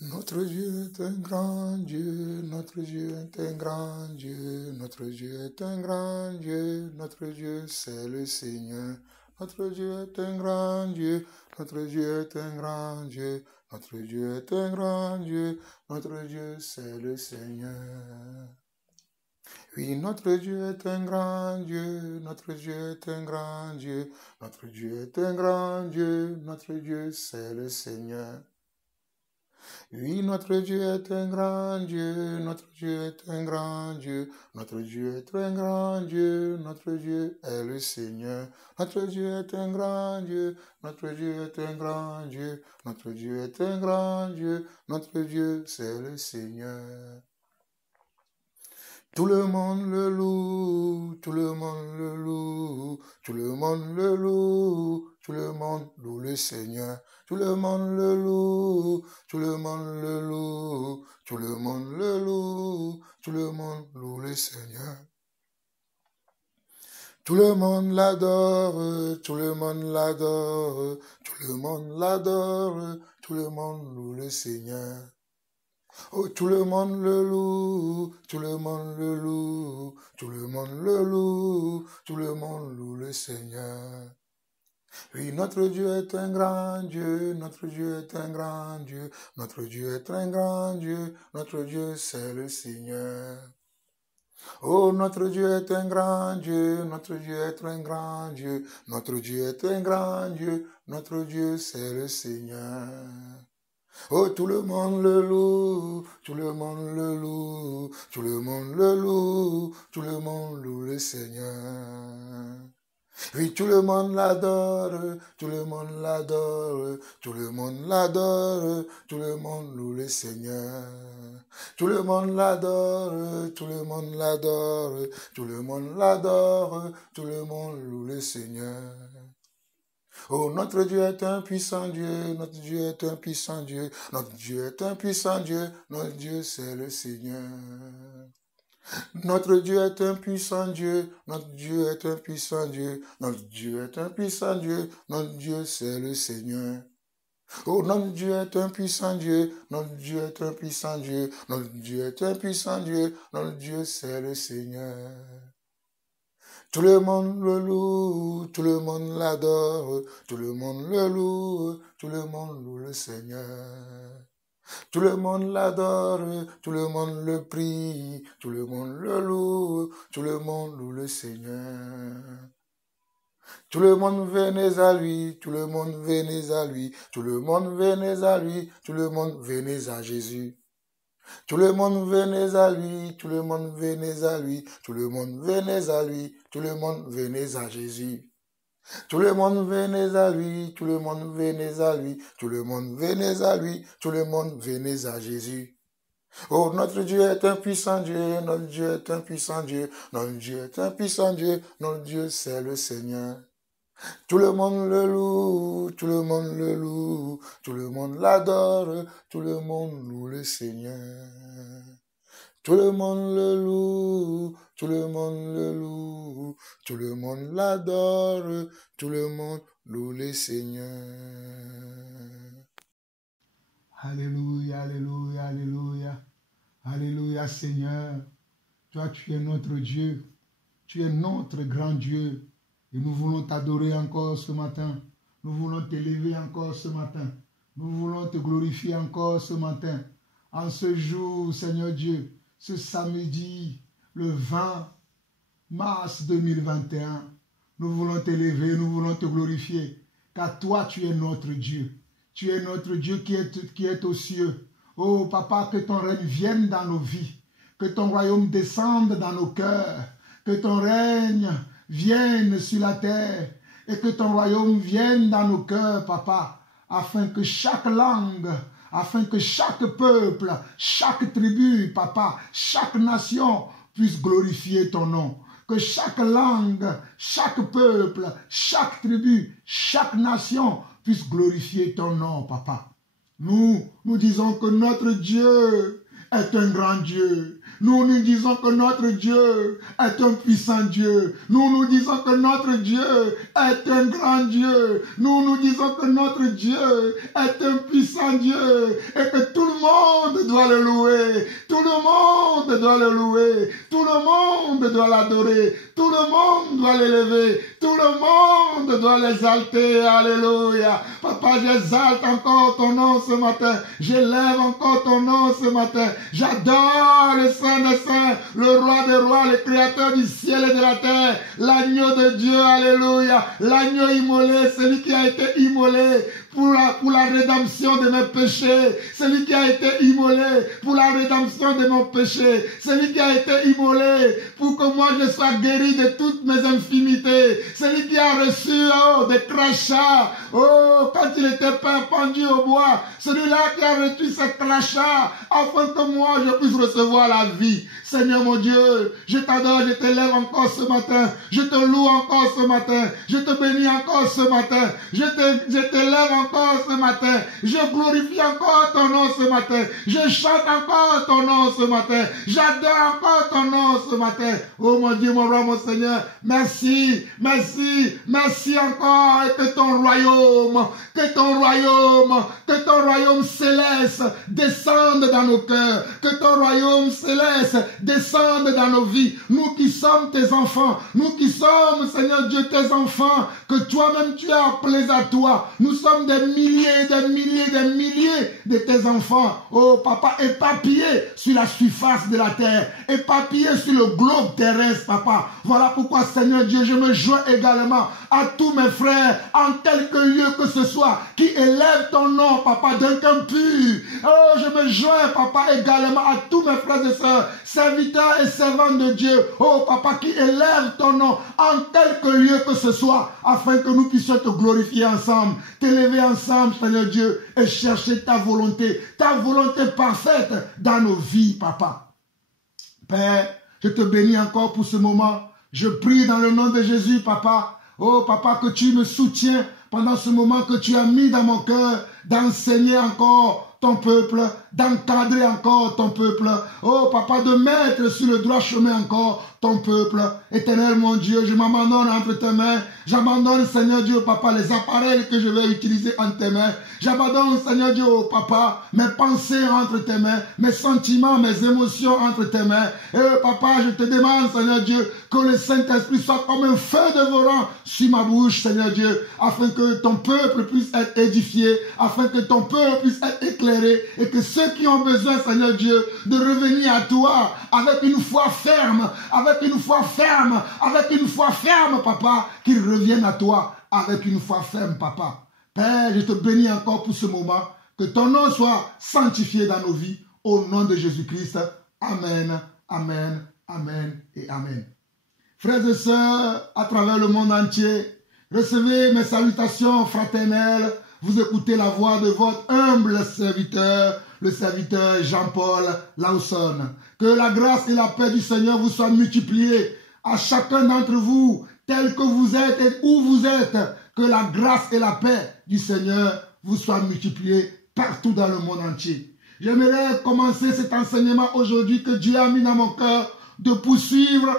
Notre Dieu est un grand Dieu, notre Dieu est un grand Dieu, notre Dieu est un grand Dieu, notre Dieu c'est le Seigneur. Notre Dieu est un grand Dieu, notre Dieu est un grand Dieu, notre Dieu est un grand Dieu, notre Dieu c'est le Seigneur. Oui, notre Dieu est un grand Dieu, notre Dieu est un grand Dieu, notre Dieu est un grand Dieu, notre Dieu c'est le Seigneur. Oui, notre Dieu est un grand Dieu, notre Dieu est un grand Dieu, notre Dieu est un grand Dieu, notre Dieu est le Seigneur. Notre Dieu est un grand Dieu, notre Dieu est un grand Dieu, notre Dieu est un grand Dieu, notre Dieu c'est le Seigneur. Tout le monde le loue, tout le monde le loue, tout le monde le loue, tout le monde loue le Seigneur. Tout le monde le loue, tout le monde le loue, tout le monde le loue, tout le monde loue le Seigneur. Tout le monde l'adore, tout le monde l'adore, tout le monde l'adore, tout le monde loue le Seigneur. Oh, tout le monde le loue, tout le monde le loue, tout le monde le loue, tout le monde loue le Seigneur. Oui, notre Dieu est un grand Dieu, notre Dieu est un grand Dieu, notre Dieu est un grand Dieu, notre Dieu c'est le Seigneur. Oh, notre Dieu est un grand Dieu, notre Dieu est un grand Dieu, notre Dieu est un grand Dieu, notre Dieu c'est le Seigneur. Oh, tout le monde le loue, tout le monde le loue, tout le monde le loue, tout le monde loue le Seigneur. Oui, tout le monde l'adore, tout le monde l'adore, tout le monde l'adore, tout le monde loue le Seigneur. Tout le monde l'adore, tout le monde l'adore, tout le monde l'adore, tout le monde loue le Seigneur. Oh, notre Dieu est un puissant Dieu, notre Dieu est un puissant Dieu, notre Dieu est un puissant Dieu, notre Dieu c'est le Seigneur. Notre Dieu est un puissant Dieu, notre Dieu est un puissant Dieu, notre Dieu est un puissant Dieu, notre Dieu c'est le Seigneur. Oh, notre Dieu est un puissant Dieu, notre Dieu est un puissant Dieu, notre Dieu est un puissant Dieu, notre Dieu c'est le Seigneur. Tout le monde le loue, tout le monde l'adore, tout le monde le loue, tout le monde loue le Seigneur. Tout le monde l'adore, tout le monde le prie, tout le monde le loue, tout le monde loue le Seigneur. Tout le monde venez à lui, tout le monde venez à lui, tout le monde venez à lui, tout le monde venez à Jésus. Tout le monde venez à lui, tout le monde venez à lui, tout le monde venez à lui, tout le monde venez à Jésus. Tout le monde venez à lui, tout le monde venez à lui, tout le monde venez à lui, tout le monde venez à Jésus. Oh, notre Dieu est un puissant Dieu, notre Dieu est un puissant Dieu, notre Dieu est un puissant Dieu, notre Dieu c'est le Seigneur. Tout le monde le loue, tout le monde le loue, tout le monde l'adore, tout le monde loue le Seigneur. Tout le monde le loue, tout le monde le loue, tout le monde l'adore, tout le monde loue le Seigneur. Alléluia, alléluia, alléluia. Alléluia, Seigneur. Toi, tu es notre Dieu. Tu es notre grand Dieu. Et nous voulons t'adorer encore ce matin. Nous voulons t'élever encore ce matin. Nous voulons te glorifier encore ce matin. En ce jour, Seigneur Dieu, ce samedi, le 20 mars 2021, nous voulons t'élever, nous voulons te glorifier. Car toi, tu es notre Dieu. Tu es notre Dieu qui est aux cieux. Oh, Papa, que ton règne vienne dans nos vies. Que ton royaume descende dans nos cœurs. Que ton règne vienne sur la terre. Et que ton royaume vienne dans nos cœurs, Papa. Afin que chaque langue, afin que chaque peuple, chaque tribu, Papa, chaque nation puisse glorifier ton nom. Que chaque langue, chaque peuple, chaque tribu, chaque nation puisse glorifier ton nom, Papa. Nous disons que notre Dieu est un grand Dieu. Nous disons que notre Dieu est un puissant Dieu. Nous disons que notre Dieu est un grand Dieu. Nous disons que notre Dieu est un puissant Dieu et que tout le monde doit le louer. Tout le monde doit le louer. Tout le monde doit l'adorer. Tout le monde doit l'élever. Tout le monde doit l'exalter. Alléluia. Papa, j'exalte encore ton nom ce matin. J'élève encore ton nom ce matin. J'adore le Saint des Saints, le Roi des Rois, le Créateur du ciel et de la terre, l'agneau de Dieu. Alléluia. L'agneau immolé, celui qui a été immolé pour la rédemption de mes péchés, celui qui a été immolé pour la rédemption de mon péché, celui qui a été immolé pour que moi je sois guéri de toutes mes infimités, celui qui a reçu des crachats, quand il était pendu au bois, celui-là qui a reçu ces crachats afin que moi je puisse recevoir la vie. Seigneur mon Dieu, je t'adore, je t'élève encore ce matin, je te loue encore ce matin, je te bénis encore ce matin, je t'élève encore ce matin, je glorifie encore ton nom ce matin, je chante encore ton nom ce matin, j'adore encore ton nom ce matin. Oh mon Dieu, mon roi, mon Seigneur, merci, merci, merci encore, et que ton royaume céleste descende dans nos cœurs, que ton royaume céleste descende dans nos vies. Nous qui sommes tes enfants, nous qui sommes, Seigneur Dieu, tes enfants, que toi-même tu as appelés à toi. Nous sommes des milliers, des milliers, des milliers de tes enfants. Oh papa, éparpillés sur la surface de la terre, éparpillés sur le globe terrestre, papa. Voilà pourquoi, Seigneur Dieu, je me joins également à tous mes frères, en quelque lieu que ce soit, qui élèvent ton nom, papa, d'un cœur pur. Oh, je me joins, papa, également à tous mes frères et sœurs, serviteurs et servantes de Dieu, oh papa, qui élèvent ton nom en quelque lieu que ce soit, afin que nous puissions te glorifier ensemble, t'élever ensemble, Seigneur Dieu, et chercher ta volonté parfaite dans nos vies, papa. Père, je te bénis encore pour ce moment. Je prie dans le nom de Jésus, papa. Oh papa, que tu me soutiens pendant ce moment que tu as mis dans mon cœur d'enseigner encore ton peuple, d'encadrer encore ton peuple. Oh papa, de mettre sur le droit chemin encore ton peuple. Éternel mon Dieu, je m'abandonne entre tes mains. J'abandonne, Seigneur Dieu, papa, les appareils que je vais utiliser entre tes mains. J'abandonne, Seigneur Dieu, papa, mes pensées entre tes mains, mes sentiments, mes émotions entre tes mains. Et papa, je te demande, Seigneur Dieu, que le Saint-Esprit soit comme un feu dévorant sur ma bouche, Seigneur Dieu, afin que ton peuple puisse être édifié, afin que ton peuple puisse être éclairé, et que ceux qui ont besoin, Seigneur Dieu, de revenir à toi avec une foi ferme, papa, qu'ils reviennent à toi avec une foi ferme, papa. Père, je te bénis encore pour ce moment, que ton nom soit sanctifié dans nos vies, au nom de Jésus-Christ. Amen, amen, amen et amen. Frères et sœurs, à travers le monde entier, recevez mes salutations fraternelles. Vous écoutez la voix de votre humble serviteur, le serviteur Jean-Paul Lawson. Que la grâce et la paix du Seigneur vous soient multipliées à chacun d'entre vous, tel que vous êtes et où vous êtes. Que la grâce et la paix du Seigneur vous soient multipliées partout dans le monde entier. J'aimerais commencer cet enseignement aujourd'hui que Dieu a mis dans mon cœur de poursuivre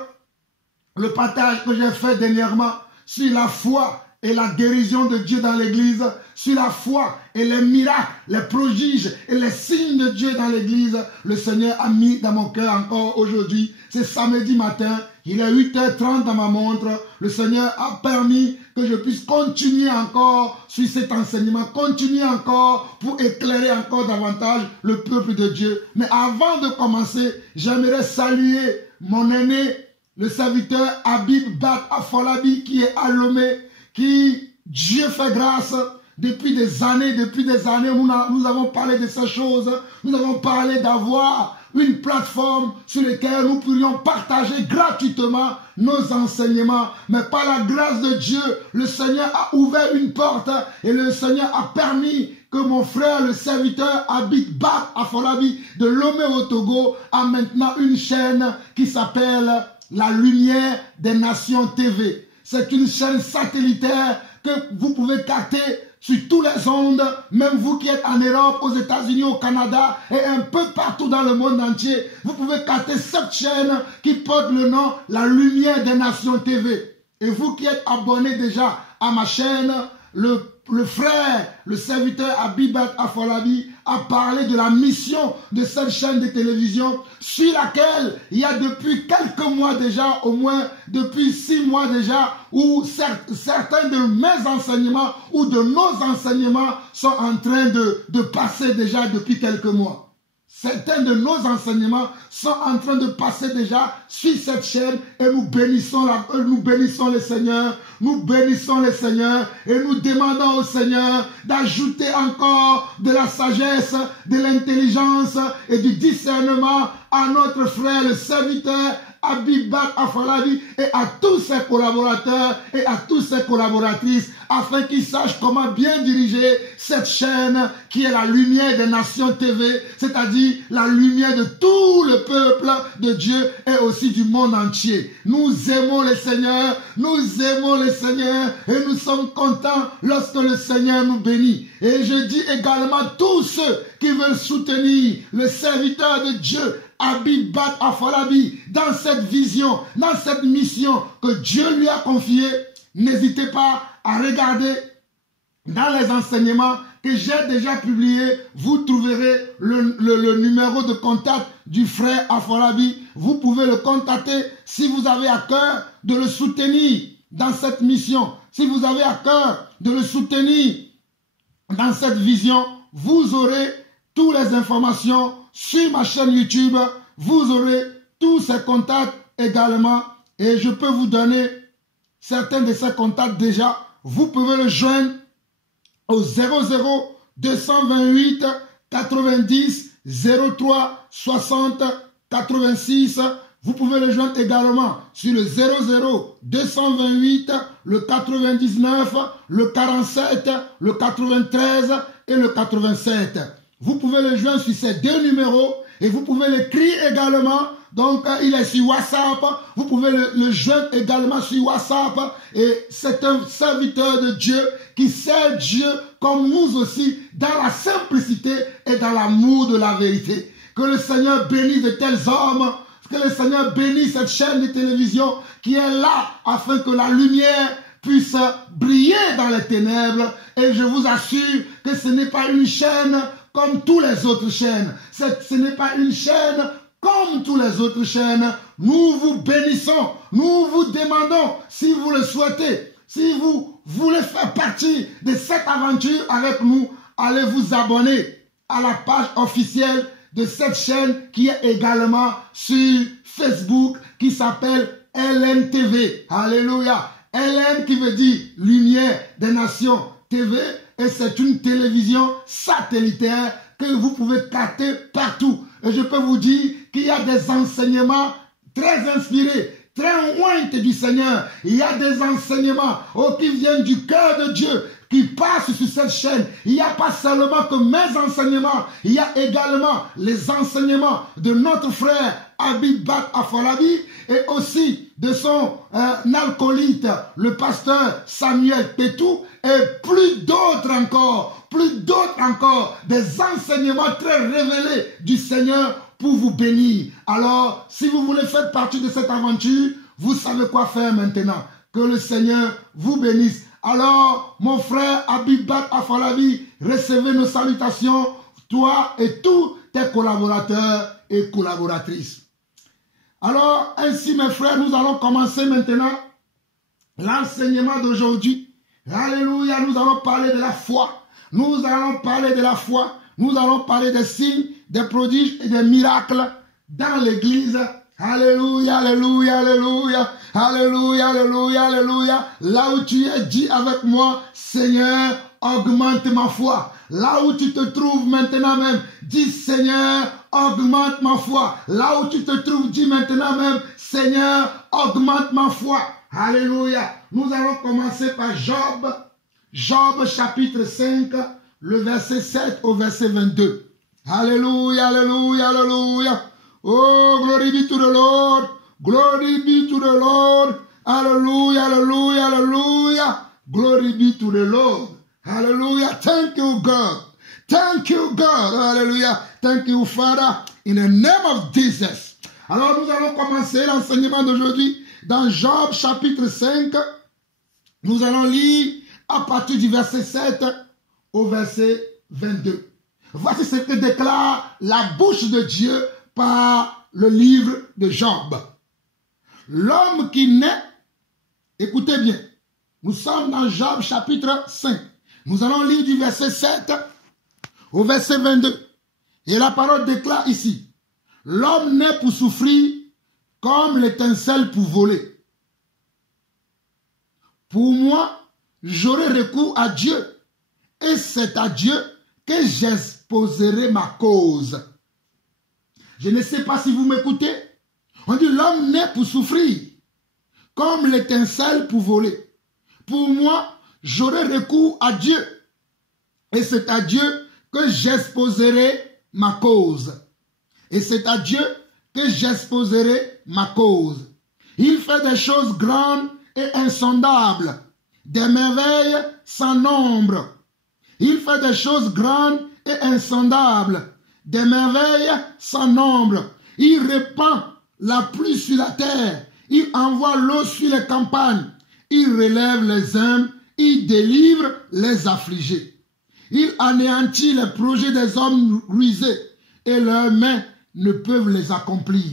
le partage que j'ai fait dernièrement sur la foi et la guérison de Dieu dans l'église, sur la foi et les miracles, les prodiges et les signes de Dieu dans l'église. Le Seigneur a mis dans mon cœur encore aujourd'hui, c'est samedi matin, il est 8h30 dans ma montre. Le Seigneur a permis que je puisse continuer encore sur cet enseignement, continuer encore pour éclairer encore davantage le peuple de Dieu. Mais avant de commencer, j'aimerais saluer mon aîné, le serviteur Habib Bat Afolabi, qui est à Lomé, qui, Dieu fait grâce, depuis des années, nous avons parlé de ces choses, nous avons parlé d'avoir une plateforme sur laquelle nous pourrions partager gratuitement nos enseignements. Mais par la grâce de Dieu, le Seigneur a ouvert une porte et le Seigneur a permis que mon frère, le serviteur Habib Bat Afolabi de Lomé au Togo, a maintenant une chaîne qui s'appelle La Lumière des Nations TV. C'est une chaîne satellitaire que vous pouvez capter sur tous les ondes, même vous qui êtes en Europe, aux États-Unis, au Canada et un peu partout dans le monde entier, vous pouvez capter cette chaîne qui porte le nom La Lumière des Nations TV. Et vous qui êtes abonnés déjà à ma chaîne, le frère, le serviteur Abibat Afolabi a parlé de la mission de cette chaîne de télévision sur laquelle il y a depuis quelques mois déjà, au moins depuis 6 mois déjà, où certains de mes enseignements ou de nos enseignements sont en train de passer déjà depuis quelques mois. Certains de nos enseignements sont en train de passer déjà sur cette chaîne et nous bénissons le Seigneur, nous bénissons le Seigneur et nous demandons au Seigneur d'ajouter encore de la sagesse, de l'intelligence et du discernement à notre frère, le serviteur Abibat Afolabi et à tous ses collaborateurs et à toutes ses collaboratrices afin qu'ils sachent comment bien diriger cette chaîne qui est la lumière des nations TV, c'est-à-dire la lumière de tout le peuple de Dieu et aussi du monde entier. Nous aimons le Seigneur et nous sommes contents lorsque le Seigneur nous bénit. Et je dis également tous ceux qui veulent soutenir le serviteur de Dieu Abibat Afolabi dans cette vision, dans cette mission que Dieu lui a confiée, n'hésitez pas à regarder dans les enseignements que j'ai déjà publiés. Vous trouverez le numéro de contact du frère Afolabi. Vous pouvez le contacter si vous avez à cœur de le soutenir dans cette mission. Si vous avez à cœur de le soutenir dans cette vision, vous aurez toutes les informations sur ma chaîne YouTube. Vous aurez tous ces contacts également et je peux vous donner certains de ces contacts déjà. Vous pouvez le joindre au 00 228 90 03 60 86. Vous pouvez le joindre également sur le 00 228, le 99, le 47, le 93 et le 87. Vous pouvez le joindre sur ces deux numéros et vous pouvez l'écrire également. Donc, il est sur WhatsApp. Vous pouvez le joindre également sur WhatsApp. Et c'est un serviteur de Dieu qui sert Dieu comme nous aussi dans la simplicité et dans l'amour de la vérité. Que le Seigneur bénisse de tels hommes. Que le Seigneur bénisse cette chaîne de télévision qui est là afin que la lumière puisse briller dans les ténèbres. Et je vous assure que ce n'est pas une chaîne comme toutes les autres chaînes. Ce n'est pas une chaîne comme toutes les autres chaînes. Nous vous bénissons. Nous vous demandons, si vous le souhaitez, si vous voulez faire partie de cette aventure avec nous, allez vous abonner à la page officielle de cette chaîne qui est également sur Facebook, qui s'appelle LNTV. Alléluia. LN qui veut dire Lumière des Nations TV. Et c'est une télévision satellitaire que vous pouvez capter partout. Et je peux vous dire qu'il y a des enseignements très inspirés, très loin du Seigneur. Il y a des enseignements qui viennent du cœur de Dieu, qui passent sur cette chaîne. Il n'y a pas seulement que mes enseignements, il y a également les enseignements de notre frère Abibat Afolabi et aussi de son alcoolite, le pasteur Samuel Petou, et plus d'autres encore, des enseignements très révélés du Seigneur pour vous bénir. Alors, si vous voulez faire partie de cette aventure, vous savez quoi faire maintenant. Que le Seigneur vous bénisse. Alors, mon frère Abibat Afolabi, recevez nos salutations, toi et tous tes collaborateurs et collaboratrices. Alors, ainsi mes frères, nous allons commencer maintenant l'enseignement d'aujourd'hui. Alléluia, nous allons parler de la foi. Nous allons parler de la foi. Nous allons parler des signes, des prodiges et des miracles dans l'église. Alléluia, alléluia, alléluia, alléluia, alléluia, alléluia. Là où tu es, dis avec moi, Seigneur, augmente ma foi. Là où tu te trouves maintenant même, dis Seigneur, augmente ma foi. Là où tu te trouves, dis maintenant même, Seigneur, augmente ma foi. Alléluia. Nous allons commencer par Job. Job chapitre 5, le verset 7 au verset 22. Alléluia, alléluia, alléluia. Oh, glory be to the Lord. Glory be to the Lord. Hallelujah, hallelujah, hallelujah. Glory be to the Lord. Hallelujah. Thank you, God. Thank you, God. Hallelujah. Thank you, Father. In the name of Jesus. Alors, nous allons commencer l'enseignement d'aujourd'hui dans Job chapitre 5. Nous allons lire à partir du verset 7 au verset 22. Voici ce que déclare la bouche de Dieu par le livre de Job. L'homme qui naît, écoutez bien, nous sommes dans Job chapitre 5. Nous allons lire du verset 7 au verset 22. Et la parole déclare ici, l'homme naît pour souffrir comme l'étincelle pour voler. Pour moi, j'aurai recours à Dieu, et c'est à Dieu que j'exposerai ma cause. Je ne sais pas si vous m'écoutez. On dit l'homme naît pour souffrir, comme l'étincelle pour voler. Pour moi, j'aurai recours à Dieu, et c'est à Dieu que j'exposerai ma cause. Et c'est à Dieu que j'exposerai ma cause. Il fait des choses grandes et insondables, des merveilles sans nombre. Il fait des choses grandes et insondables, des merveilles sans nombre. Il répand la pluie sur la terre, il envoie l'eau sur les campagnes, il relève les humbles, il délivre les affligés. Il anéantit les projets des hommes rusés et leurs mains ne peuvent les accomplir.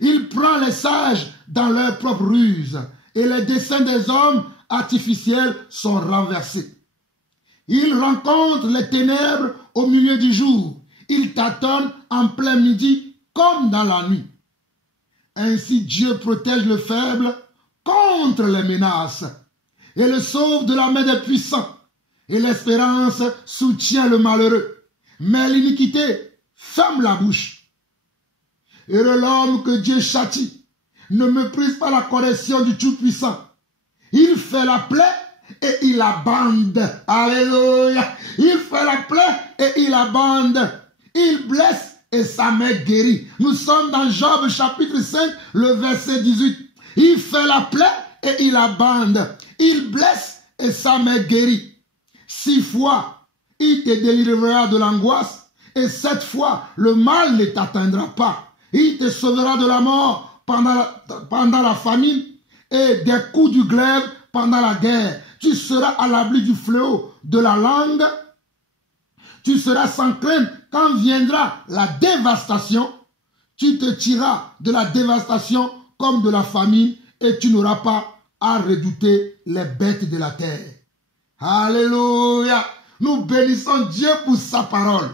Il prend les sages dans leur propre ruse et les desseins des hommes artificiels sont renversés. Il rencontre les ténèbres au milieu du jour. Il tâtonne en plein midi comme dans la nuit. Ainsi Dieu protège le faible contre les menaces et le sauve de la main des puissants. Et l'espérance soutient le malheureux. Mais l'iniquité ferme la bouche. Heureux l'homme que Dieu châtie. Ne méprise pas la correction du Tout-Puissant. Il fait la plaie et il abande. Alléluia. Il fait la plaie et il abande. Il blesse et sa main guérit. Nous sommes dans Job chapitre 5, le verset 18. Il fait la plaie et il abande. Il blesse et sa main guérit. 6 fois, il te délivrera de l'angoisse, et 7 fois, le mal ne t'atteindra pas. Il te sauvera de la mort pendant la famine et des coups du glaive pendant la guerre. Tu seras à l'abri du fléau de la langue. Tu seras sans crainte quand viendra la dévastation. Tu te tireras de la dévastation comme de la famine et tu n'auras pas à redouter les bêtes de la terre. Alléluia. Nous bénissons Dieu pour sa parole.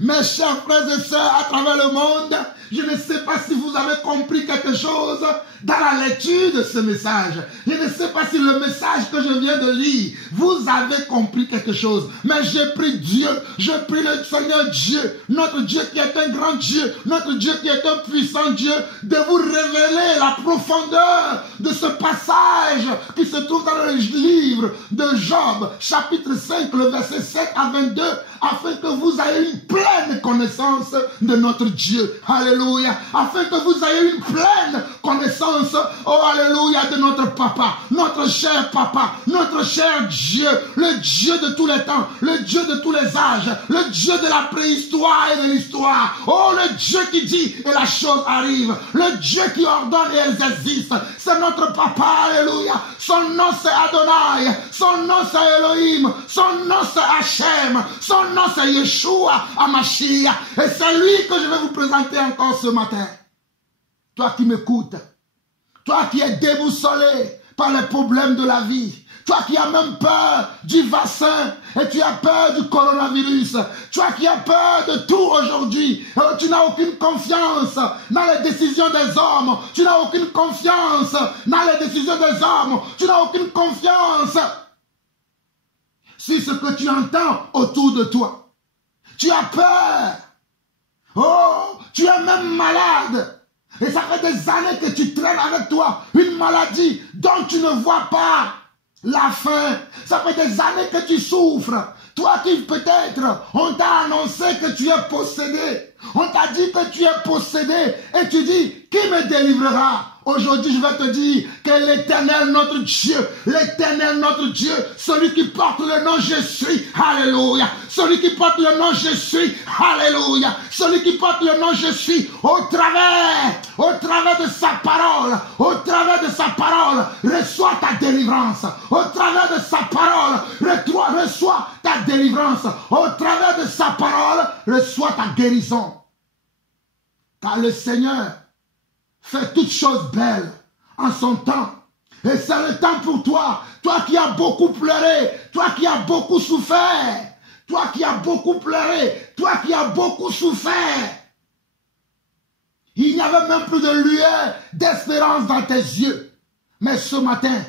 Mes chers frères et sœurs à travers le monde, je ne sais pas si vous avez compris quelque chose dans la lecture de ce message. Je ne sais pas si le message que je viens de lire, vous avez compris quelque chose. Mais je prie Dieu, je prie le Seigneur Dieu, notre Dieu qui est un grand Dieu, notre Dieu qui est un puissant Dieu, de vous révéler la profondeur de ce passage qui se trouve dans le livre de Job, chapitre 5, le verset 7 à 22, afin que vous ayez une pleine connaissance de notre Dieu. Alléluia. Afin que vous ayez une pleine connaissance, oh alléluia, de notre papa, notre cher Dieu, le Dieu de tous les temps, le Dieu de tous les âges, le Dieu de la préhistoire et de l'histoire. Oh, le Dieu qui dit et la chose arrive, le Dieu qui ordonne et elles existent. C'est notre papa, alléluia. Son nom c'est Adonai, son nom c'est Elohim, son nom c'est Hachem, son nom c'est Yeshua Hamashiach. Et c'est lui que je vais vous présenter encore ce matin. Toi qui m'écoutes, toi qui es déboussolé par les problèmes de la vie, toi qui as même peur du vaccin et tu as peur du coronavirus, toi qui as peur de tout aujourd'hui, tu n'as aucune confiance dans les décisions des hommes, tu n'as aucune confiance dans les décisions des hommes, tu n'as aucune confiance sur ce que tu entends autour de toi. Tu as peur. Oh, tu es même malade. Et ça fait des années que tu traînes avec toi une maladie dont tu ne vois pas la fin. Ça fait des années que tu souffres. Toi qui peut-être, on t'a annoncé que tu es possédé. On t'a dit que tu es possédé. Et tu dis, qui me délivrera? Aujourd'hui, je vais te dire que l'Éternel, notre Dieu, celui qui porte le nom je suis, alléluia, celui qui porte le nom je suis, alléluia, celui qui porte le nom je suis, au travers de sa parole, reçois ta délivrance, au travers de sa parole, reçois ta délivrance, au travers de sa parole, reçois ta guérison. Car le Seigneur fait toutes choses belles en son temps. Et c'est le temps pour toi. Toi qui as beaucoup pleuré. Toi qui as beaucoup souffert. Toi qui as beaucoup pleuré. Toi qui as beaucoup souffert. Il n'y avait même plus de lueur d'espérance dans tes yeux. Mais ce matin,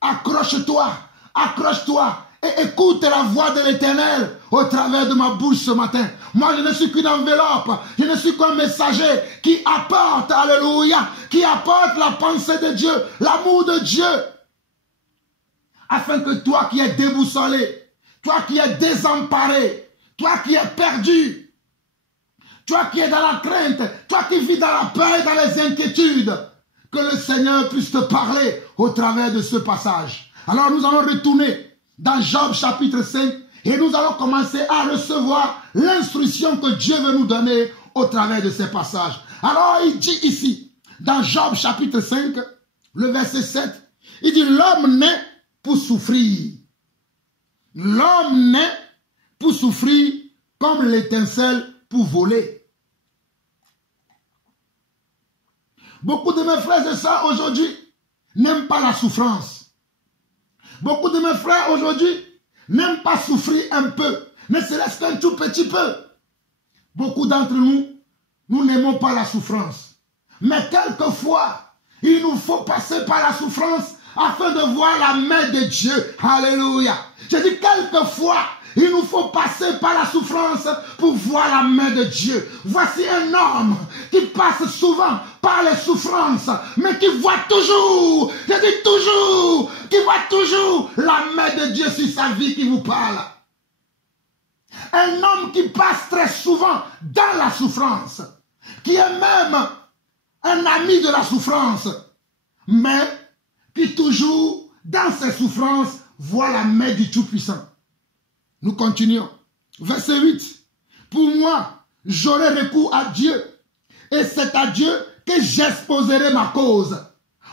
accroche-toi. Accroche-toi. Et écoute la voix de l'Éternel au travers de ma bouche ce matin. Moi, je ne suis qu'une enveloppe. Je ne suis qu'un messager qui apporte, alléluia, qui apporte la pensée de Dieu, l'amour de Dieu. Afin que toi qui es déboussolé, toi qui es désemparé, toi qui es perdu, toi qui es dans la crainte, toi qui vis dans la peur et dans les inquiétudes, que le Seigneur puisse te parler au travers de ce passage. Alors nous allons retourner dans Job chapitre 5 et nous allons commencer à recevoir l'instruction que Dieu veut nous donner au travers de ces passages. Alors il dit ici, dans Job chapitre 5, le verset 7, il dit l'homme naît pour souffrir. L'homme naît pour souffrir comme l'étincelle pour voler. Beaucoup de mes frères et sœurs aujourd'hui n'aiment pas la souffrance. Beaucoup de mes frères aujourd'hui n'aiment pas souffrir un peu, ne serait-ce qu'un tout petit peu. Beaucoup d'entre nous, nous n'aimons pas la souffrance. Mais quelquefois, il nous faut passer par la souffrance afin de voir la main de Dieu. Alléluia. Je dis quelquefois, il nous faut passer par la souffrance pour voir la main de Dieu. Voici un homme qui passe souvent par les souffrances, mais qui voit toujours, je dis toujours, qui voit toujours la main de Dieu sur sa vie qui vous parle. Un homme qui passe très souvent dans la souffrance, qui est même un ami de la souffrance, mais qui toujours dans ses souffrances voit la main du Tout-Puissant. Nous continuons. Verset 8. Pour moi, j'aurai recours à Dieu. Et c'est à Dieu que j'exposerai ma cause.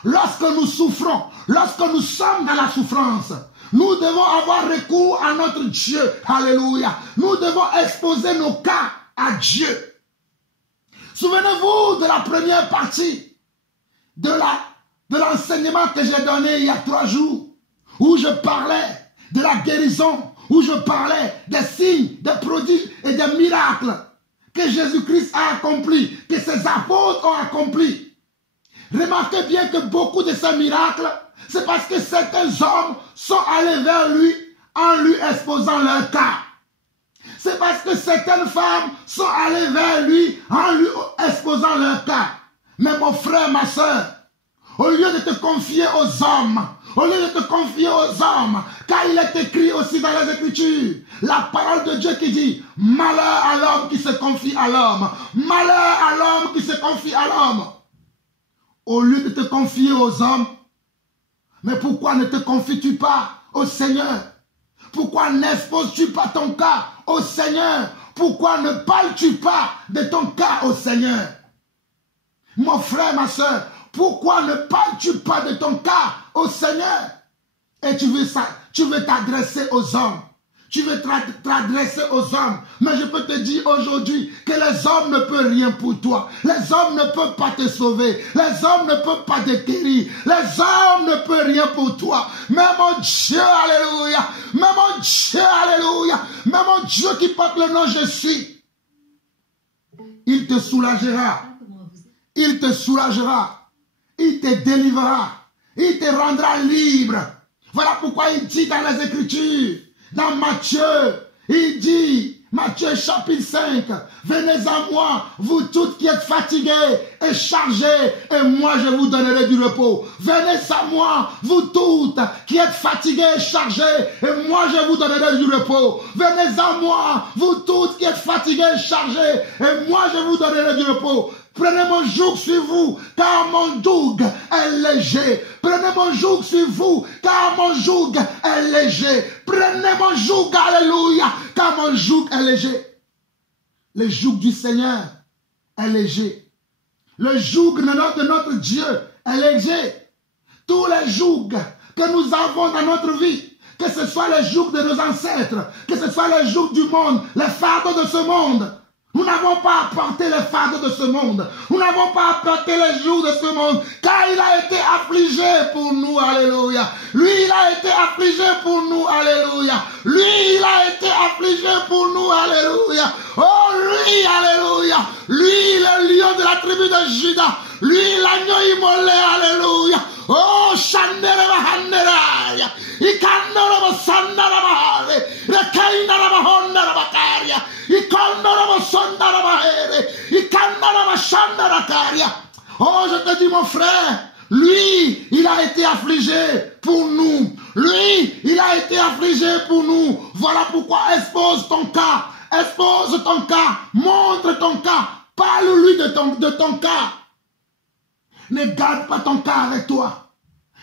Lorsque nous souffrons, lorsque nous sommes dans la souffrance, nous devons avoir recours à notre Dieu. Alléluia. Nous devons exposer nos cas à Dieu. Souvenez-vous de la première partie de l'enseignement que j'ai donné il y a 3 jours, où je parlais de la guérison, où je parlais des signes, des prodiges et des miracles que Jésus-Christ a accomplis, que ses apôtres ont accomplis. Remarquez bien que beaucoup de ces miracles, c'est parce que certains hommes sont allés vers lui en lui exposant leur cas. C'est parce que certaines femmes sont allées vers lui en lui exposant leur cas. Mais mon frère, ma soeur, au lieu de te confier aux hommes, car il est écrit aussi dans les Écritures, la parole de Dieu qui dit, malheur à l'homme qui se confie à l'homme, malheur à l'homme qui se confie à l'homme. Au lieu de te confier aux hommes, mais pourquoi ne te confies-tu pas au Seigneur? Pourquoi n'exposes-tu pas ton cas au Seigneur? Pourquoi ne parles-tu pas de ton cas au Seigneur? Mon frère, ma soeur, pourquoi ne parles-tu pas de ton cas au Seigneur? Et tu veux t'adresser aux hommes. Tu veux t'adresser aux hommes. Mais je peux te dire aujourd'hui que les hommes ne peuvent rien pour toi. Les hommes ne peuvent pas te sauver. Les hommes ne peuvent pas te guérir. Les hommes ne peuvent rien pour toi. Mais mon Dieu, alléluia. Mais mon Dieu, alléluia. Mais mon Dieu qui porte le nom je suis. Il te soulagera. Il te soulagera. Il te délivrera. Il te rendra libre. Voilà pourquoi il dit dans les Écritures, dans Matthieu, il dit, Matthieu chapitre 5, venez à moi, vous toutes qui êtes fatigués et chargés, et moi je vous donnerai du repos. Venez à moi, vous toutes qui êtes fatigués et chargés, et moi je vous donnerai du repos. Venez à moi, vous toutes qui êtes fatigués et chargés, et moi je vous donnerai du repos. Prenez mon joug sur vous, car mon joug est léger. Prenez mon joug sur vous, car mon joug est léger. Prenez mon joug, alléluia, car mon joug est léger. Le joug du Seigneur est léger. Le joug de notre Dieu est léger. Tous les jougs que nous avons dans notre vie, que ce soit les jougs de nos ancêtres, que ce soit les jougs du monde, les fardeaux de ce monde, nous n'avons pas à porter les fardeaux de ce monde. Nous n'avons pas à porter les jougs de ce monde, car il a été affligé pour nous, alléluia. Lui, il a été affligé pour nous, alléluia. Lui, il a été affligé pour nous, alléluia. Oh, lui, alléluia. Lui, le lion de la tribu de Juda. Lui, l'agneau immolé, alléluia. Oh, Shandere Bahanderaya. Ikandoro Sandara Bahare. Rekainara Bahondara Bakaria. Ikandoro Sondara Bahere. Ikandara Shandara Karia. Oh, je te dis, mon frère, lui, il a été affligé pour nous. Lui, il a été affligé pour nous. Voilà pourquoi expose ton cas. Expose ton cas. Montre ton cas. Parle-lui de ton cas. Ne garde pas ton cas avec toi.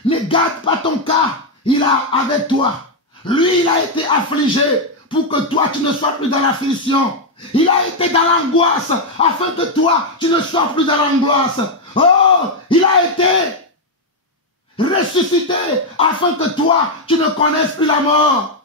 Ne garde pas ton cas. Il a avec toi. Lui, il a été affligé pour que toi, tu ne sois plus dans l'affliction. Il a été dans l'angoisse afin que toi, tu ne sois plus dans l'angoisse. Oh, il a été ressuscité afin que toi, tu ne connaisses plus la mort.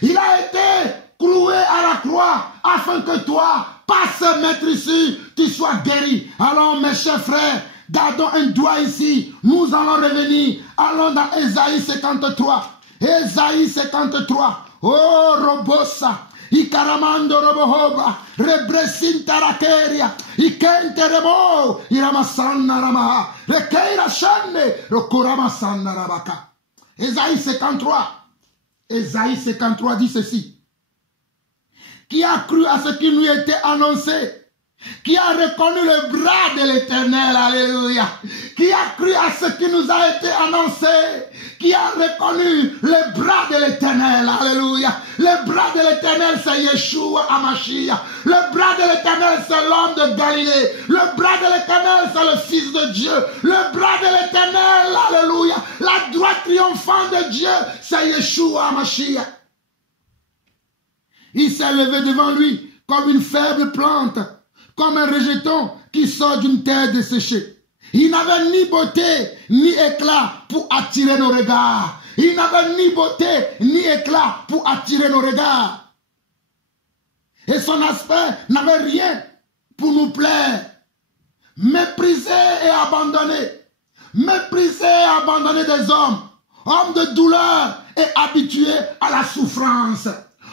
Il a été cloué à la croix afin que toi, par ce maître ici, tu sois guéri. Alors, mes chers frères, gardons un doigt ici. Nous allons revenir. Allons dans Ésaïe 53. Ésaïe 53. Oh, Robosa. Ikaramando Robohoba. Rebresinta Rakeria. Ikente Rebo. Iramasanna Ramaha. Rekeira Shane. Rokoramasanna Rabaka. Ésaïe 53. Ésaïe 53 dit ceci. Qui a cru à ce qui lui était annoncé? Qui a reconnu le bras de l'Éternel, alléluia. Qui a cru à ce qui nous a été annoncé. Qui a reconnu le bras de l'Éternel, alléluia. Le bras de l'Éternel, c'est Yeshua Hamashiach. Le bras de l'Éternel, c'est l'homme de Galilée. Le bras de l'Éternel, c'est le Fils de Dieu. Le bras de l'Éternel, alléluia. La droite triomphante de Dieu, c'est Yeshua Hamashiach. Il s'est levé devant lui comme une faible plante, comme un rejeton qui sort d'une terre desséchée. Il n'avait ni beauté ni éclat pour attirer nos regards. Il n'avait ni beauté ni éclat pour attirer nos regards. Et son aspect n'avait rien pour nous plaire. Méprisé et abandonné. Méprisé et abandonné des hommes. Homme de douleur et habitué à la souffrance.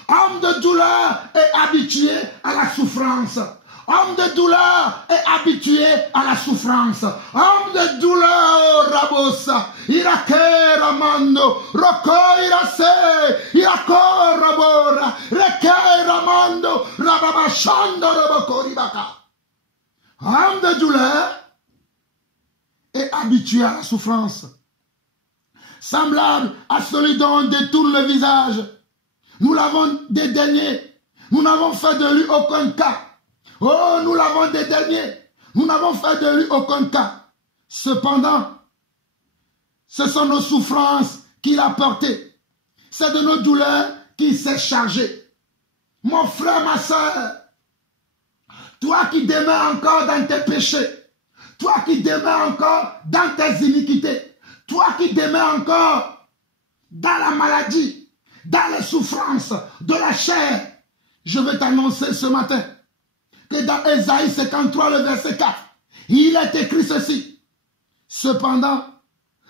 Homme de douleur et habitué à la souffrance. Homme de douleur et habitué à la souffrance. Homme de douleur, Rabosa. Irake Ramando. Roko Irase. Irako Rabora. Reke Ramando. Rababashando Rabokoribaka. Homme de douleur et habitué à la souffrance. Semblable à celui dont on détourne le visage. Nous l'avons dédaigné. Nous n'avons fait de lui aucun cas. Oh, nous l'avons dédaigné. Nous n'avons fait de lui aucun cas. Cependant, ce sont nos souffrances qu'il a portées. C'est de nos douleurs qu'il s'est chargé. Mon frère, ma soeur, toi qui demeures encore dans tes péchés, toi qui demeures encore dans tes iniquités, toi qui demeures encore dans la maladie, dans les souffrances de la chair, je veux t'annoncer ce matin que dans Ésaïe 53, le verset 4, il est écrit ceci. Cependant,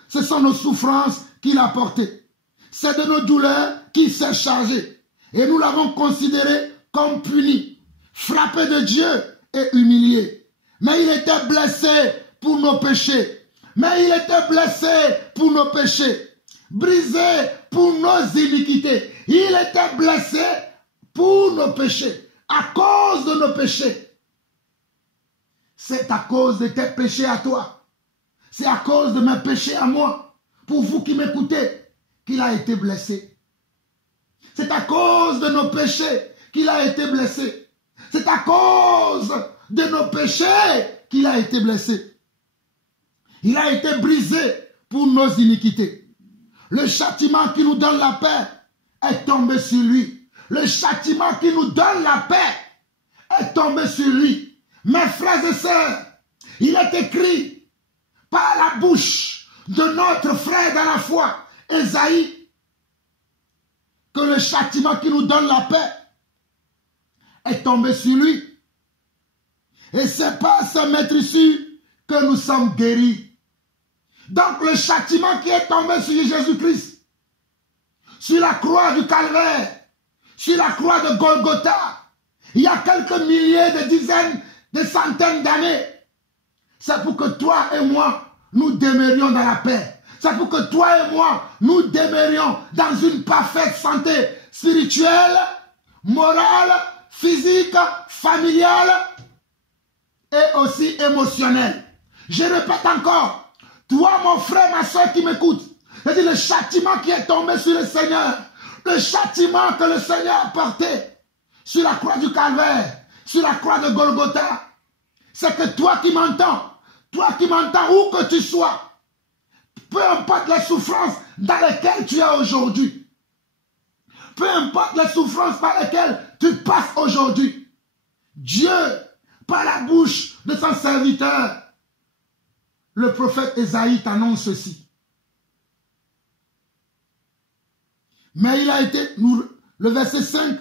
ce sont nos souffrances qu'il a portées. C'est de nos douleurs qu'il s'est chargé. Et nous l'avons considéré comme puni, frappé de Dieu et humilié. Mais il était blessé pour nos péchés. Mais il était blessé pour nos péchés. Brisé pour nos iniquités. Il était blessé pour nos péchés. À cause de nos péchés. C'est à cause de tes péchés à toi. C'est à cause de mes péchés à moi. Pour vous qui m'écoutez, qu'il a été blessé. C'est à cause de nos péchés qu'il a été blessé. C'est à cause de nos péchés qu'il a été blessé. Il a été brisé pour nos iniquités. Le châtiment qui nous donne la paix est tombé sur lui. Le châtiment qui nous donne la paix est tombé sur lui. Mes frères et sœurs, il est écrit par la bouche de notre frère dans la foi, Ésaïe, que le châtiment qui nous donne la paix est tombé sur lui. Et c'est par sa maîtrise que nous sommes guéris. Donc le châtiment qui est tombé sur Jésus-Christ, sur la croix du Calvaire, sur la croix de Golgotha, il y a quelques milliers, des dizaines, des centaines d'années, c'est pour que toi et moi, nous demeurions dans la paix. C'est pour que toi et moi, nous demeurions dans une parfaite santé spirituelle, morale, physique, familiale et aussi émotionnelle. Je répète encore, toi mon frère, ma soeur qui m'écoute, c'est le châtiment qui est tombé sur le Seigneur, le châtiment que le Seigneur a porté sur la croix du Calvaire, sur la croix de Golgotha, c'est que toi qui m'entends, où que tu sois, peu importe les souffrances dans lesquelles tu es aujourd'hui, peu importe les souffrances par lesquelles tu passes aujourd'hui, Dieu, par la bouche de son serviteur, le prophète Ésaïe t'annonce ceci. Mais il a été, le verset 5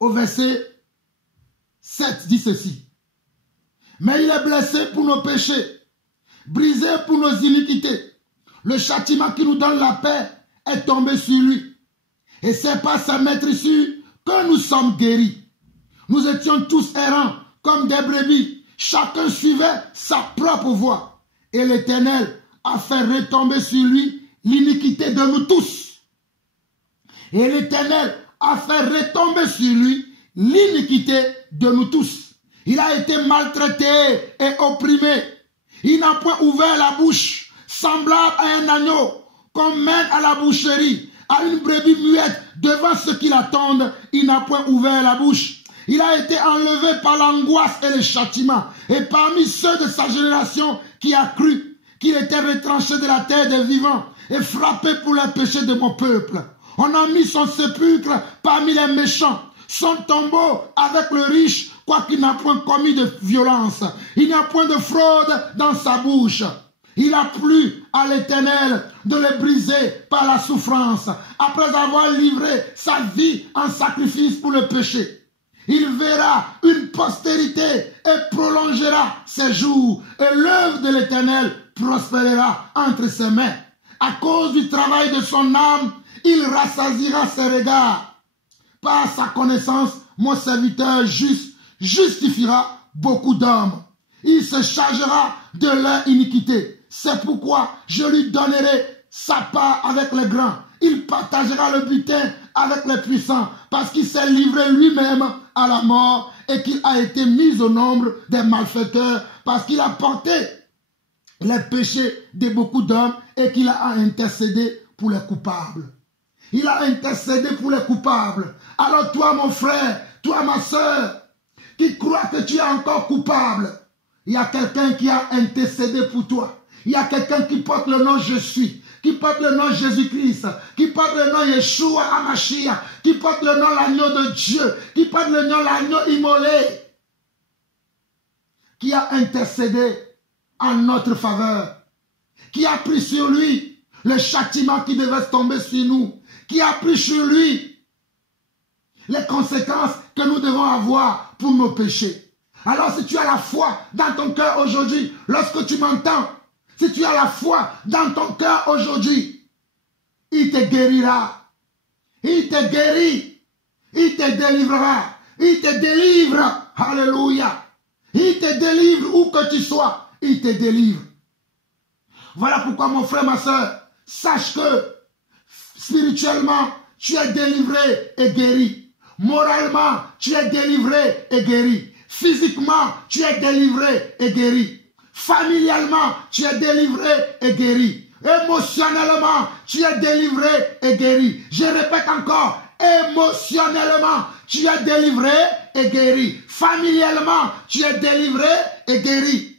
au verset 7 dit ceci. Mais il est blessé pour nos péchés, brisé pour nos iniquités. Le châtiment qui nous donne la paix est tombé sur lui. Et c'est par sa maîtrise que nous sommes guéris. Nous étions tous errants comme des brebis. Chacun suivait sa propre voie. Et l'Éternel a fait retomber sur lui l'iniquité de nous tous. Et l'Éternel a fait retomber sur lui l'iniquité de nous tous. Il a été maltraité et opprimé. Il n'a point ouvert la bouche, semblable à un agneau qu'on mène à la boucherie, à une brebis muette devant ceux qui l'attendent. Il n'a point ouvert la bouche. Il a été enlevé par l'angoisse et le châtiment. Et parmi ceux de sa génération qui a cru qu'il était retranché de la terre des vivants et frappé pour les péchés de mon peuple. On a mis son sépulcre parmi les méchants, son tombeau avec le riche, quoiqu'il n'a point commis de violence. Il n'y a point de fraude dans sa bouche. Il a plu à l'Éternel de le briser par la souffrance, après avoir livré sa vie en sacrifice pour le péché. Il verra une postérité et prolongera ses jours, et l'œuvre de l'Éternel prospérera entre ses mains. À cause du travail de son âme, il rassasiera ses regards. Par sa connaissance, mon serviteur juste justifiera beaucoup d'hommes. Il se chargera de leur iniquité. C'est pourquoi je lui donnerai sa part avec les grands. Il partagera le butin avec les puissants, parce qu'il s'est livré lui-même à la mort et qu'il a été mis au nombre des malfaiteurs, parce qu'il a porté les péchés de beaucoup d'hommes et qu'il a intercédé pour les coupables. Il a intercédé pour les coupables. Alors toi, mon frère, toi, ma soeur, qui crois que tu es encore coupable, il y a quelqu'un qui a intercédé pour toi. Il y a quelqu'un qui porte le nom Je suis, qui porte le nom Jésus-Christ, qui porte le nom Yeshua Hamashiach, qui porte le nom l'agneau de Dieu, qui porte le nom l'agneau immolé, qui a intercédé en notre faveur, qui a pris sur lui le châtiment qui devait tomber sur nous, qui a pris sur lui les conséquences que nous devons avoir pour nos péchés. Alors si tu as la foi dans ton cœur aujourd'hui, lorsque tu m'entends, si tu as la foi dans ton cœur aujourd'hui, il te guérira. Il te guérit. Il te délivrera. Il te délivre. Alléluia. Il te délivre où que tu sois. Il te délivre. Voilà pourquoi mon frère, ma soeur, sache que spirituellement, tu es délivré et guéri. Moralement, tu es délivré et guéri. Physiquement, tu es délivré et guéri. Familialement, tu es délivré et guéri. Émotionnellement, tu es délivré et guéri. Je répète encore, émotionnellement, tu es délivré et guéri. Familialement, tu es délivré et guéri.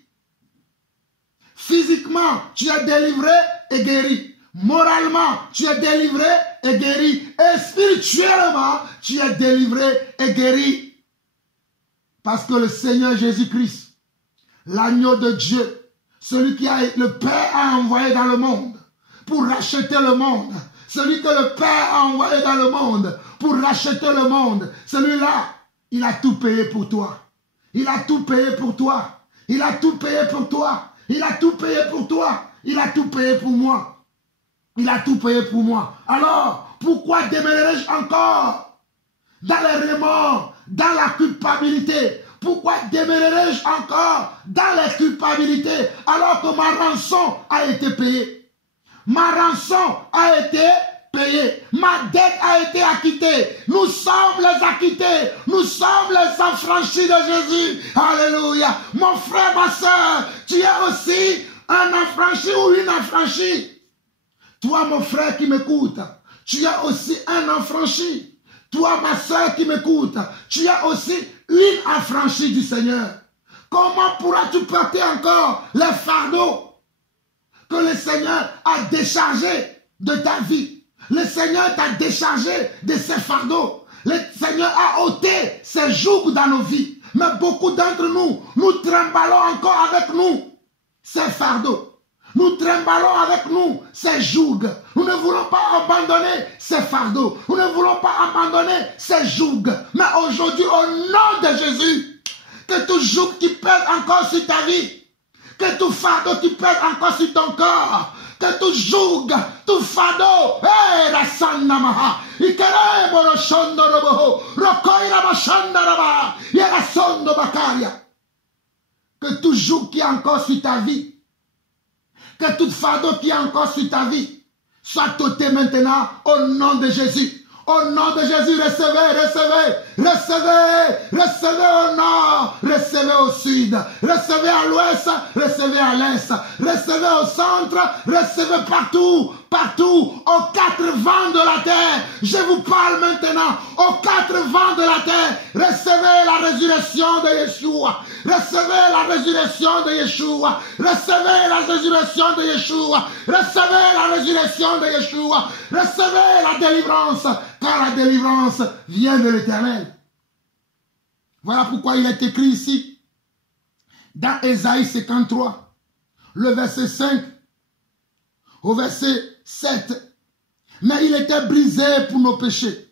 Physiquement, tu es délivré et guéri. Moralement, tu es délivré et guéri. Et spirituellement, tu es délivré et guéri. Parce que le Seigneur Jésus-Christ, l'agneau de Dieu, celui qui le Père a envoyé dans le monde pour racheter le monde, celui que le Père a envoyé dans le monde pour racheter le monde, celui-là, il a tout payé pour toi. Il a tout payé pour toi. Il a tout payé pour toi. Il a tout payé pour toi. Il a tout payé pour moi. Il a tout payé pour moi. Alors, pourquoi demeurerai-je encore dans les remords, dans la culpabilité? Pourquoi demeurerai-je encore dans les culpabilités alors que ma rançon a été payée? Ma rançon a été payée. Ma dette a été acquittée. Nous sommes les acquittés. Nous sommes les affranchis de Jésus. Alléluia. Mon frère, ma soeur, tu es aussi un affranchi ou une affranchie. Toi, mon frère qui m'écoute, tu es aussi un affranchi. Toi, ma soeur qui m'écoute, tu es aussi une affranchie du Seigneur. Comment pourras-tu porter encore les fardeaux que le Seigneur a déchargés de ta vie? Le Seigneur t'a déchargé de ses fardeaux. Le Seigneur a ôté ses jougs dans nos vies. Mais beaucoup d'entre nous, nous trimballons encore avec nous ces fardeaux. Nous trimballons avec nous ces jougs. Nous ne voulons pas abandonner ces fardeaux. Nous ne voulons pas abandonner ces jougs. Mais aujourd'hui, au nom de Jésus, que tout joug qui pèse encore sur ta vie, que tout fardeau qui pèse encore sur ton corps, que tout joug, tout fardeau, la sannamaha, ikere borochondo roboho, rokoira bashanda raba, yera sondo bakaria. Que tout joug qui est encore sur ta vie, que tout fardeau qui est encore sur ta vie soit ôté maintenant au nom de Jésus. Au nom de Jésus, recevez, recevez, recevez, recevez au nord, recevez au sud, recevez à l'ouest, recevez à l'est, recevez au centre, recevez partout, partout, aux quatre vents de la terre. Je vous parle maintenant, aux quatre vents de la terre, recevez la résurrection de Yeshua, recevez la résurrection de Yeshua, recevez la résurrection de Yeshua, recevez la résurrection de Yeshua, recevez la délivrance, car la délivrance vient de l'Éternel. Voilà pourquoi il est écrit ici, dans Ésaïe 53, le verset 5 au verset 7. Mais il était brisé pour nos péchés,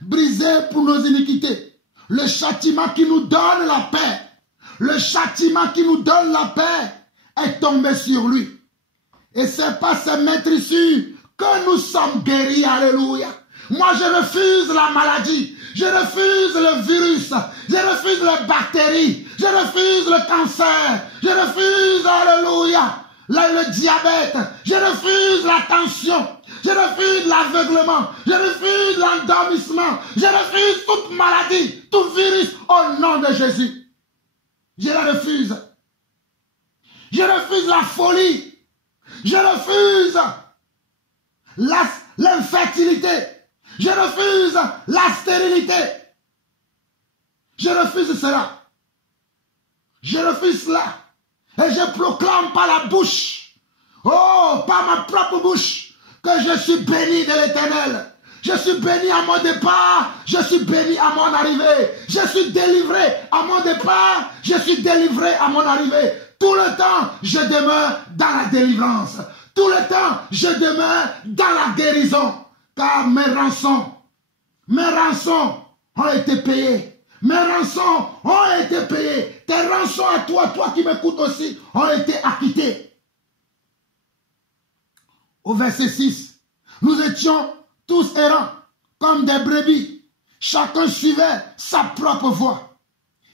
brisé pour nos iniquités. Le châtiment qui nous donne la paix, le châtiment qui nous donne la paix est tombé sur lui. Et c'est par ses maîtrissures que nous sommes guéris. Alléluia. Moi, je refuse la maladie, je refuse le virus, je refuse les bactéries, je refuse le cancer, je refuse, alléluia, le diabète, je refuse la tension, je refuse l'aveuglement, je refuse l'endormissement, je refuse toute maladie, tout virus au nom de Jésus. Je la refuse. Je refuse la folie, je refuse l'infertilité. Je refuse la stérilité. Je refuse cela. Je refuse cela. Et je proclame par la bouche, par ma propre bouche, que je suis béni de l'Éternel. Je suis béni à mon départ, je suis béni à mon arrivée. Je suis délivré à mon départ, je suis délivré à mon arrivée. Tout le temps, je demeure dans la délivrance. Tout le temps, je demeure dans la guérison. Car mes rançons ont été payées. Mes rançons ont été payées. Tes rançons à toi, toi qui m'écoutes aussi, ont été acquittées. Au verset 6, nous étions tous errants, comme des brebis. Chacun suivait sa propre voie.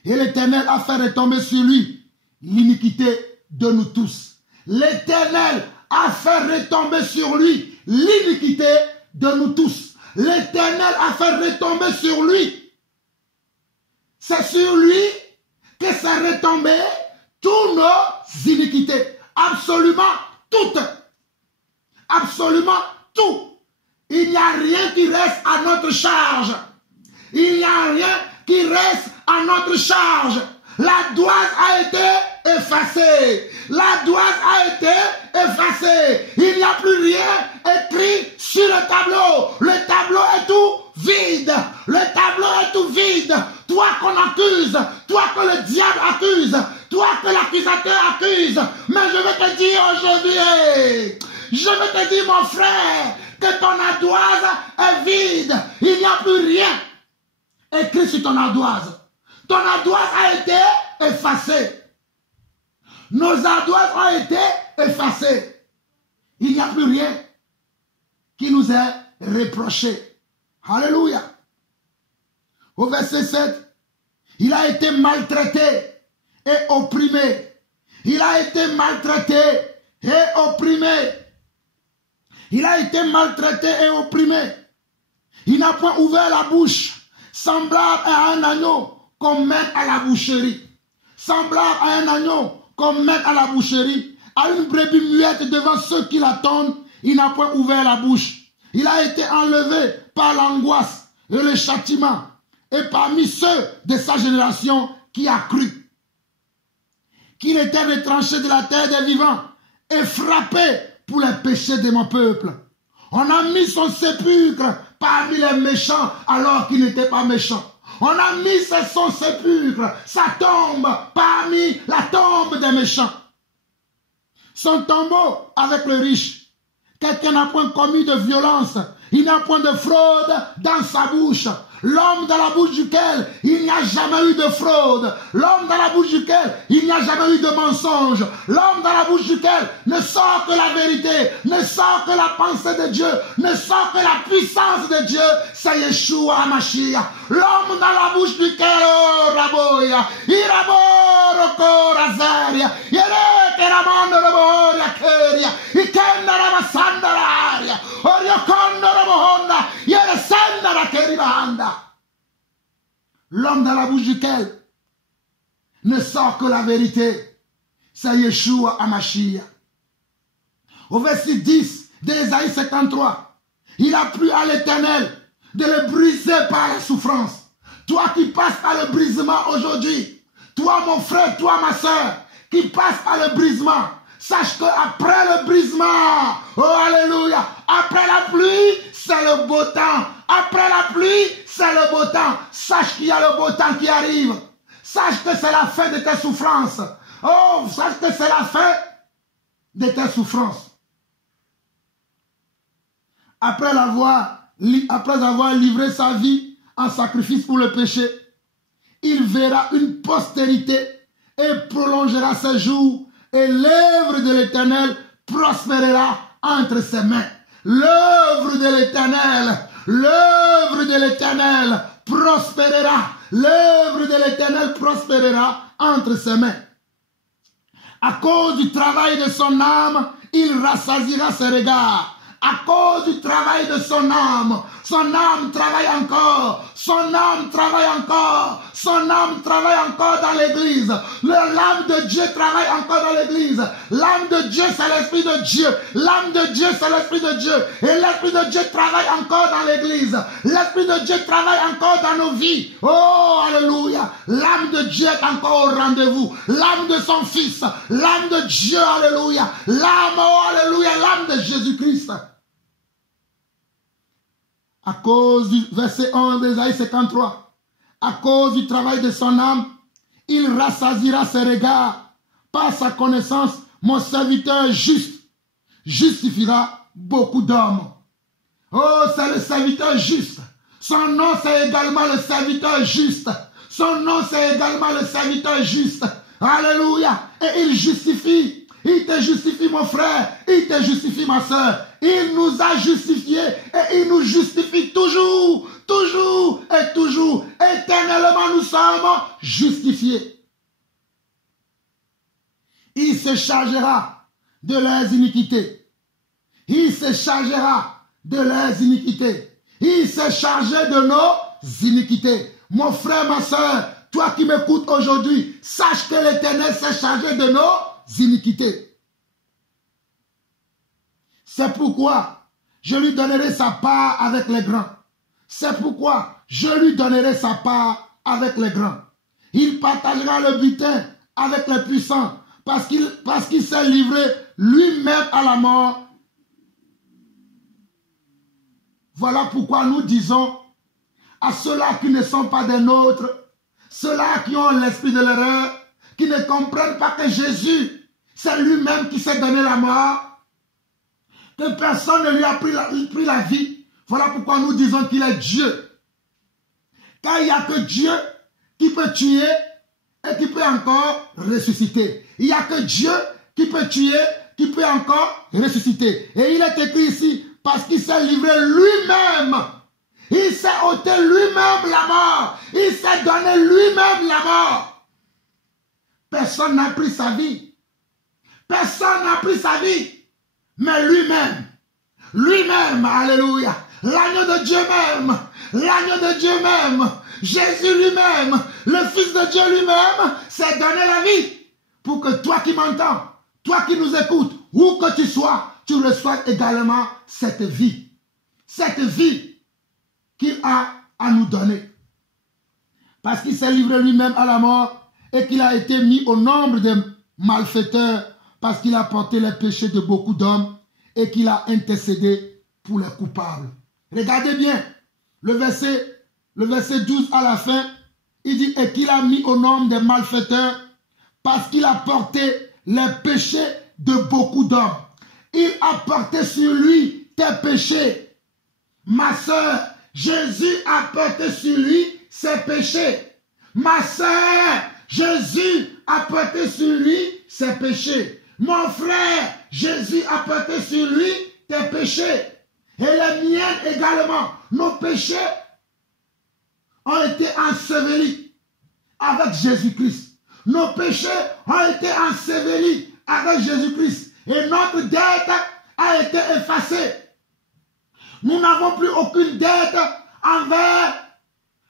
Et l'Éternel a fait retomber sur lui l'iniquité de nous tous. L'Éternel a fait retomber sur lui l'iniquité de nous tous. L'Éternel a fait retomber sur lui. C'est sur lui que s'est retombé toutes nos iniquités. Absolument toutes. Absolument tout. Il n'y a rien qui reste à notre charge. Il n'y a rien qui reste à notre charge. La douane a été effacée. La douane a été effacée. Il n'y a plus rien écrit sur le tableau. Le tableau est tout vide. Le tableau est tout vide. Toi qu'on accuse, toi que le diable accuse, toi que l'accusateur accuse. Mais je vais te dire aujourd'hui, je vais te dire mon frère, que ton ardoise est vide. Il n'y a plus rien écrit sur ton ardoise. Ton ardoise a été effacée. Nos ardoises ont été effacées. Il n'y a plus rien qui nous est reproché. Alléluia. Au verset 7, il a été maltraité et opprimé. Il a été maltraité et opprimé. Il a été maltraité et opprimé. Il n'a point ouvert la bouche, semblable à un agneau qu'on mène à la boucherie. Semblable à un agneau qu'on mène à la boucherie, à une brebis muette devant ceux qui l'attendent, il n'a point ouvert la bouche. Il a été enlevé par l'angoisse et le châtiment, et parmi ceux de sa génération qui a cru qu'il était retranché de la terre des vivants et frappé pour les péchés de mon peuple. On a mis son sépulcre parmi les méchants alors qu'il n'était pas méchant. On a mis son sépulcre, sa tombe, parmi la tombe des méchants. Son tombeau avec le riche. Quelqu'un n'a point commis de violence. Il n'a point de fraude dans sa bouche. L'homme dans la bouche duquel il n'y a jamais eu de fraude. L'homme dans la bouche duquel il n'y a jamais eu de mensonge. L'homme dans la bouche duquel ne sort que la vérité, ne sort que la pensée de Dieu, ne sort que la puissance de Dieu. C'est Yeshua HaMashiach. L'homme dans la bouche duquel, oh Raboya, Iraboro Korazaria, Yereke Ramando Raboria Keria, Ikenda Ramasandararia, Oriokondo Rabohonda, Yeresenda Rakeribanda. L'homme dans la bouche duquel ne sort que la vérité, c'est Yeshua HaMashiach. Au verset 10 d'Ésaïe 53, il a plu à l'Éternel de le briser par la souffrance. Toi qui passes par le brisement aujourd'hui, toi mon frère, toi ma soeur, qui passe par le brisement, sache qu'après le brisement, oh alléluia, après la pluie, c'est le beau temps. Après la pluie, c'est le beau temps. Sache qu'il y a le beau temps qui arrive. Sache que c'est la fin de tes souffrances. Oh, sache que c'est la fin de tes souffrances. Après avoir livré sa vie en sacrifice pour le péché, il verra une postérité et prolongera ses jours, et l'œuvre de l'Éternel prospérera entre ses mains. L'œuvre de l'Éternel prospérera. L'œuvre de l'Éternel prospérera entre ses mains. À cause du travail de son âme, il rassasiera ses regards. À cause du travail de son âme travaille encore, son âme travaille encore, son âme travaille encore dans l'église. L'âme de Dieu travaille encore dans l'église. L'âme de Dieu, c'est l'Esprit de Dieu. L'âme de Dieu, c'est l'Esprit de Dieu. Et l'Esprit de Dieu travaille encore dans l'église. L'Esprit de Dieu travaille encore dans nos vies. Oh, alléluia. L'âme de Dieu est encore au rendez-vous. L'âme de son Fils. L'âme de Dieu, alléluia. L'âme, oh, alléluia, l'âme de Jésus-Christ. À cause du verset 11 d'Ésaïe 53, à cause du travail de son âme, il rassasiera ses regards. Par sa connaissance, mon serviteur juste justifiera beaucoup d'hommes. Oh, c'est le serviteur juste. Son nom, c'est également le serviteur juste. Son nom, c'est également le serviteur juste. Alléluia. Et il justifie. Il te justifie, mon frère. Il te justifie, ma soeur. Il nous a justifiés et il nous justifie toujours, toujours et toujours. Éternellement, nous sommes justifiés. Il se chargera de leurs iniquités. Il se chargera de leurs iniquités. Il s'est chargé de nos iniquités. Mon frère, ma soeur, toi qui m'écoutes aujourd'hui, sache que l'Éternel s'est chargé de nos iniquités. C'est pourquoi je lui donnerai sa part avec les grands. C'est pourquoi je lui donnerai sa part avec les grands. Il partagera le butin avec les puissants parce qu'il s'est livré lui-même à la mort. Voilà pourquoi nous disons à ceux-là qui ne sont pas des nôtres, ceux-là qui ont l'esprit de l'erreur, qui ne comprennent pas que Jésus, c'est lui-même qui s'est donné la mort, que personne ne lui a pris la vie. Voilà pourquoi nous disons qu'il est Dieu. Car il n'y a que Dieu qui peut tuer et qui peut encore ressusciter. Il n'y a que Dieu qui peut tuer, qui peut encore ressusciter. Et il est écrit ici, parce qu'il s'est livré lui-même. Il s'est ôté lui-même la mort. Il s'est donné lui-même la mort. Personne n'a pris sa vie. Personne n'a pris sa vie. Mais lui-même. Lui-même, alléluia. L'agneau de Dieu même. L'agneau de Dieu même. Jésus lui-même. Le Fils de Dieu lui-même s'est donné la vie. Pour que toi qui m'entends, toi qui nous écoutes, où que tu sois, tu reçois également cette vie. Cette vie qu'il a à nous donner. Parce qu'il s'est livré lui-même à la mort et qu'il a été mis au nombre des malfaiteurs parce qu'il a porté les péchés de beaucoup d'hommes et qu'il a intercédé pour les coupables. Regardez bien, le verset 12 à la fin, il dit « Et qu'il a mis au nombre des malfaiteurs parce qu'il a porté les péchés de beaucoup d'hommes. » Il a porté sur lui tes péchés. Ma soeur, Jésus a porté sur lui ses péchés. Ma soeur, Jésus a porté sur lui ses péchés. Mon frère, Jésus a porté sur lui tes péchés. Et les miens également. Nos péchés ont été ensevelis avec Jésus-Christ. Nos péchés ont été ensevelis avec Jésus-Christ. Et notre dette a été effacée. Nous n'avons plus aucune dette envers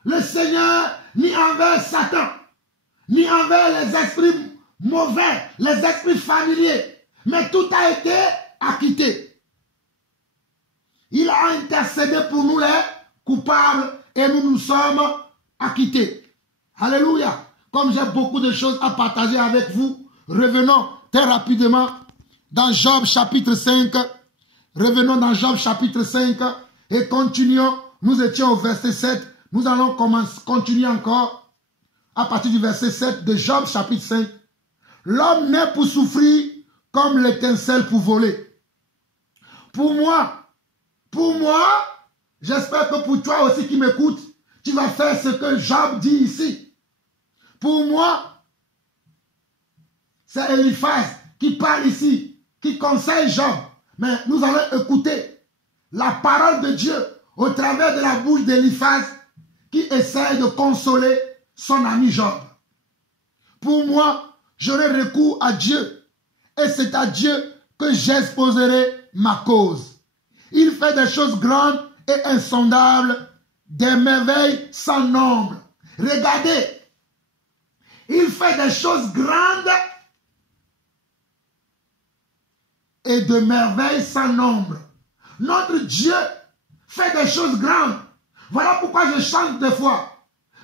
le Seigneur, ni envers Satan, ni envers les esprits mauvais, les esprits familiers. Mais tout a été acquitté. Il a intercédé pour nous les coupables et nous nous sommes acquittés. Alléluia. Comme j'ai beaucoup de choses à partager avec vous, revenons très rapidement dans Job chapitre 5. Revenons dans Job chapitre 5 et continuons. Nous étions au verset 7. Nous allons continuer encore à partir du verset 7 de Job chapitre 5. L'homme naît pour souffrir comme l'étincelle pour voler. Pour moi, j'espère que pour toi aussi qui m'écoutes, tu vas faire ce que Job dit ici. Pour moi, c'est Eliphaz qui parle ici, qui conseille Job. Mais nous allons écouter la parole de Dieu au travers de la bouche d'Eliphaz qui essaie de consoler son ami Job. Pour moi, j'aurai recours à Dieu et c'est à Dieu que j'exposerai ma cause. Il fait des choses grandes et insondables, des merveilles sans nombre. Regardez, il fait des choses grandes et de merveilles sans nombre. Notre Dieu fait des choses grandes. Voilà pourquoi je chante des fois.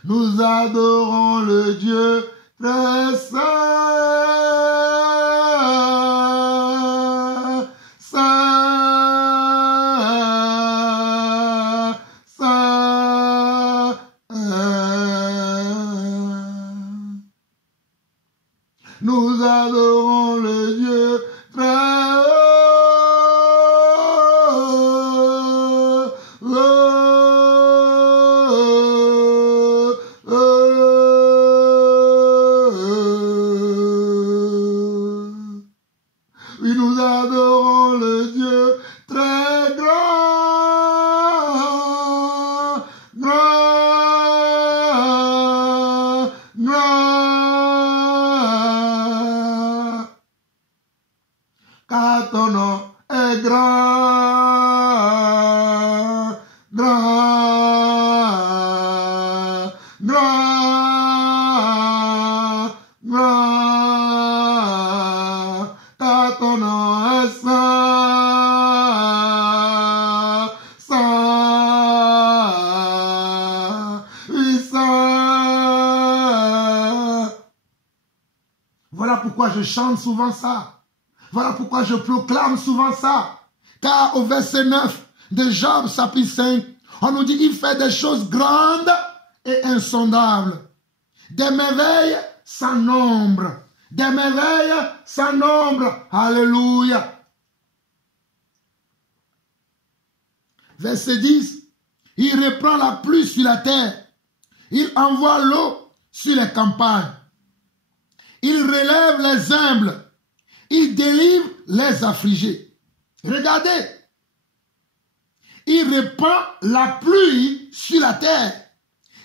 Nous adorons le Dieu très saint, saint, saint. Nous adorons le Dieu très Voilà pourquoi je chante souvent ça. Voilà pourquoi je proclame souvent ça. Car au verset 9 de Job, chapitre 5, on nous dit qu'il fait des choses grandes et insondables. Des merveilles sans nombre. Des merveilles sans nombre. Alléluia. Verset 10. Il reprend la pluie sur la terre. Il envoie l'eau sur les campagnes. Il relève les humbles. Il délivre les affligés. Regardez. Il répand la pluie sur la terre.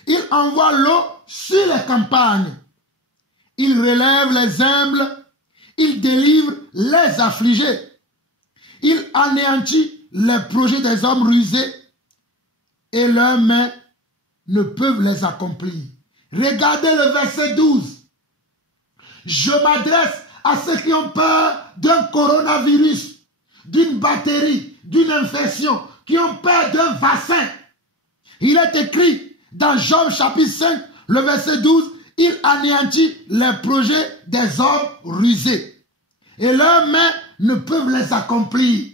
Il envoie l'eau sur les campagnes. Il relève les humbles. Il délivre les affligés. Il anéantit les projets des hommes rusés et leurs mains ne peuvent les accomplir. Regardez le verset 12. Je m'adresse à ceux qui ont peur d'un coronavirus, d'une bactérie, d'une infection, qui ont peur d'un vaccin. Il est écrit dans Job chapitre 5, le verset 12, il anéantit les projets des hommes rusés et leurs mains ne peuvent les accomplir.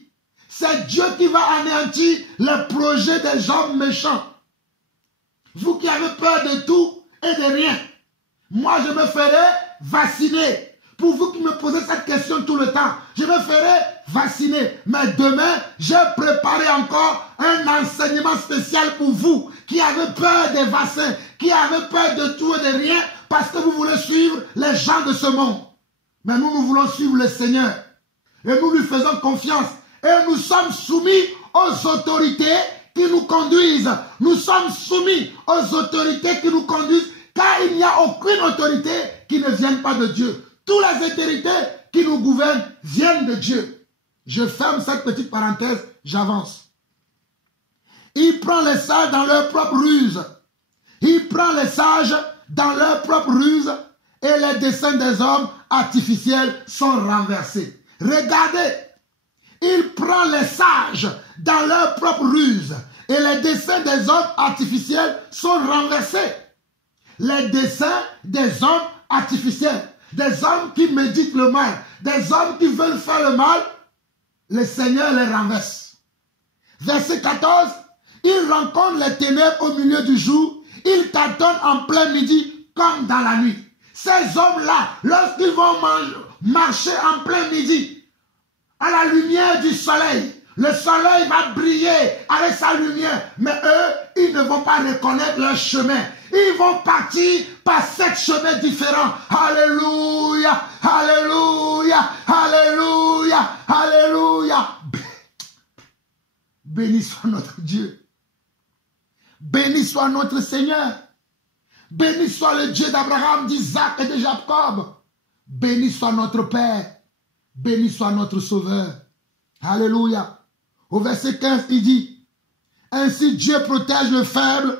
C'est Dieu qui va anéantir les projets des hommes méchants. Vous qui avez peur de tout et de rien, moi je me ferai vacciner. Pour vous qui me posez cette question tout le temps, je me ferai vacciner. Mais demain, j'ai préparé encore un enseignement spécial pour vous qui avez peur des vaccins, qui avez peur de tout et de rien, parce que vous voulez suivre les gens de ce monde. Mais nous voulons suivre le Seigneur. Et nous lui faisons confiance. Et nous sommes soumis aux autorités qui nous conduisent. Nous sommes soumis aux autorités qui nous conduisent, car il n'y a aucune autorité qui ne vienne pas de Dieu. Toutes les autorités qui nous gouvernent viennent de Dieu. Je ferme cette petite parenthèse, j'avance. Il prend les sages dans leur propre ruse. Il prend les sages dans leur propre ruse et les desseins des hommes artificiels sont renversés. Regardez, il prend les sages dans leur propre ruse et les desseins des hommes artificiels sont renversés. Les desseins des hommes artificiels, des hommes qui méditent le mal, des hommes qui veulent faire le mal, le Seigneur les renverse. Verset 14, il rencontre les ténèbres au milieu du jour, il tâtonne en plein midi comme dans la nuit. Ces hommes-là, lorsqu'ils vont marcher en plein midi, à la lumière du soleil, le soleil va briller avec sa lumière, mais eux, ils ne vont pas reconnaître leur chemin. Ils vont partir par 7 chemins différents. Alléluia, alléluia, alléluia, alléluia. Béni soit notre Dieu. Béni soit notre Seigneur. Béni soit le Dieu d'Abraham, d'Isaac et de Jacob. Béni soit notre Père. Béni soit notre Sauveur. Alléluia. Au verset 15, il dit, ainsi Dieu protège le faible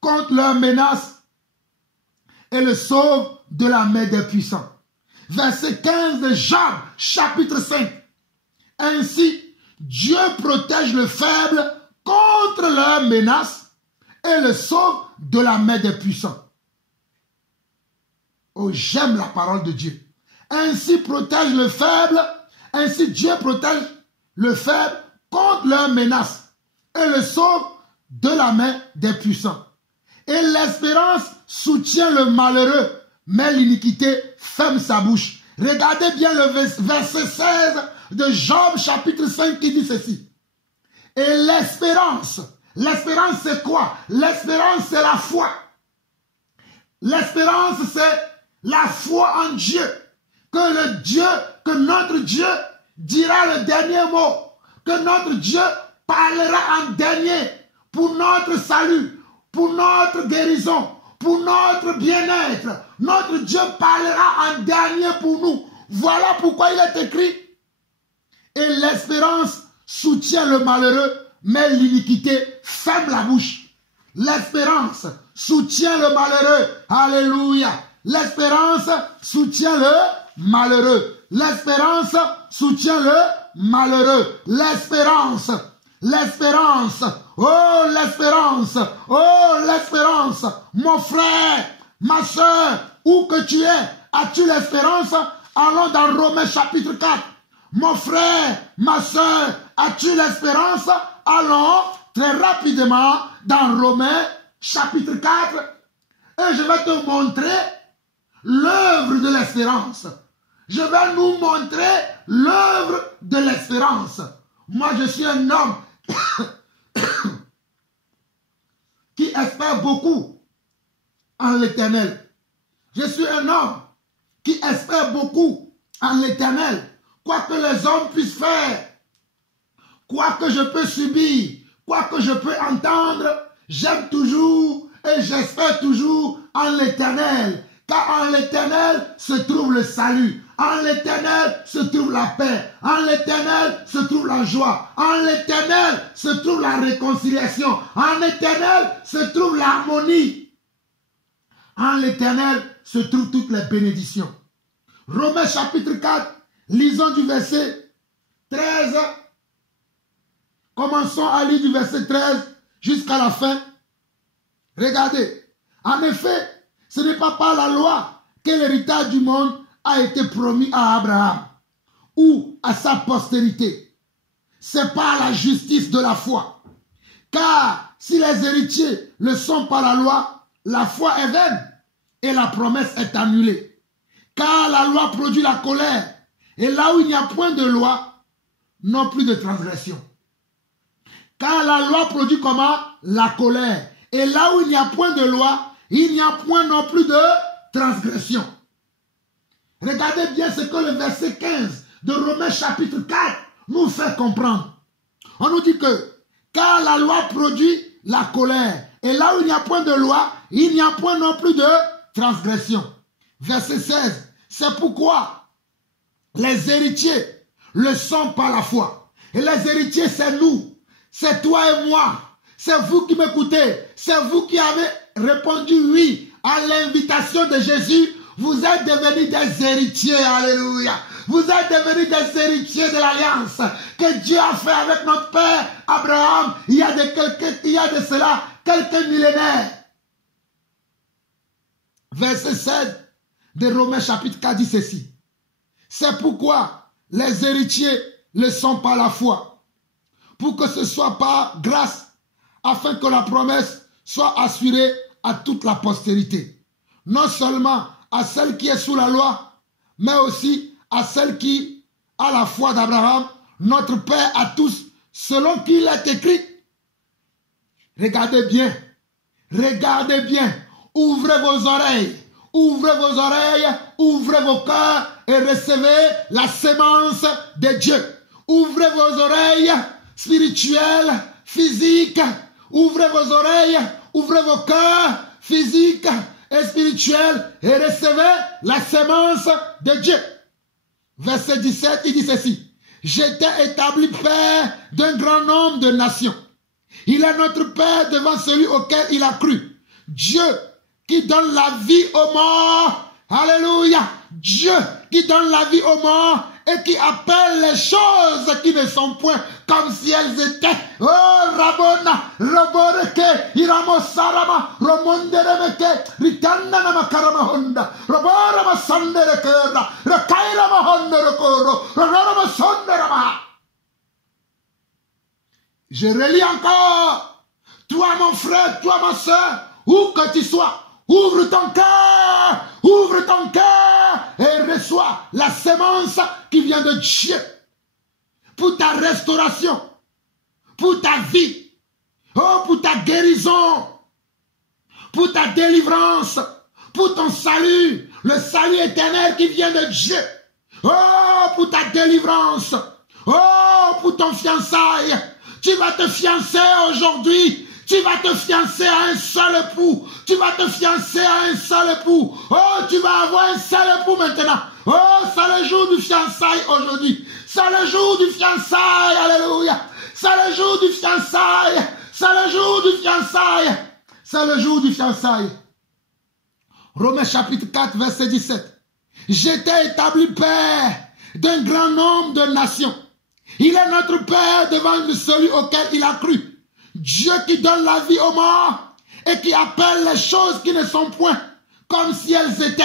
contre leurs menaces et le sauve de la main des puissants. Verset 15 de Job, chapitre 5. Ainsi, Dieu protège le faible contre leurs menaces et le sauve de la main des puissants. Oh, j'aime la parole de Dieu. Ainsi protège le faible, ainsi Dieu protège le faible contre leurs menaces et le sauve de la main des puissants. Et l'espérance soutient le malheureux, mais l'iniquité ferme sa bouche. Regardez bien le verset 16 de Job chapitre 5 qui dit ceci. Et l'espérance c'est quoi? L'espérance c'est la foi. L'espérance c'est la foi en Dieu. Que notre Dieu dira le dernier mot. Que notre Dieu parlera en dernier pour notre salut, pour notre guérison, pour notre bien-être. Notre Dieu parlera en dernier pour nous. Voilà pourquoi il est écrit. Et l'espérance soutient le malheureux, mais l'iniquité ferme la bouche. L'espérance soutient le malheureux. Alléluia. L'espérance soutient le malheureux. L'espérance soutient le malheureux. L'espérance. L'espérance. Oh, l'espérance. Oh, l'espérance. Mon frère, ma soeur, où que tu es, as-tu l'espérance? Allons dans Romains chapitre 4. Mon frère, ma soeur, as-tu l'espérance? Allons très rapidement dans Romains chapitre 4. Et je vais te montrer l'œuvre de l'espérance. Je vais nous montrer l'œuvre de l'espérance. Moi, je suis un homme qui espère beaucoup en l'Éternel. Je suis un homme qui espère beaucoup en l'Éternel. Quoi que les hommes puissent faire, quoi que je peux subir, quoi que je peux entendre, j'aime toujours et j'espère toujours en l'Éternel. Car en l'Éternel se trouve le salut. En l'Éternel se trouve la paix. En l'Éternel se trouve la joie. En l'Éternel se trouve la réconciliation. En l'Éternel se trouve l'harmonie. En l'Éternel se trouvent toutes les bénédictions. Romains chapitre 4, lisons du verset 13. Commençons à lire du verset 13 jusqu'à la fin. Regardez. En effet, ce n'est pas par la loi que l'héritage du monde a été promis à Abraham ou à sa postérité. C'est par la justice de la foi. Car si les héritiers le sont par la foi est vaine et la promesse est annulée. Car la loi produit la colère. Et là où il n'y a point de loi, non plus de transgression. Car la loi produit comment? La colère. Et là où il n'y a point de loi, il n'y a point non plus de transgression. Regardez bien ce que le verset 15 de Romains chapitre 4 nous fait comprendre. On nous dit que, car la loi produit la colère, et là où il n'y a point de loi, il n'y a point non plus de transgression. Verset 16, c'est pourquoi les héritiers le sont par la foi. Et les héritiers, c'est nous, c'est toi et moi, c'est vous qui m'écoutez, c'est vous qui avez répondu oui à l'invitation de Jésus. Vous êtes devenus des héritiers, alléluia. Vous êtes devenus des héritiers de l'alliance que Dieu a fait avec notre père Abraham il y a de cela quelques millénaires. Verset 7 de Romains chapitre 4 dit ceci. C'est pourquoi les héritiers le sont par la foi, pour que ce soit par grâce, afin que la promesse soit assurée à toute la postérité. Non seulement à celle qui est sous la loi, mais aussi à celle qui a la foi d'Abraham, notre Père à tous, selon qu'il est écrit. Regardez bien, ouvrez vos oreilles, ouvrez vos cœurs et recevez la sémence de Dieu. Ouvrez vos oreilles spirituelles, physiques, ouvrez vos oreilles, ouvrez vos cœurs physiques et spirituels et recevez la sémence de Dieu. Verset 17, il dit ceci. J'étais établi père d'un grand nombre de nations. Il est notre père devant celui auquel il a cru. Dieu qui donne la vie aux morts. Alléluia. Dieu qui donne la vie aux morts et qui appelle les choses qui ne sont point comme si elles étaient. Oh, Rabona, Roboreke, Iramosarama, Romonderemeke, Ritanama Karamahonda, Roborama Sanderekera, Rakairama Honderekoro, Roborama Sonderama. Je relis encore. Toi, mon frère, toi, ma soeur, où que tu sois, ouvre ton cœur et reçois la sémence qui vient de Dieu pour ta restauration, pour ta vie, oh, pour ta guérison, pour ta délivrance, pour ton salut, le salut éternel qui vient de Dieu, oh, pour ta délivrance, oh, pour ton fiançailles. Tu vas te fiancer aujourd'hui. Tu vas te fiancer à un seul époux. Tu vas te fiancer à un seul époux. Oh, tu vas avoir un seul époux maintenant. Oh, c'est le jour du fiançailles aujourd'hui. C'est le jour du fiançailles. Alléluia. C'est le jour du fiançailles. C'est le jour du fiançailles. C'est le jour du fiançailles. Romains chapitre 4, verset 17. J'étais établi père d'un grand nombre de nations. Il est notre Père devant celui auquel il a cru. Dieu qui donne la vie aux morts et qui appelle les choses qui ne sont point comme si elles étaient.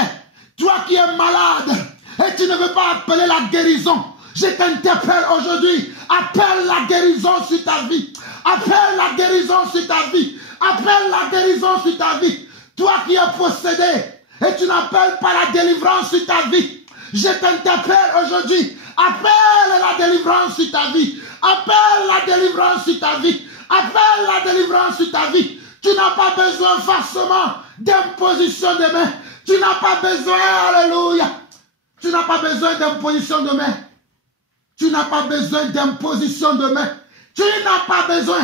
Toi qui es malade et tu ne veux pas appeler la guérison, je t'interpelle aujourd'hui. Appelle la guérison sur ta vie. Appelle la guérison sur ta vie. Appelle la guérison sur ta vie. Toi qui es possédé et tu n'appelles pas la délivrance sur ta vie, je t'interpelle aujourd'hui. Appelle la délivrance sur ta vie. Appelle la délivrance sur ta vie. Appelle la délivrance sur ta vie. Tu n'as pas besoin forcément d'imposition de main. Tu n'as pas besoin, alléluia. Tu n'as pas besoin d'imposition de main. Tu n'as pas besoin d'imposition de main. Tu n'as pas besoin.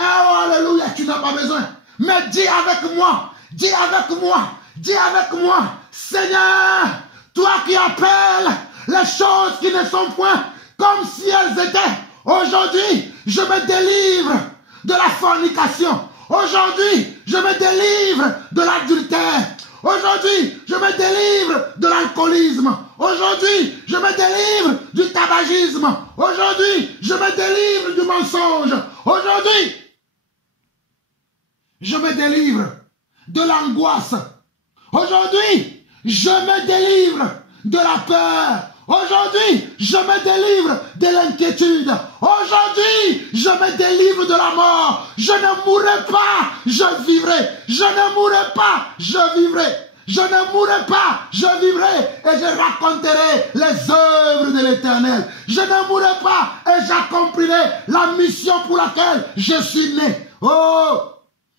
Oh, alléluia, tu n'as pas besoin. Mais dis avec moi, dis avec moi, dis avec moi, Seigneur, toi qui appelles les choses qui ne sont point comme si elles étaient. Aujourd'hui, je me délivre de la fornication. Aujourd'hui, je me délivre de l'adultère. Aujourd'hui, je me délivre de l'alcoolisme. Aujourd'hui, je me délivre du tabagisme. Aujourd'hui, je me délivre du mensonge. Aujourd'hui, je me délivre de l'angoisse. Aujourd'hui, je me délivre de la peur. Aujourd'hui, je me délivre de l'inquiétude. Aujourd'hui, je me délivre de la mort. Je ne mourrai pas, je vivrai. Je ne mourrai pas, je vivrai. Je ne mourrai pas, je vivrai et je raconterai les œuvres de l'Éternel. Je ne mourrai pas et j'accomplirai la mission pour laquelle je suis né. Oh,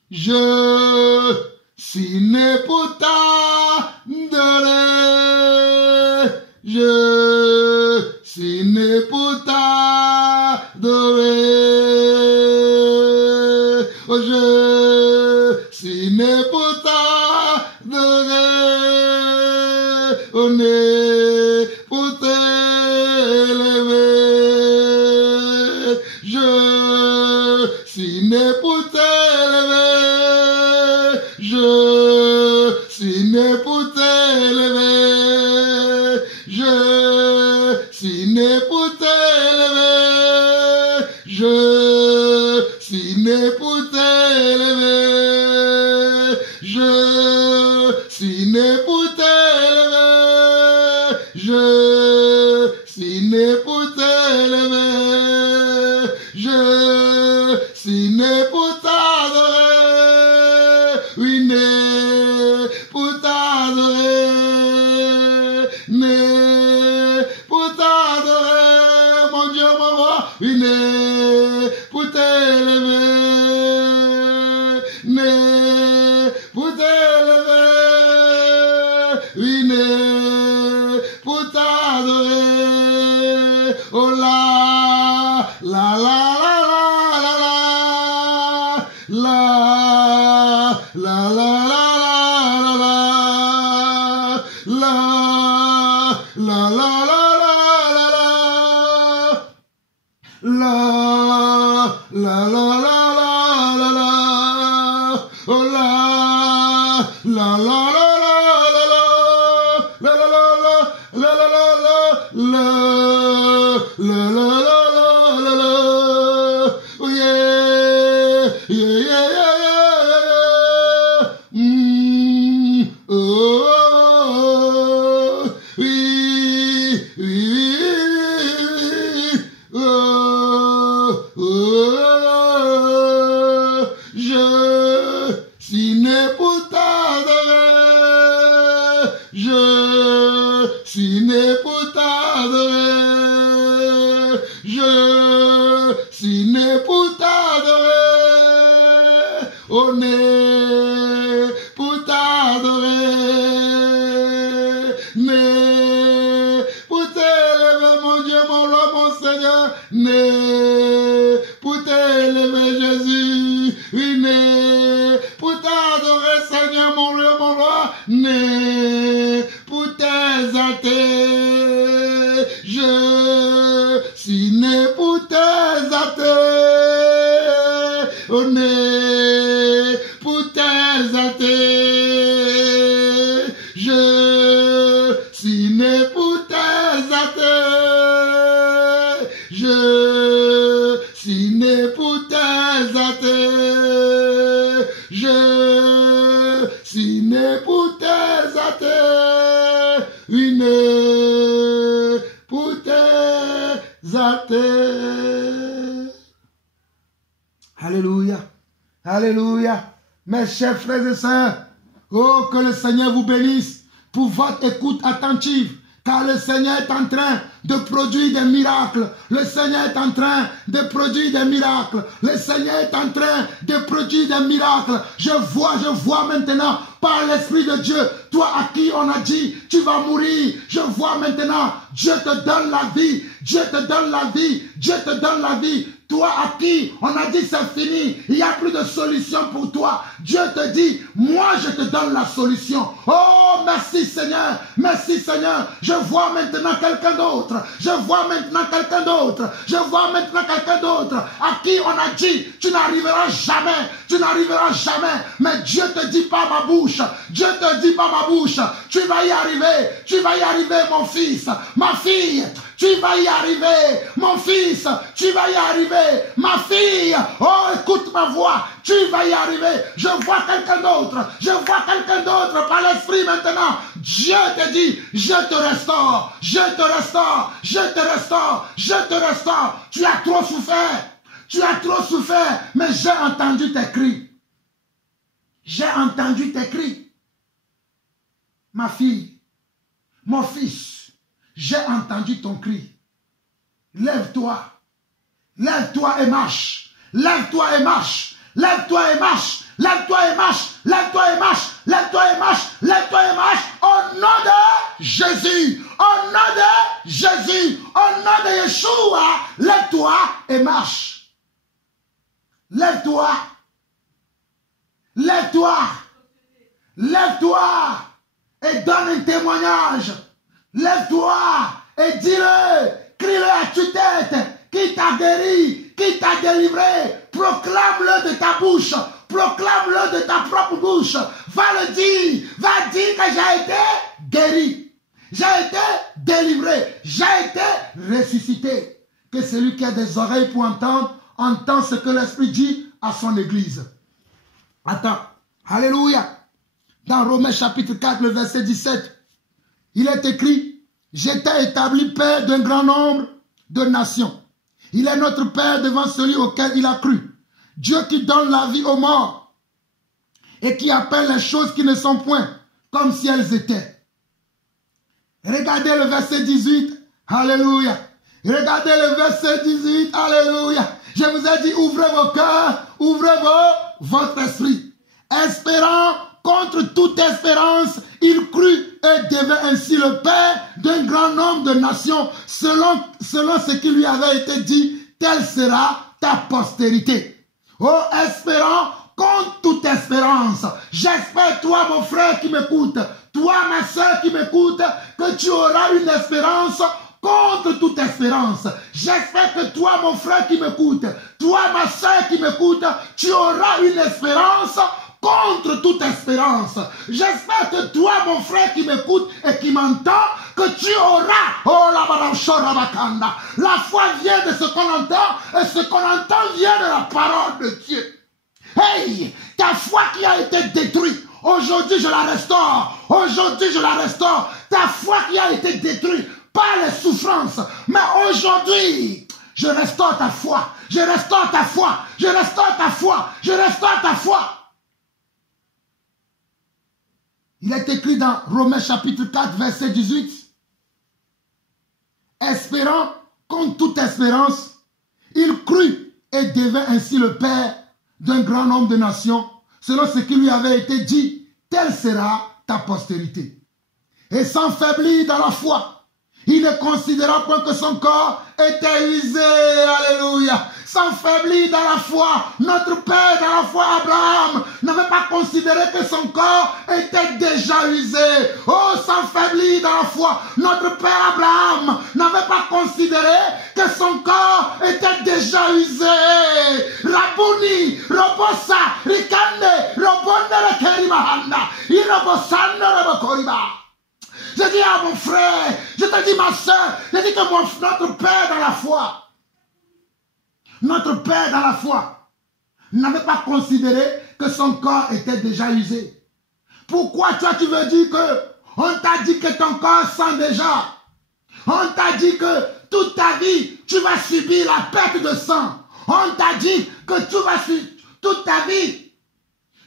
je suis né pour t'adorer. Je suis né pour t'adorer. Oh, je suis né pour t'adorer. Oh, né pour t'élever. Je suis né pour t'élever. Je suis né pour t'élever. Je suis né pour t'élever. Je suis né pour t'élever. Je suis né pour t'élever. Je suis né pour t'élever. Je suis né pour t'adorer. Oui, né pour t'adorer. Né pour t'adorer, mon Dieu, mon roi. Oui, né pour t'élever. Né pour t'élever. Oui, né pour t'adorer. Oh la, la, la, la, la, la, la, la, la, la, la, la, la, la, la, la, la, la, oh la, la, la, la, la, la, la, la, la, la, la, oh yeah, yeah, yeah, yeah, yeah, oh, oui, oui, oh, oh, je suis né pour t'adorer. Je suis né pour t'adorer. Je suis né pour t'adorer. Oh, né pour t'adorer. Né pour t'élever, mon Dieu, mon roi, mon Seigneur. Né pour t'élever, Jésus. Oui, né pour t'adorer, Seigneur, mon roi, mon roi. Né pour t'exalter. Je suis né pour t'exalter. Oh, né ruiné pour t'exalter. Alléluia. Alléluia. Mes chers frères et sœurs, oh, que le Seigneur vous bénisse pour votre écoute attentive, car le Seigneur est en train de produire des miracles. Le Seigneur est en train de produire des miracles. Le Seigneur est en train de produire des miracles. Je vois maintenant par l'Esprit de Dieu, toi à qui on a dit, tu vas mourir. Je vois maintenant, Dieu te donne la vie. Dieu te donne la vie. Dieu te donne la vie. Toi à qui on a dit c'est fini, il n'y a plus de solution pour toi. Dieu te dit, moi je te donne la solution. Oh, merci Seigneur, merci Seigneur. Je vois maintenant quelqu'un d'autre. Je vois maintenant quelqu'un d'autre. Je vois maintenant quelqu'un d'autre à qui on a dit, tu n'arriveras jamais, tu n'arriveras jamais. Mais Dieu te dit par ma bouche, Dieu te dit par ma bouche, tu vas y arriver mon fils, ma fille. Tu vas y arriver, mon fils, tu vas y arriver, ma fille. Oh, écoute ma voix, tu vas y arriver. Je vois quelqu'un d'autre, je vois quelqu'un d'autre par l'Esprit maintenant. Dieu te dit, je te restaure, je te restaure, je te restaure, je te restaure. Tu as trop souffert, mais j'ai entendu tes cris. J'ai entendu tes cris. Ma fille, mon fils, j'ai entendu ton cri. Lève-toi. Lève-toi et marche. Lève-toi et marche. Lève-toi et marche. Lève-toi et marche. Lève-toi et marche. Lève-toi et marche. Lève-toi et marche. Au nom de Jésus. Au nom de Jésus. Au nom de Yeshua. Lève-toi et marche. Lève-toi. Lève-toi. Lève-toi. Et donne un témoignage. Lève-toi et dis-le, crie-le à tue-tête, qui t'a guéri, qui t'a délivré, proclame-le de ta bouche, proclame-le de ta propre bouche, va le dire, va dire que j'ai été guéri, j'ai été délivré, j'ai été ressuscité. Que celui qui a des oreilles pour entendre, entend ce que l'Esprit dit à son église. Attends, alléluia, dans Romains chapitre 4, le verset 17, il est écrit, j'étais établi père d'un grand nombre de nations. Il est notre père devant celui auquel il a cru. Dieu qui donne la vie aux morts et qui appelle les choses qui ne sont point comme si elles étaient. Regardez le verset 18. Alléluia. Regardez le verset 18. Alléluia. Je vous ai dit, ouvrez vos cœurs, ouvrez votre esprit. Espérant contre toute espérance, il crut et devint ainsi le père d'un grand nombre de nations, selon ce qui lui avait été dit, telle sera ta postérité. Oh, espérant contre toute espérance. J'espère, toi, mon frère qui m'écoute, toi, ma soeur qui m'écoute, que tu auras une espérance contre toute espérance. J'espère que toi, mon frère qui m'écoute, toi, ma soeur qui m'écoute, tu auras une espérance contre toute espérance. J'espère que toi, mon frère qui m'écoute et qui m'entend, que tu auras, oh la barachorabakanda, la foi vient de ce qu'on entend, et ce qu'on entend vient de la parole de Dieu. Hey, ta foi qui a été détruite, aujourd'hui je la restaure, aujourd'hui je la restaure. Ta foi qui a été détruite par les souffrances, mais aujourd'hui je restaure ta foi, je restaure ta foi, je restaure ta foi, je restaure ta foi. Il est écrit dans Romains chapitre 4, verset 18. Espérant contre toute espérance, il crut et devint ainsi le père d'un grand nombre de nations, selon ce qui lui avait été dit, telle sera ta postérité. Et sans faiblir dans la foi, il ne considéra point que son corps était usé, alléluia, sans faiblir dans la foi. Notre père dans la foi, Abraham, n'avait pas considéré que son corps était déjà usé. Oh, sans faiblir dans la foi, notre père Abraham n'avait pas considéré que son corps était déjà usé. Rabouni, Robosa, Rikande, Robonde, Rekerimahanda, Irobosande, Rebokoriba. Je dis à mon frère, je te dis ma soeur, je dis que notre père dans la foi, notre père dans la foi, n'avait pas considéré que son corps était déjà usé. Pourquoi toi tu veux dire que On t'a dit que ton corps sent déjà. On t'a dit que toute ta vie, tu vas subir la perte de sang. On t'a dit que toute ta vie,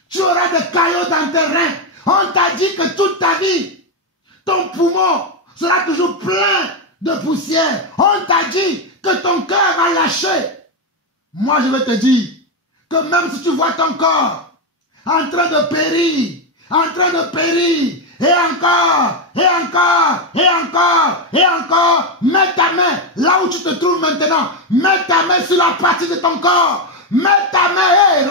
tu auras des caillots dans tes reins. On t'a dit que toute ta vie, ton poumon sera toujours plein de poussière. On t'a dit que ton cœur va lâcher. Moi, je vais te dire que même si tu vois ton corps en train de périr, et encore, mets ta main là où tu te trouves maintenant. Mets ta main sur la partie de ton corps. Mets ta main,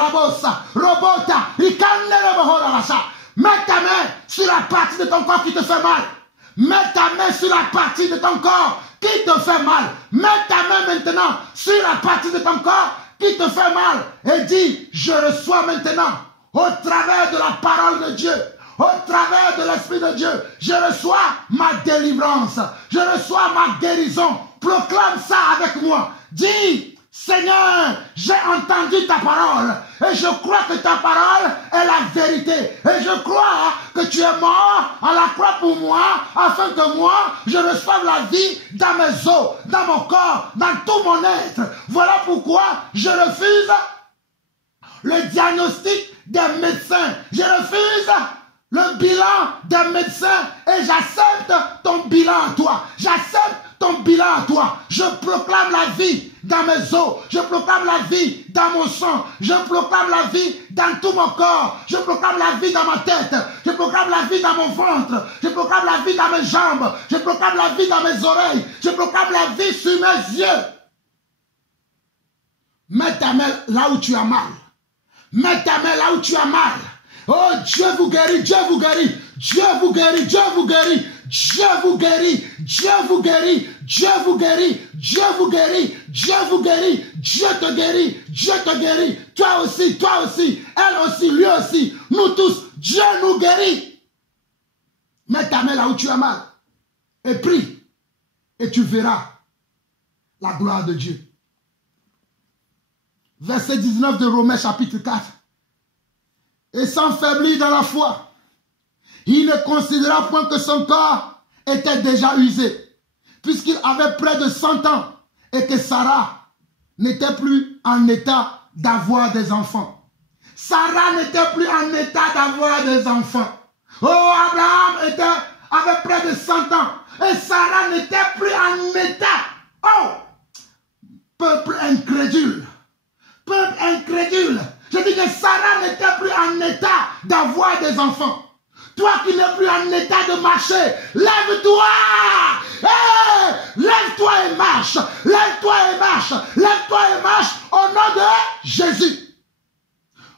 mets ta main sur la partie de ton corps qui te fait mal. Mets ta main sur la partie de ton corps qui te fait mal. Mets ta main maintenant sur la partie de ton corps qui te fait mal. Et dis, je reçois maintenant, au travers de la parole de Dieu, au travers de l'Esprit de Dieu, je reçois ma délivrance. Je reçois ma guérison. Proclame ça avec moi. Dis, Seigneur, j'ai entendu ta parole et je crois que ta parole est la vérité. Et je crois que tu es mort à la croix pour moi afin que moi, je reçoive la vie dans mes os, dans mon corps, dans tout mon être. Voilà pourquoi je refuse le diagnostic des médecins. Je refuse le bilan des médecins et j'accepte ton bilan à toi. J'accepte ton bilan à toi. Je proclame la vie dans mes os. Je proclame la vie dans mon sang. Je proclame la vie dans tout mon corps. Je proclame la vie dans ma tête. Je proclame la vie dans mon ventre. Je proclame la vie dans mes jambes. Je proclame la vie dans mes oreilles. Je proclame la vie sur mes yeux. Mets ta main là où tu as mal. Mets ta main là où tu as mal. Oh, Dieu vous guérit, Dieu vous guérit, Dieu vous guérit, Dieu vous guérit, Dieu vous guérit, Dieu vous guérit, Dieu vous guérit, Dieu vous guérit, Dieu vous guérit, Dieu te guérit, Dieu te guérit, toi aussi, elle aussi, lui aussi, nous tous, Dieu nous guérit. Mets ta main là où tu as mal et prie et tu verras la gloire de Dieu. Verset 19 de Romains chapitre 4. Et sans faiblir dans la foi, il ne considéra point que son corps était déjà usé, puisqu'il avait près de 100 ans et que Sarah n'était plus en état d'avoir des enfants. Sarah n'était plus en état d'avoir des enfants. Oh, Abraham avait près de 100 ans et Sarah n'était plus en état. Oh, peuple incrédule. Peuple incrédule. Je dis que Sarah n'était plus en état d'avoir des enfants. Toi qui n'es plus en état de marcher, lève-toi. Hey, lève-toi et marche. Lève-toi et marche. Lève-toi et marche au nom de Jésus.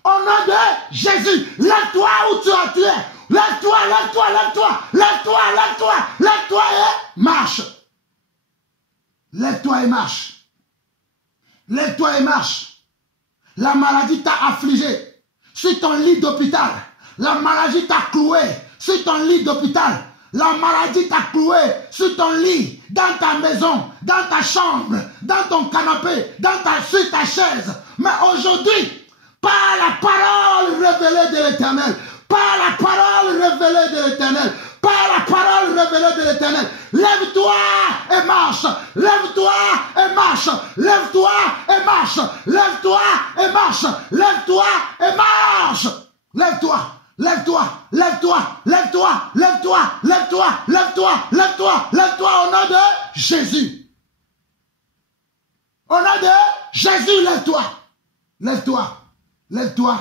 Au nom de Jésus. Lève-toi où tu es. Lève-toi, lève-toi, lève-toi. Lève-toi, lève-toi. Lève-toi et marche. Lève-toi et marche. Lève-toi et marche. La maladie t'a affligé sur ton lit d'hôpital. La maladie t'a cloué sur ton lit d'hôpital. La maladie t'a cloué sur ton lit, dans ta maison, dans ta chambre, dans ton canapé, sur ta chaise. Mais aujourd'hui, par la parole révélée de l'Éternel, par la parole révélée de l'Éternel, par la parole révélée de l'Éternel, lève-toi et marche, lève-toi et marche, lève-toi et marche, lève-toi et marche, lève-toi et marche, lève-toi, lève-toi, lève-toi, lève-toi, lève-toi, lève-toi, lève-toi, lève-toi, lève-toi au nom de Jésus. Au nom de Jésus, lève-toi, lève-toi, lève-toi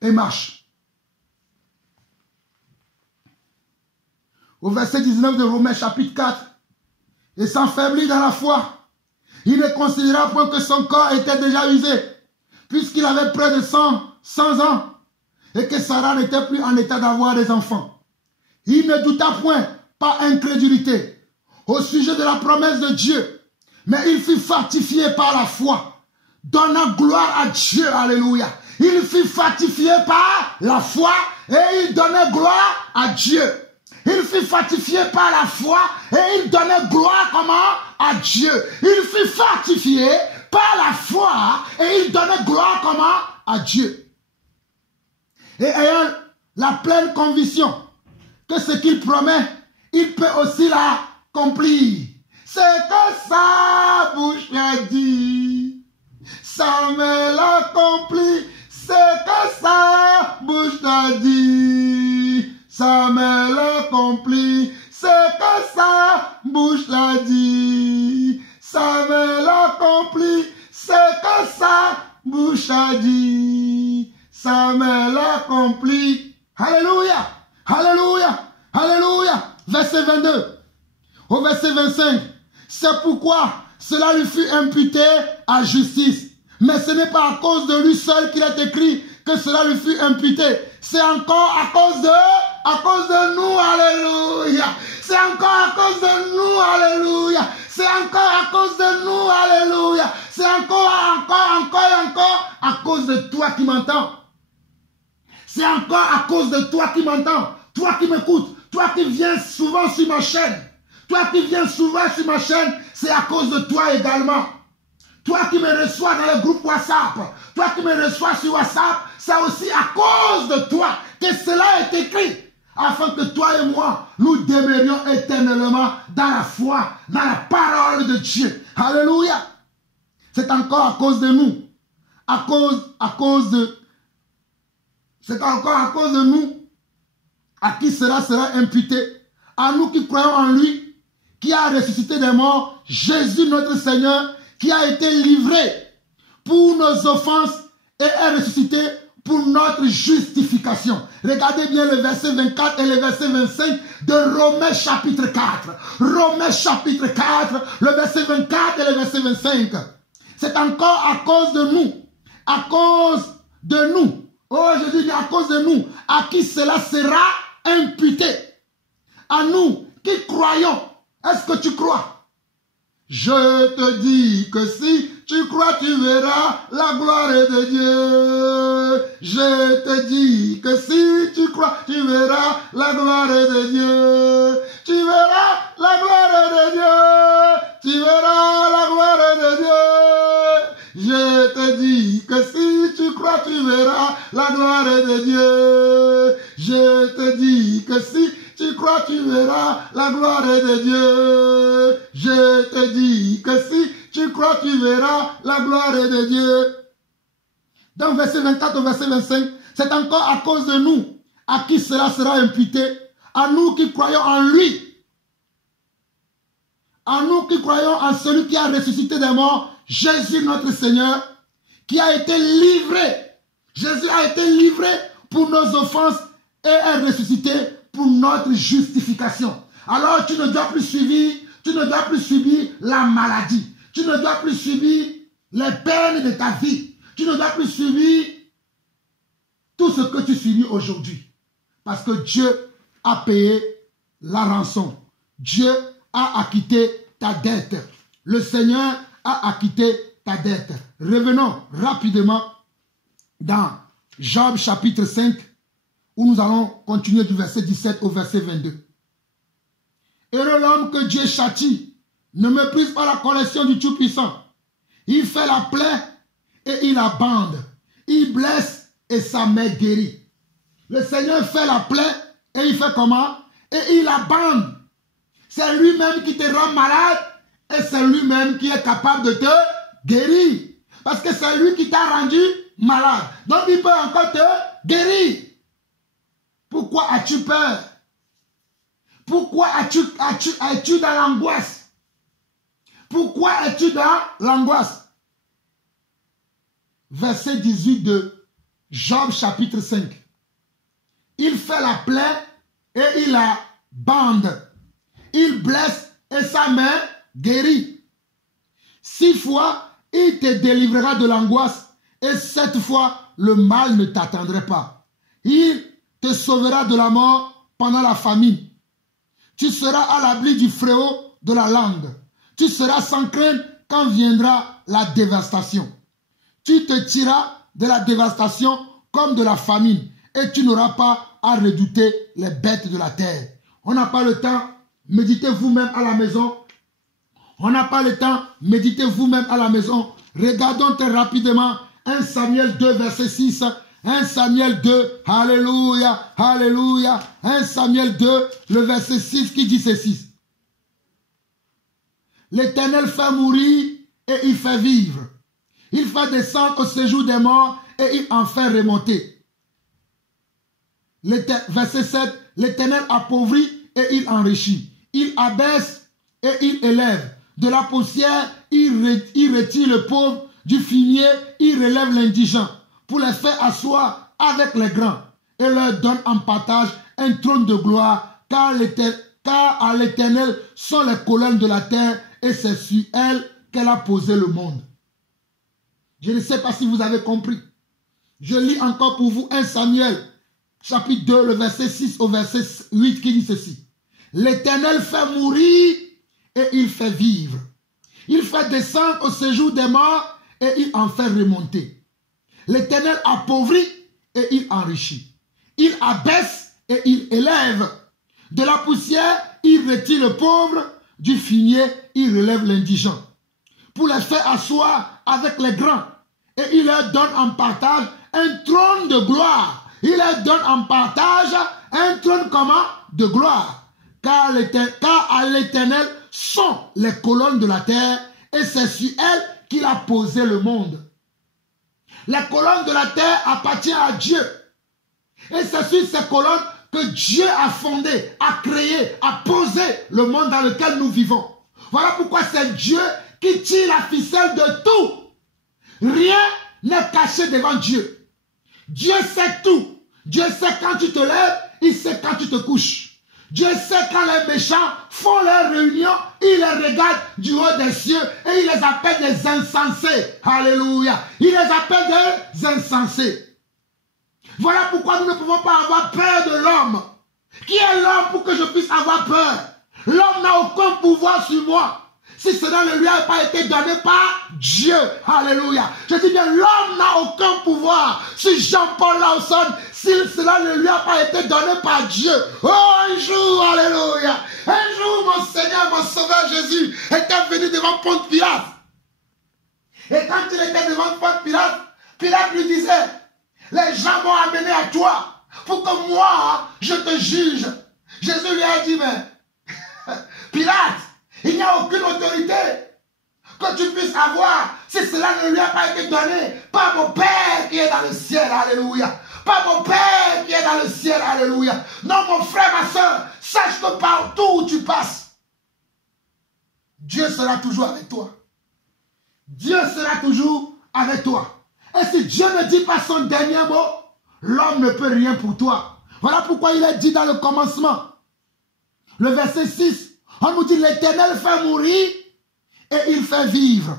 et marche. Au verset 19 de Romains chapitre 4, et sans faiblir dans la foi, il ne considéra point que son corps était déjà usé, puisqu'il avait près de 100 ans, et que Sarah n'était plus en état d'avoir des enfants. Il ne douta point, par incrédulité, au sujet de la promesse de Dieu, mais il fut fortifié par la foi, donnant gloire à Dieu, alléluia. Il fut fortifié par la foi, et il donnait gloire à Dieu. Il fut fortifié par la foi et il donnait gloire comment? À Dieu. Il fut fortifié par la foi et il donnait gloire comment? À Dieu. Et ayant la pleine conviction que ce qu'il promet, il peut aussi l'accomplir. C'est que sa bouche a dit, Samuel accomplit. C'est que sa bouche a dit, Samuel accomplit. C'est que sa bouche a dit, Samuel accomplit. C'est que sa bouche a dit, Samuel accomplit. Alléluia, alléluia, alléluia. Verset 22. Au verset 25. C'est pourquoi cela lui fut imputé à justice. Mais ce n'est pas à cause de lui seul qu'il est écrit que cela lui fut imputé. C'est encore à cause de nous, alléluia. C'est encore à cause de nous, alléluia. C'est encore à cause de nous, alléluia. C'est encore à cause de toi qui m'entends. C'est encore à cause de toi qui m'entends. Toi qui m'écoutes. Toi qui viens souvent sur ma chaîne. Toi qui viens souvent sur ma chaîne, c'est à cause de toi également. Toi qui me reçois dans le groupe WhatsApp, toi qui me reçois sur WhatsApp, c'est aussi à cause de toi que cela est écrit. Afin que toi et moi, nous demeurions éternellement dans la foi, dans la parole de Dieu. Alléluia. C'est encore à cause de nous. C'est encore à cause de nous à qui cela sera imputé. À nous qui croyons en lui, qui a ressuscité des morts, Jésus notre Seigneur, qui a été livré pour nos offenses et est ressuscité pour notre justification. Regardez bien le verset 24 et le verset 25 de Romains chapitre 4. Romains chapitre 4, le verset 24 et le verset 25. C'est encore à cause de nous. À cause de nous. Oh, je dis à cause de nous. À qui cela sera imputé. À nous qui croyons. Est-ce que tu crois? Je te dis que si tu crois, tu verras la gloire de Dieu. Je te dis que si tu crois, tu verras la gloire de Dieu. Tu verras la gloire de Dieu. Tu verras la gloire de Dieu. Je te dis que si tu crois, tu verras la gloire de Dieu. Je te dis que si tu crois, tu verras la gloire de Dieu. Je te dis que si tu crois, tu verras la gloire de Dieu. Dans verset 24 au verset 25, c'est encore à cause de nous à qui cela sera imputé. À nous qui croyons en lui. À nous qui croyons en celui qui a ressuscité des morts, Jésus notre Seigneur, qui a été livré. Jésus a été livré pour nos offenses et est ressuscité pour notre justification. Alors tu ne dois plus subir la maladie. Tu ne dois plus subir les peines de ta vie. Tu ne dois plus subir tout ce que tu subis aujourd'hui. Parce que Dieu a payé la rançon. Dieu a acquitté ta dette. Le Seigneur a acquitté ta dette. Revenons rapidement dans Job chapitre 5, où nous allons continuer du verset 17 au verset 22. Heureux l'homme que Dieu châtie, ne méprise pas la correction du Tout-Puissant. Il fait la plaie et il abande. Il blesse et sa main guérit. Le Seigneur fait la plaie et il fait comment? Et il abande. C'est lui-même qui te rend malade et c'est lui-même qui est capable de te guérir. Parce que c'est lui qui t'a rendu malade. Donc il peut encore te guérir. Pourquoi as-tu peur? Pourquoi es-tu dans l'angoisse? Pourquoi es-tu dans l'angoisse? Verset 18 de Job chapitre 5. Il fait la plaie et il la bande. Il blesse et sa main guérit. 6 fois, il te délivrera de l'angoisse et 7 fois, le mal ne t'atteindrait pas. Il te sauvera de la mort pendant la famine. Tu seras à l'abri du fléau de la langue. Tu seras sans crainte quand viendra la dévastation. Tu te tireras de la dévastation comme de la famine et tu n'auras pas à redouter les bêtes de la terre. On n'a pas le temps, méditez vous-même à la maison. On n'a pas le temps, méditez vous-même à la maison. Regardons très rapidement 1 Samuel 2 verset 6, 1 Samuel 2, alléluia, alléluia. 1 Samuel 2, le verset 6 qui dit ceci. L'Éternel fait mourir et il fait vivre. Il fait descendre au séjour des morts et il en fait remonter. Verset 7, l'Éternel appauvrit et il enrichit. Il abaisse et il élève. De la poussière, il retire le pauvre. Du fumier, il relève l'indigent pour les faire asseoir avec les grands et leur donne en partage un trône de gloire, car à l'Éternel sont les colonnes de la terre et c'est sur elle qu'elle a posé le monde. Je ne sais pas si vous avez compris. Je lis encore pour vous 1 Samuel chapitre 2, le verset 6 au verset 8 qui dit ceci. L'Éternel fait mourir et il fait vivre. Il fait descendre au séjour des morts et il en fait remonter. L'Éternel appauvrit et il enrichit. Il abaisse et il élève. De la poussière, il retire le pauvre. Du fumier, il relève l'indigent. Pour les faire asseoir avec les grands. Et il leur donne en partage un trône de gloire. Il leur donne en partage un trône comment? De gloire. Car à l'Éternel sont les colonnes de la terre et c'est sur elles qu'il a posé le monde. Les colonnes de la terre appartiennent à Dieu. Et c'est sur ces colonnes que Dieu a fondé, a créé, a posé le monde dans lequel nous vivons. Voilà pourquoi c'est Dieu qui tire la ficelle de tout. Rien n'est caché devant Dieu. Dieu sait tout. Dieu sait quand tu te lèves, il sait quand tu te couches. Dieu sait quand les méchants font leur réunion, il les regarde du haut des cieux et il les appelle des insensés. Alléluia. Il les appelle des insensés. Voilà pourquoi nous ne pouvons pas avoir peur de l'homme. Qui est l'homme pour que je puisse avoir peur? L'homme n'a aucun pouvoir sur moi. Si cela ne lui a pas été donné par Dieu. Alléluia. Je dis bien, l'homme n'a aucun pouvoir sur Jean-Paul Lawson si cela ne lui a pas été donné par Dieu. Oh, un jour, alléluia. Un jour, mon Seigneur, mon Sauveur Jésus était venu devant Ponce Pilate. Et quand il était devant Ponce Pilate, Pilate lui disait, les gens m'ont amené à toi pour que moi, je te juge. Jésus lui a dit, mais Pilate, il n'y a aucune autorité que tu puisses avoir si cela ne lui a pas été donné par mon Père qui est dans le ciel. Alléluia. Par mon Père qui est dans le ciel. Alléluia. Non, mon frère, ma soeur, sache que partout où tu passes, Dieu sera toujours avec toi. Dieu sera toujours avec toi. Et si Dieu ne dit pas son dernier mot, l'homme ne peut rien pour toi. Voilà pourquoi il est dit dans le commencement. Le verset 6. On nous dit l'Éternel fait mourir et il fait vivre.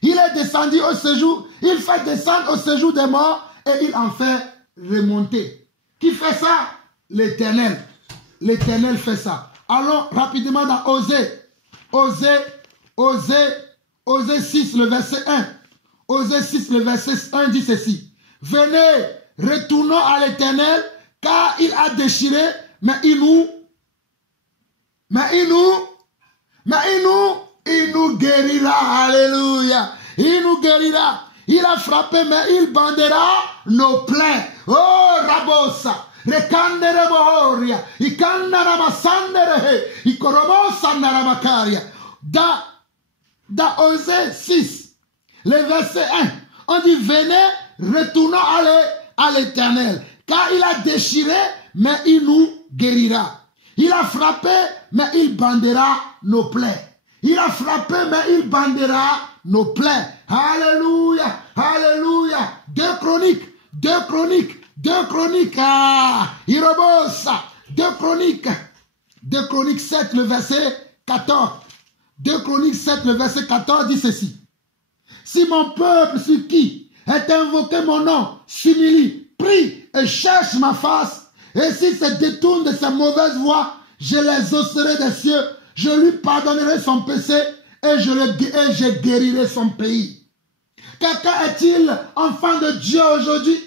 Il est descendu au séjour, il fait descendre au séjour des morts et il en fait remonter. Qui fait ça? L'Éternel. L'Éternel fait ça. Allons rapidement dans Osée. Osée 6, le verset 1. Osée 6, le verset 1 dit ceci. Venez, retournons à l'Éternel, car il a déchiré, mais il nous guérira. Alléluia. Il nous guérira. Il a frappé, mais il bandera nos plaies. Oh, Rabosa. Rekandere bohoria. Ikandara masandere. Ikorobosa naramakaria. Dans Osée 6, le verset 1, on dit venez, retournons à l'Éternel, car il a déchiré, mais il nous guérira. Il a frappé, mais il bandera nos plaies. Il a frappé, mais il bandera nos plaies. Alléluia, alléluia. 2 Chroniques, Irobosa, 2 Chroniques 7, le verset 14. 2 Chroniques 7, le verset 14 dit ceci. Si mon peuple sur qui est invoqué mon nom s'humilie, prie et cherche ma face, et s'il se détourne de sa mauvaise voie, je les osserai des cieux, je lui pardonnerai son péché et je guérirai son pays. Quelqu'un est-il enfant de Dieu aujourd'hui?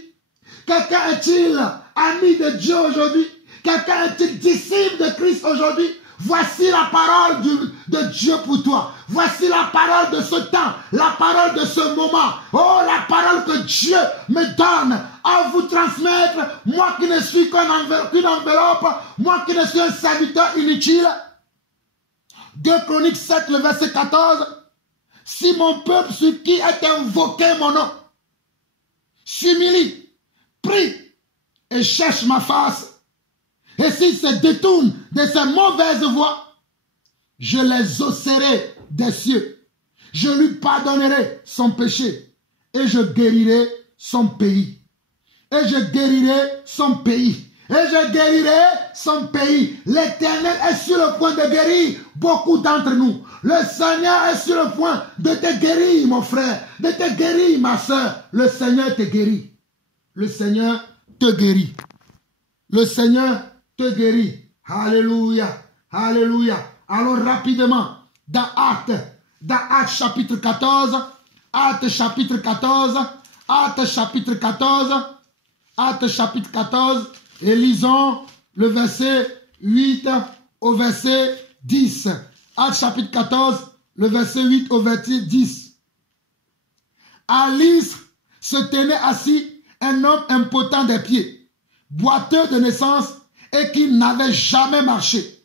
Quelqu'un est-il ami de Dieu aujourd'hui? Quelqu'un est-il disciple de Christ aujourd'hui? Voici la parole de Dieu pour toi. Voici la parole de ce temps, la parole de ce moment. Oh, la parole que Dieu me donne à vous transmettre, moi qui ne suis qu'une enveloppe, moi qui ne suis un serviteur inutile. 2 Chroniques 7, le verset 14. Si mon peuple sur qui est invoqué mon nom s'humilie, prie et cherche ma face, et s'il se détourne de ses mauvaises voies, je les osserai des cieux. Je lui pardonnerai son péché et je guérirai son pays. Et je guérirai son pays. Et je guérirai son pays. L'Éternel est sur le point de guérir beaucoup d'entre nous. Le Seigneur est sur le point de te guérir, mon frère, de te guérir, ma soeur. Le Seigneur te guérit. Le Seigneur te guérit. Le Seigneur te guérit. Alléluia. Alléluia. Alors rapidement, dans Actes chapitre 14, Actes chapitre 14, Actes chapitre 14, Actes chapitre 14, et lisons le verset 8 au verset 10. Actes chapitre 14, le verset 8 au verset 10. À Lystre se tenait assis un homme impotent des pieds, boiteux de naissance et qui n'avait jamais marché.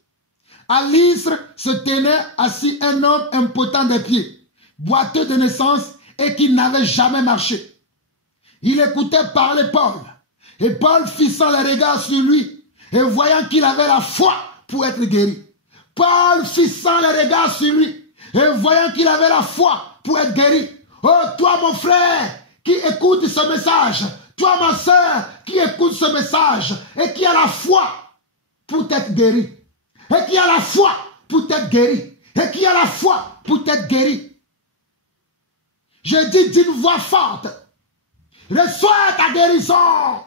À Lystre se tenait assis un homme impotent des pieds, boiteux de naissance et qui n'avait jamais marché. Il écoutait parler Paul, et Paul fixant les regards sur lui, et voyant qu'il avait la foi pour être guéri. Paul fixant les regards sur lui, et voyant qu'il avait la foi pour être guéri. Oh, toi mon frère, qui écoute ce message, toi ma soeur, qui écoute ce message, et qui a la foi pour être guéri, et qui a la foi pour être guéri, et qui a la foi pour être guéri. Je dis d'une voix forte, reçois ta guérison,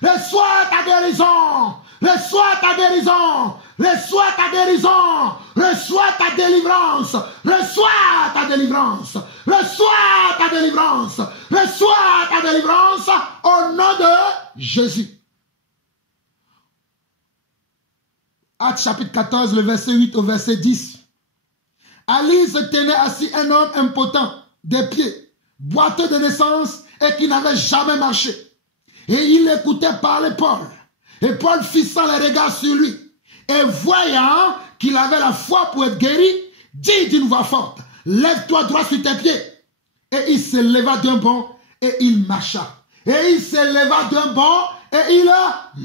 reçois ta guérison, reçois ta guérison, reçois ta guérison, reçois ta délivrance, reçois ta délivrance, reçois ta délivrance, reçois ta délivrance au nom de Jésus. Actes chapitre 14, le verset 8 au verset 10. À Lystre se tenait assis un homme impotent des pieds, boiteux de naissance et qui n'avait jamais marché. Et il écoutait parler Paul. Et Paul fixant les regards sur lui. Et voyant qu'il avait la foi pour être guéri, dit d'une voix forte, lève-toi droit sur tes pieds. Et il se leva d'un bond et il marcha. Et il se leva d'un bond et il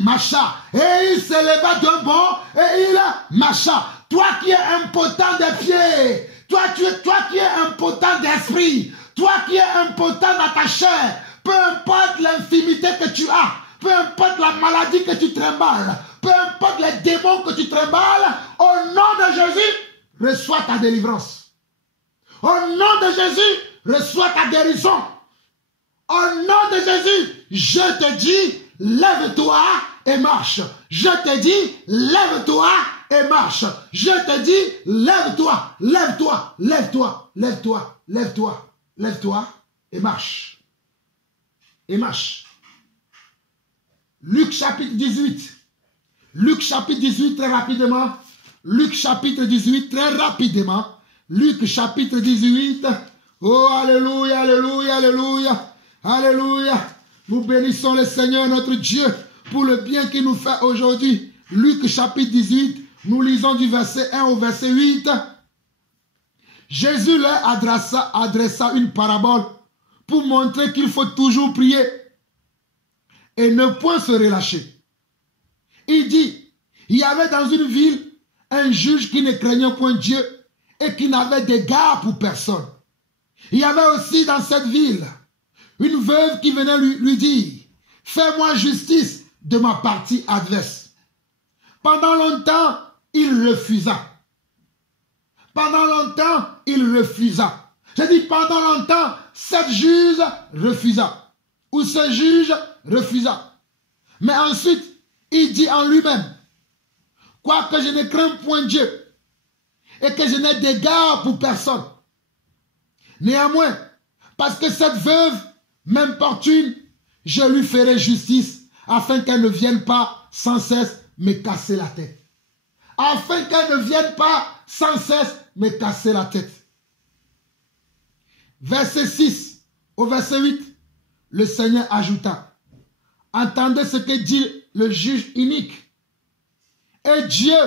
marcha. Et il se leva d'un bond et il marcha. Toi qui es impotent des pieds, toi qui es impotent d'esprit, toi qui es impotent dans ta chair, peu importe l'infimité que tu as, peu importe la maladie que tu trimbales, peu importe les démons que tu trimbales, au nom de Jésus, reçois ta délivrance. Au nom de Jésus, reçois ta guérison. Au nom de Jésus, je te dis, lève-toi et marche. Je te dis, lève-toi et marche. Je te dis, lève-toi, lève-toi, lève-toi, lève-toi, lève-toi, lève-toi et marche. Et marche. Luc chapitre 18. Luc chapitre 18 très rapidement. Luc chapitre 18 très rapidement. Luc chapitre 18. Oh, alléluia, alléluia, alléluia, alléluia. Nous bénissons le Seigneur notre Dieu pour le bien qu'il nous fait aujourd'hui. Luc chapitre 18, nous lisons du verset 1 au verset 8. Jésus leur adressa une parabole pour montrer qu'il faut toujours prier et ne point se relâcher. Il dit, il y avait dans une ville un juge qui ne craignait point Dieu et qui n'avait d'égard pour personne. Il y avait aussi dans cette ville une veuve qui venait lui dire, fais-moi justice de ma partie adverse. Pendant longtemps, il refusa. Pendant longtemps, il refusa. Je dis pendant longtemps, cette juge refusa. Ou ce juge refusa. Mais ensuite, il dit en lui-même, quoique je ne crains point Dieu et que je n'ai d'égard pour personne. Néanmoins, parce que cette veuve m'importune, je lui ferai justice afin qu'elle ne vienne pas sans cesse me casser la tête. Afin qu'elle ne vienne pas sans cesse me casser la tête. Verset 6 au verset 8, le Seigneur ajouta, Entendez ce que dit le juge unique. Et Dieu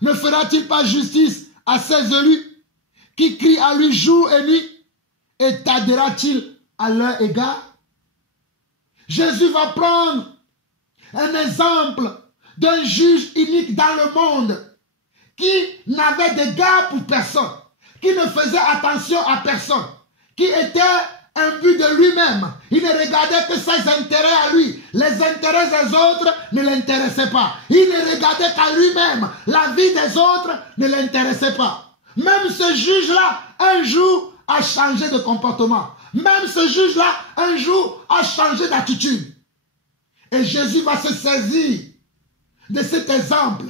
ne fera-t-il pas justice à ses élus qui crient à lui jour et nuit, et tardera-t-il à leur égard? Jésus va prendre un exemple d'un juge unique dans le monde qui n'avait d'égard pour personne, qui ne faisait attention à personne, qui était imbu de lui-même. Il ne regardait que ses intérêts à lui. Les intérêts des autres ne l'intéressaient pas. Il ne regardait qu'à lui-même. La vie des autres ne l'intéressait pas. Même ce juge-là, un jour, a changé de comportement. Même ce juge-là, un jour, a changé d'attitude. Et Jésus va se saisir de cet exemple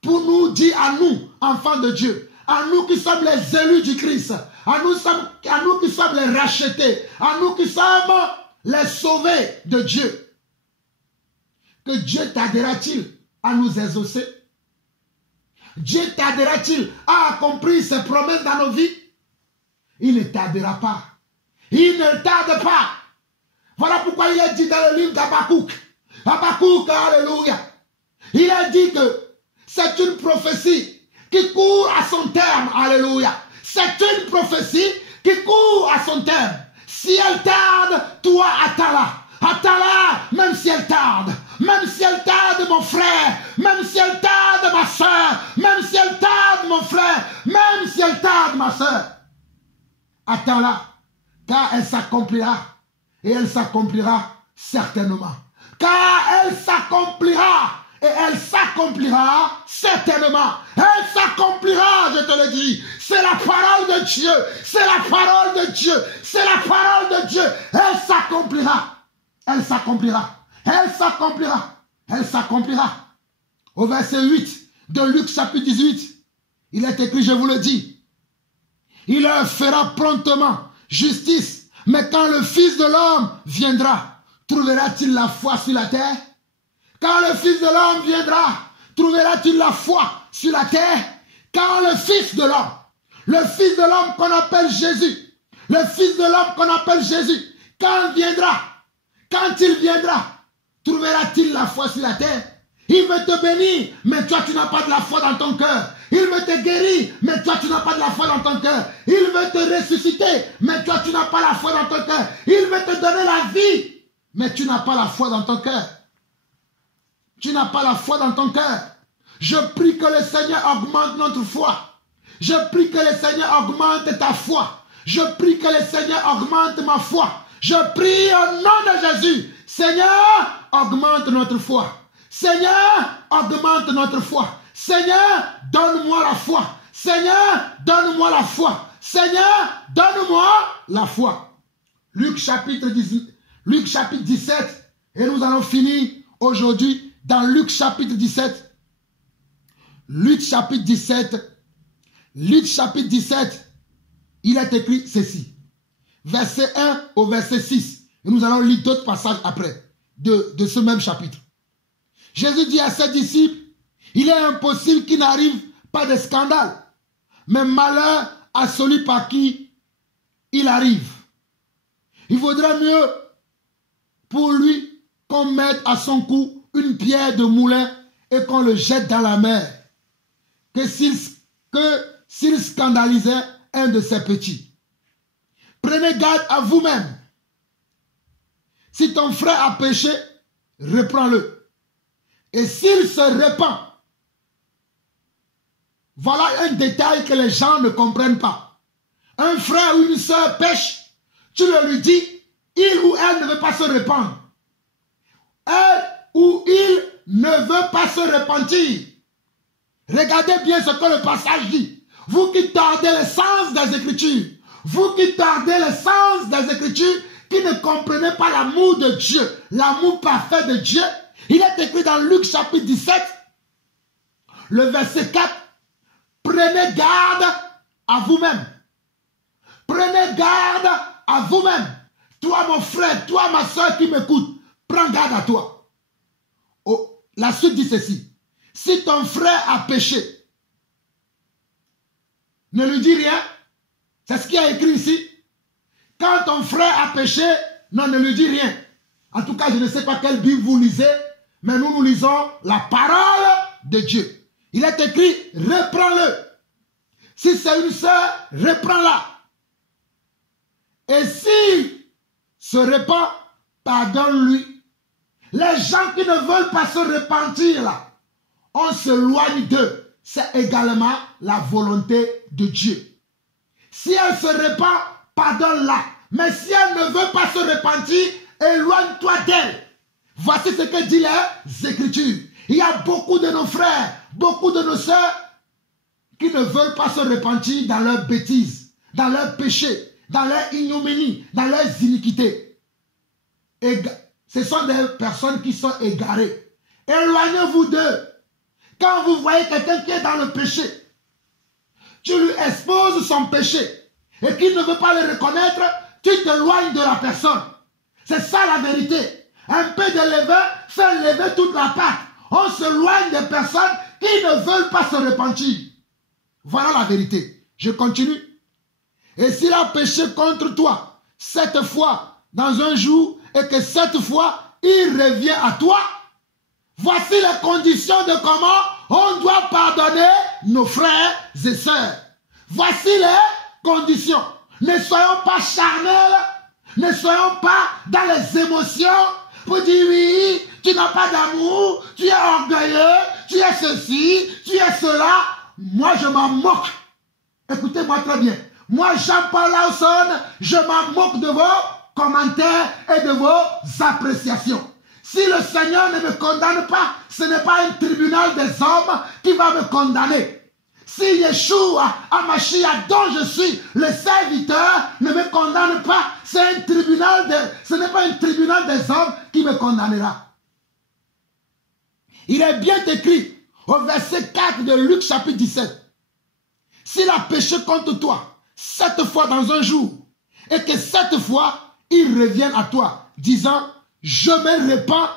pour nous dire à nous, enfants de Dieu, à nous qui sommes les élus du Christ, à nous qui sommes les rachetés, à nous qui sommes les sauvés de Dieu, que Dieu tardera-t-il à nous exaucer? Dieu tardera-t-il à accomplir ses promesses dans nos vies? Il ne tardera pas. Il ne tarde pas. Voilà pourquoi il est dit dans le livre d'Habakkuk. Habakkuk, alléluia. Il a dit que c'est une prophétie qui court à son terme. Alléluia. C'est une prophétie qui court à son terme. Si elle tarde, toi attends-la. Attends-la, même si elle tarde. Même si elle tarde, mon frère. Même si elle tarde, ma soeur. Même si elle tarde, mon frère. Même si elle tarde, ma soeur. Attends-la, car elle s'accomplira. Et elle s'accomplira certainement. Car elle s'accomplira. Et elle s'accomplira certainement. Elle s'accomplira, je te le dis. C'est la parole de Dieu. C'est la parole de Dieu. C'est la parole de Dieu. Elle s'accomplira. Elle s'accomplira. Elle s'accomplira. Elle s'accomplira. Au verset 8 de Luc chapitre 18, il est écrit, je vous le dis, il leur fera promptement justice. Mais quand le Fils de l'homme viendra, trouvera-t-il la foi sur la terre? Quand le Fils de l'homme viendra, trouvera-t-il la foi sur la terre? Quand le Fils de l'homme qu'on appelle Jésus, le Fils de l'homme qu'on appelle Jésus, quand il viendra, trouvera-t-il la foi sur la terre? Il veut te bénir, mais toi tu n'as pas de la foi dans ton cœur. Il veut te guérir, mais toi tu n'as pas de la foi dans ton cœur. Il veut te ressusciter, mais toi tu n'as pas la foi dans ton cœur. Il veut te donner la vie, mais tu n'as pas la foi dans ton cœur. Tu n'as pas la foi dans ton cœur. Je prie que le Seigneur augmente notre foi. Je prie que le Seigneur augmente ta foi. Je prie que le Seigneur augmente ma foi. Je prie au nom de Jésus. Seigneur, augmente notre foi. Seigneur, augmente notre foi. Seigneur, donne-moi la foi. Seigneur, donne-moi la foi. Seigneur, donne-moi la foi. Luc chapitre 17. Et nous allons finir aujourd'hui dans Luc chapitre 17. Luc chapitre 17. Luc chapitre 17. Il est écrit ceci. Verset 1 au verset 6. Et nous allons lire d'autres passages après de ce même chapitre. Jésus dit à ses disciples, il est impossible qu'il n'arrive pas de scandale, mais malheur à celui par qui il arrive. Il vaudrait mieux pour lui qu'on mette à son cou une pierre de moulin et qu'on le jette dans la mer, que s'il scandalisait un de ses petits. Prenez garde à vous-même. Si ton frère a péché, reprends-le. Et s'il se repent, voilà un détail que les gens ne comprennent pas. Un frère ou une soeur pêche, tu le lui dis, il ou elle ne veut pas se répandre. Elle ou il ne veut pas se repentir. Regardez bien ce que le passage dit. Vous qui tordez le sens des Écritures, vous qui tordez le sens des Écritures, qui ne comprenez pas l'amour de Dieu, l'amour parfait de Dieu, il est écrit dans Luc chapitre 17, le verset 4, prenez garde à vous-même. Prenez garde à vous-même. Toi mon frère, toi ma soeur qui m'écoute, prends garde à toi. Oh, la suite dit ceci. Si ton frère a péché, ne lui dis rien. C'est ce qui est écrit ici. Quand ton frère a péché, non, ne lui dis rien. En tout cas, je ne sais pas quelle Bible vous lisez, mais nous lisons la parole de Dieu. Il est écrit, reprends-le. Si c'est une sœur, reprends-la. Et s'il se répand, pardonne-lui. Les gens qui ne veulent pas se repentir, là, on s'éloigne d'eux. C'est également la volonté de Dieu. Si elle se répand, pardonne-la. Mais si elle ne veut pas se repentir, éloigne-toi d'elle. Voici ce que disent les Écritures. Il y a beaucoup de nos frères, beaucoup de nos sœurs qui ne veulent pas se repentir dans leurs bêtises, dans leurs péchés, dans leur ignominie, dans leurs iniquités. Et ce sont des personnes qui sont égarées. Éloignez-vous d'eux. Quand vous voyez quelqu'un qui est dans le péché, tu lui exposes son péché et qu'il ne veut pas le reconnaître, tu t'éloignes de la personne. C'est ça la vérité. Un peu de levain fait lever toute la pâte. On s'éloigne des personnes qui ne veulent pas se repentir. Voilà la vérité. Je continue. Et s'il a péché contre toi 7 fois dans un jour et que 7 fois il revient à toi, voici les conditions de comment on doit pardonner nos frères et sœurs. Voici les conditions. Ne soyons pas charnels, ne soyons pas dans les émotions pour dire oui, tu n'as pas d'amour, tu es orgueilleux, tu es ceci, tu es cela. Moi, je m'en moque. Écoutez-moi très bien. Moi, Jean-Paul Lawson, je m'en moque de vos commentaires et de vos appréciations. Si le Seigneur ne me condamne pas, ce n'est pas un tribunal des hommes qui va me condamner. Si Yeshua HaMashiach, dont je suis le serviteur, ne me condamne pas, ce n'est pas un tribunal des hommes qui me condamnera. Il est bien écrit au verset 4 de Luc chapitre 17. S'il a péché contre toi 7 fois dans un jour, et que 7 fois il revienne à toi, disant, je me repens,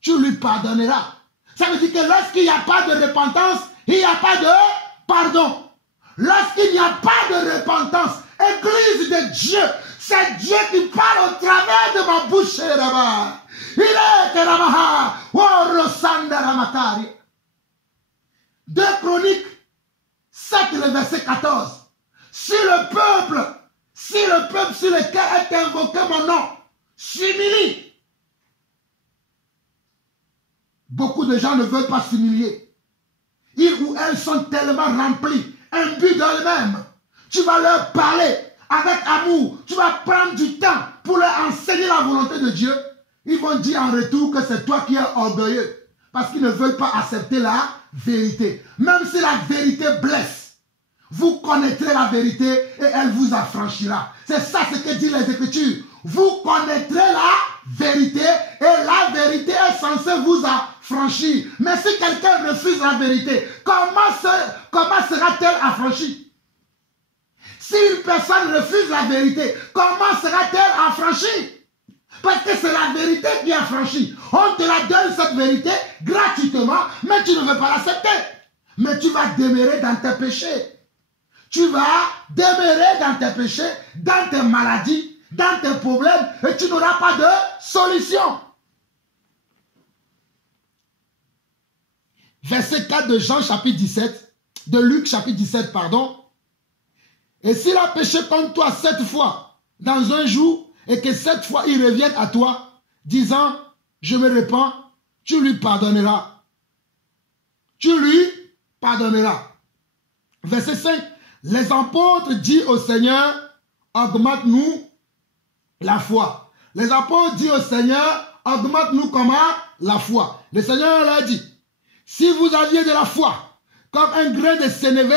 tu lui pardonneras. Ça veut dire que lorsqu'il n'y a pas de repentance, il n'y a pas de pardon. Lorsqu'il n'y a pas de repentance, Église de Dieu, c'est Dieu qui parle au travers de ma bouche là-bas. Il est que Ramaha, Rosanda Ramatari. 2 Chroniques 7, le verset 14. Si le peuple sur lequel est invoqué mon nom s'humilie. Beaucoup de gens ne veulent pas s'humilier. Ils ou elles sont tellement remplis, imbus d'eux-mêmes. Tu vas leur parler avec amour. Tu vas prendre du temps pour leur enseigner la volonté de Dieu. Ils vont dire en retour que c'est toi qui es orgueilleux. Parce qu'ils ne veulent pas accepter la vérité. Même si la vérité blesse, vous connaîtrez la vérité et elle vous affranchira. C'est ça ce que disent les Écritures. Vous connaîtrez la vérité et la vérité est censée vous affranchir. Mais si quelqu'un refuse la vérité, comment sera-t-elle affranchie? Si une personne refuse la vérité, comment sera-t-elle affranchie? Parce que c'est la vérité qui affranchit. On te la donne cette vérité gratuitement, mais tu ne veux pas l'accepter. Mais tu vas demeurer dans tes péchés. Tu vas demeurer dans tes péchés, dans tes maladies, dans tes problèmes, et tu n'auras pas de solution. Verset 4 de Jean chapitre 17, de Luc chapitre 17, pardon. Et s'il a péché contre toi 7 fois dans un jour, et que 7 fois il revienne à toi, disant, je me repens, tu lui pardonneras. Tu lui pardonneras. Verset 5. Les apôtres disent au Seigneur, augmente-nous la foi. Les apôtres disent au Seigneur, augmente-nous comment? La foi. Le Seigneur leur dit, si vous aviez de la foi, comme un grain de sénévé,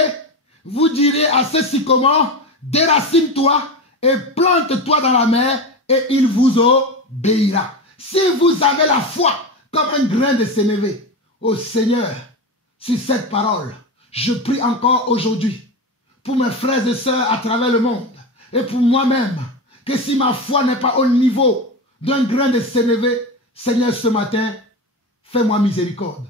vous direz à ce sycomore, déracine-toi et plante-toi dans la mer et il vous obéira. Si vous avez la foi comme un grain de sénévé, ô Seigneur, sur cette parole, je prie encore aujourd'hui pour mes frères et sœurs à travers le monde et pour moi-même, que si ma foi n'est pas au niveau d'un grain de sénévé, Seigneur, ce matin, fais-moi miséricorde.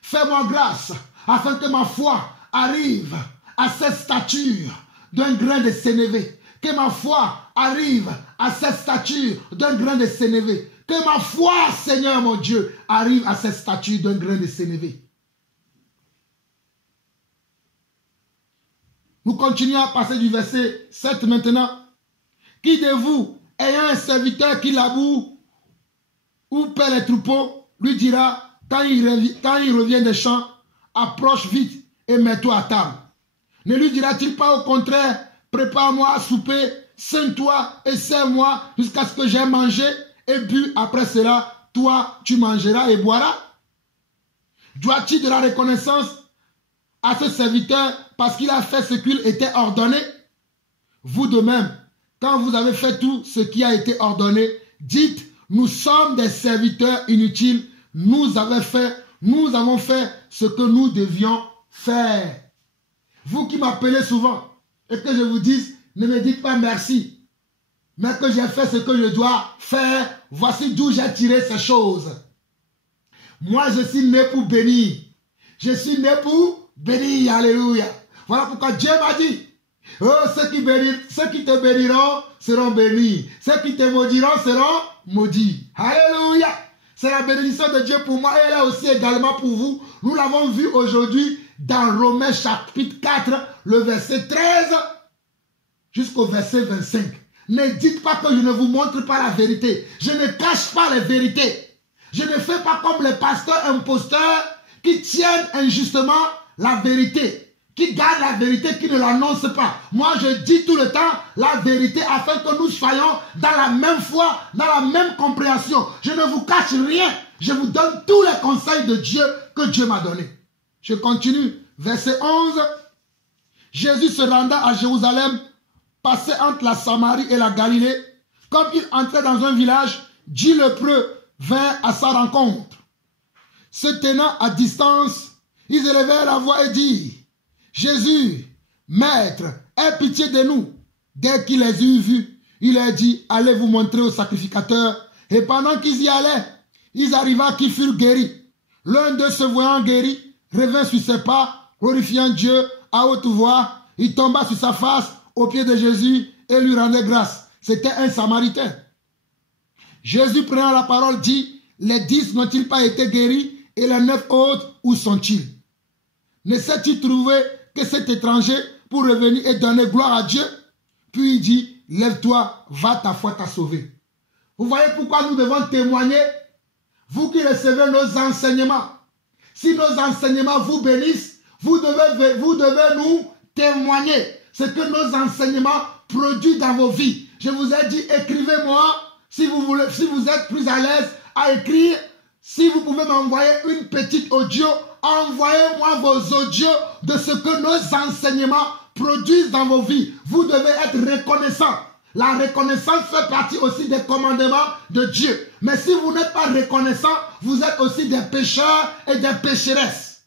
Fais-moi grâce afin que ma foi arrive à cette stature d'un grain de sénévé. Que ma foi arrive à cette stature d'un grain de sénévé. Que ma foi, Seigneur mon Dieu, arrive à cette stature d'un grain de sénévé. Nous continuons à passer du verset 7 maintenant. Qui de vous, ayant un serviteur qui laboure ou paie les troupeaux, lui dira, quand il revient des champs, approche vite et mets-toi à table. Ne lui dira-t-il pas au contraire, prépare-moi à souper, saigne-toi et sers-moi jusqu'à ce que j'aie mangé et bu. Après cela, toi, tu mangeras et boiras. Dois-tu de la reconnaissance à ce serviteur parce qu'il a fait ce qu'il était ordonné? Vous de même, quand vous avez fait tout ce qui a été ordonné, dites, nous sommes des serviteurs inutiles, nous avons fait ce que nous devions faire. Vous qui m'appelez souvent et que je vous dise, ne me dites pas merci, mais que j'ai fait ce que je dois faire, voici d'où j'ai tiré ces choses. Moi, je suis né pour bénir. Je suis né pour bénir, alléluia. Voilà pourquoi Dieu m'a dit, oh, ceux qui te béniront seront bénis. Ceux qui te maudiront seront maudits. Alléluia. C'est la bénédiction de Dieu pour moi et elle est aussi également pour vous. Nous l'avons vu aujourd'hui dans Romains chapitre 4, le verset 13 jusqu'au verset 25. Ne dites pas que je ne vous montre pas la vérité. Je ne cache pas les vérités. Je ne fais pas comme les pasteurs imposteurs qui tiennent injustement la vérité, qui gardent la vérité, qui ne l'annoncent pas. Moi, je dis tout le temps la vérité afin que nous soyons dans la même foi, dans la même compréhension. Je ne vous cache rien. Je vous donne tous les conseils de Dieu que Dieu m'a donnés. Je continue. Verset 11. Jésus se renda à Jérusalem, passait entre la Samarie et la Galilée. Comme il entrait dans un village, 10 lépreux vinrent à sa rencontre. Se tenant à distance, ils élevèrent la voix et dirent, Jésus, Maître, aie pitié de nous. Dès qu'il les eut vus, il leur dit, allez vous montrer au sacrificateur. Et pendant qu'ils y allaient, ils arriva qu'ils furent guéris. L'un d'eux se voyant guéri, revint sur ses pas, glorifiant Dieu à haute voix. Il tomba sur sa face aux pieds de Jésus et lui rendait grâce. C'était un Samaritain. Jésus prenant la parole dit, les 10 n'ont-ils pas été guéris et les 9 autres, où sont-ils? Ne s'est-il trouvé que cet étranger pour revenir et donner gloire à Dieu? Puis il dit, lève-toi, va, ta foi t'a sauvé. Vous voyez pourquoi nous devons témoigner? Vous qui recevez nos enseignements, si nos enseignements vous bénissent, vous devez nous témoigner ce que nos enseignements produisent dans vos vies. Je vous ai dit, écrivez-moi si vous êtes plus à l'aise à écrire. Si vous pouvez m'envoyer une petite audio, envoyez-moi vos audios de ce que nos enseignements produisent dans vos vies. Vous devez être reconnaissant. La reconnaissance fait partie aussi des commandements de Dieu. Mais si vous n'êtes pas reconnaissant, vous êtes aussi des pécheurs et des pécheresses.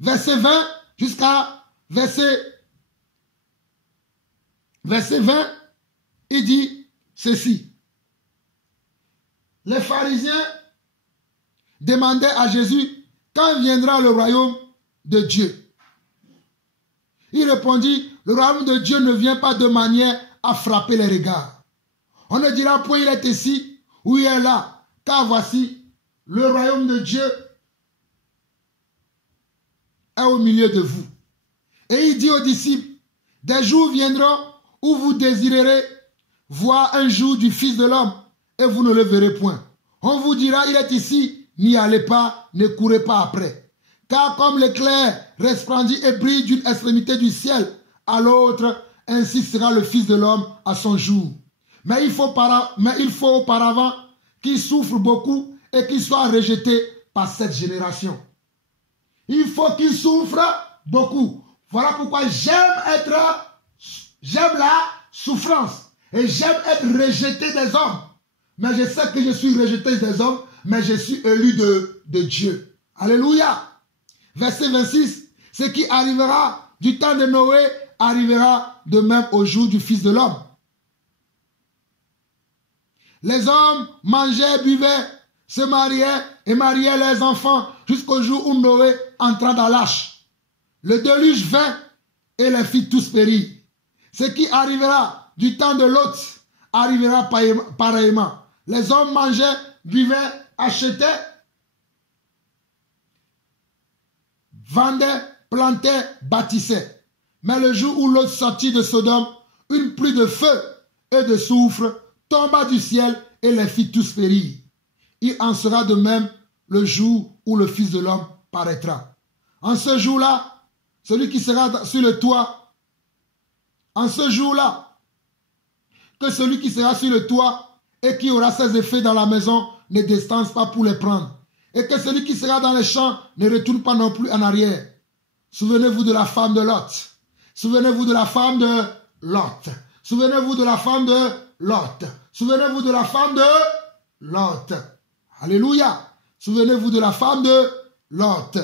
Verset 20 jusqu'à verset 20, il dit ceci. Les pharisiens demandaient à Jésus, quand viendra le royaume de Dieu? Il répondit, le royaume de Dieu ne vient pas de manière à frapper les regards. On ne dira point il est ici ou il est là, car voici, le royaume de Dieu est au milieu de vous. Et il dit aux disciples, des jours viendront où vous désirerez voir un jour du Fils de l'homme et vous ne le verrez point. On vous dira, il est ici, n'y allez pas, ne courez pas après. Car comme l'éclair resplendit et brille d'une extrémité du ciel à l'autre, ainsi sera le Fils de l'homme à son jour. Mais il faut auparavant qu'il souffre beaucoup et qu'il soit rejeté par cette génération. Il faut qu'il souffre beaucoup. Voilà pourquoi j'aime la souffrance et j'aime être rejeté des hommes. Mais je sais que je suis rejeté des hommes, mais je suis élu de Dieu. Alléluia. Verset 26. Ce qui arrivera du temps de Noé arrivera de même au jour du Fils de l'homme. Les hommes mangeaient, buvaient, se mariaient et mariaient leurs enfants jusqu'au jour où Noé entra dans l'arche. Le déluge vint et les fit tous périr. Ce qui arrivera du temps de Lot arrivera pareillement. Les hommes mangeaient, buvaient, achetaient, vendaient, plantaient, bâtissaient. Mais le jour où Lot sortit de Sodome, une pluie de feu et de soufre tomba du ciel et les fit tous périr. Il en sera de même le jour où le Fils de l'homme paraîtra. En ce jour-là, celui qui sera sur le toit, en ce jour-là, que celui qui sera sur le toit et qui aura ses effets dans la maison ne descende pas pour les prendre. Et que celui qui sera dans les champs ne retourne pas non plus en arrière. Souvenez-vous de la femme de Lot. Souvenez-vous de la femme de Lot. Souvenez-vous de la femme de Lot. Souvenez-vous de la femme de Lot. Alléluia. Souvenez-vous de la femme de Lot.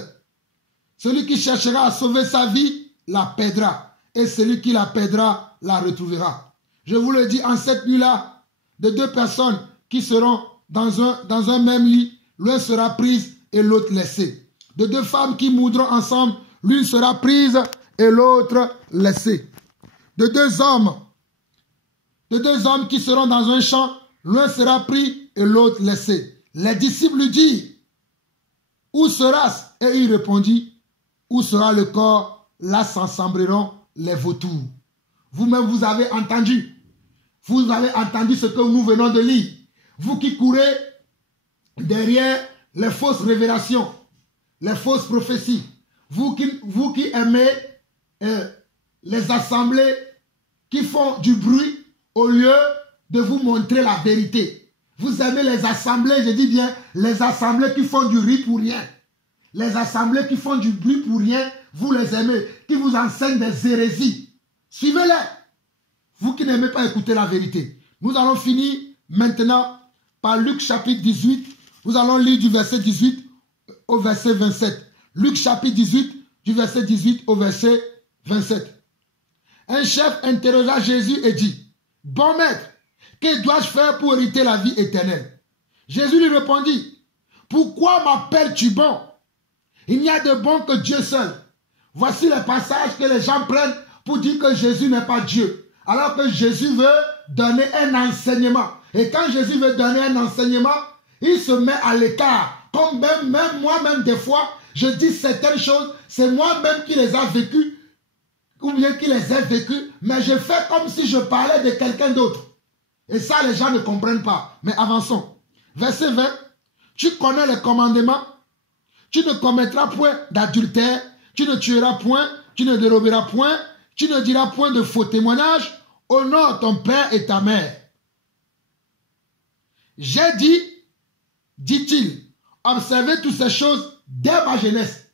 Celui qui cherchera à sauver sa vie la perdra. Et celui qui la perdra la retrouvera. Je vous le dis, en cette nuit-là, de deux personnes qui seront dans un même lit, l'une sera prise et l'autre laissée. De deux femmes qui mourront ensemble, l'une sera prise et l'autre laissée. De deux hommes qui seront dans un champ, l'un sera pris et l'autre laissé. Les disciples lui disent, où sera-ce? Et il répondit, où sera le corps? Là s'assembleront les vautours. Vous-même, vous avez entendu. Vous avez entendu ce que nous venons de lire. Vous qui courez derrière les fausses révélations, les fausses prophéties. Vous qui aimez les assemblées qui font du bruit au lieu de vous montrer la vérité. Vous aimez les assemblées, je dis bien, les assemblées qui font du riz pour rien. Les assemblées qui font du bruit pour rien, vous les aimez, qui vous enseignent des hérésies. Suivez-les. Vous qui n'aimez pas écouter la vérité. Nous allons finir maintenant par Luc chapitre 18. Nous allons lire du verset 18 au verset 27. Luc chapitre 18, du verset 18 au verset 27. Un chef interrogea Jésus et dit, « Bon maître, que dois-je faire pour hériter la vie éternelle ?» Jésus lui répondit, « Pourquoi m'appelles-tu bon? Il n'y a de bon que Dieu seul. » Voici les passages que les gens prennent pour dire que Jésus n'est pas Dieu. Alors que Jésus veut donner un enseignement. Et quand Jésus veut donner un enseignement, il se met à l'écart. Comme même moi-même des fois, je dis certaines choses, c'est moi-même qui les ai vécues, ou bien qui les ai vécues, mais je fais comme si je parlais de quelqu'un d'autre. Et ça, les gens ne comprennent pas. Mais avançons. Verset 20. Tu connais les commandements. Tu ne commettras point d'adultère. Tu ne tueras point. Tu ne déroberas point. Tu ne diras point de faux témoignages. Honore ton père et ta mère. J'ai dit, dit-il, observez toutes ces choses dès ma jeunesse.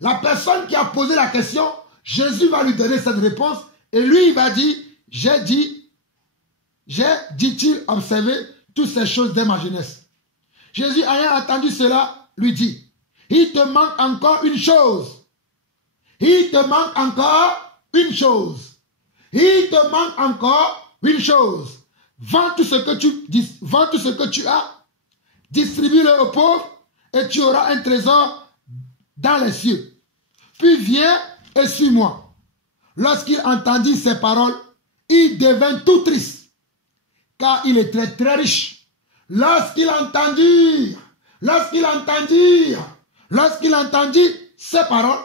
La personne qui a posé la question, Jésus va lui donner cette réponse et lui, il va dire, dit-il, observé toutes ces choses dès ma jeunesse. Jésus, ayant entendu cela, lui dit, il te manque encore une chose. Il te manque encore une chose. Il te manque encore une chose. Vends tout ce que tu as, distribue-le aux pauvres et tu auras un trésor dans les cieux. Puis viens et suis-moi. Lorsqu'il entendit ces paroles, il devint tout triste, car il était très riche. Lorsqu'il entendit ces paroles,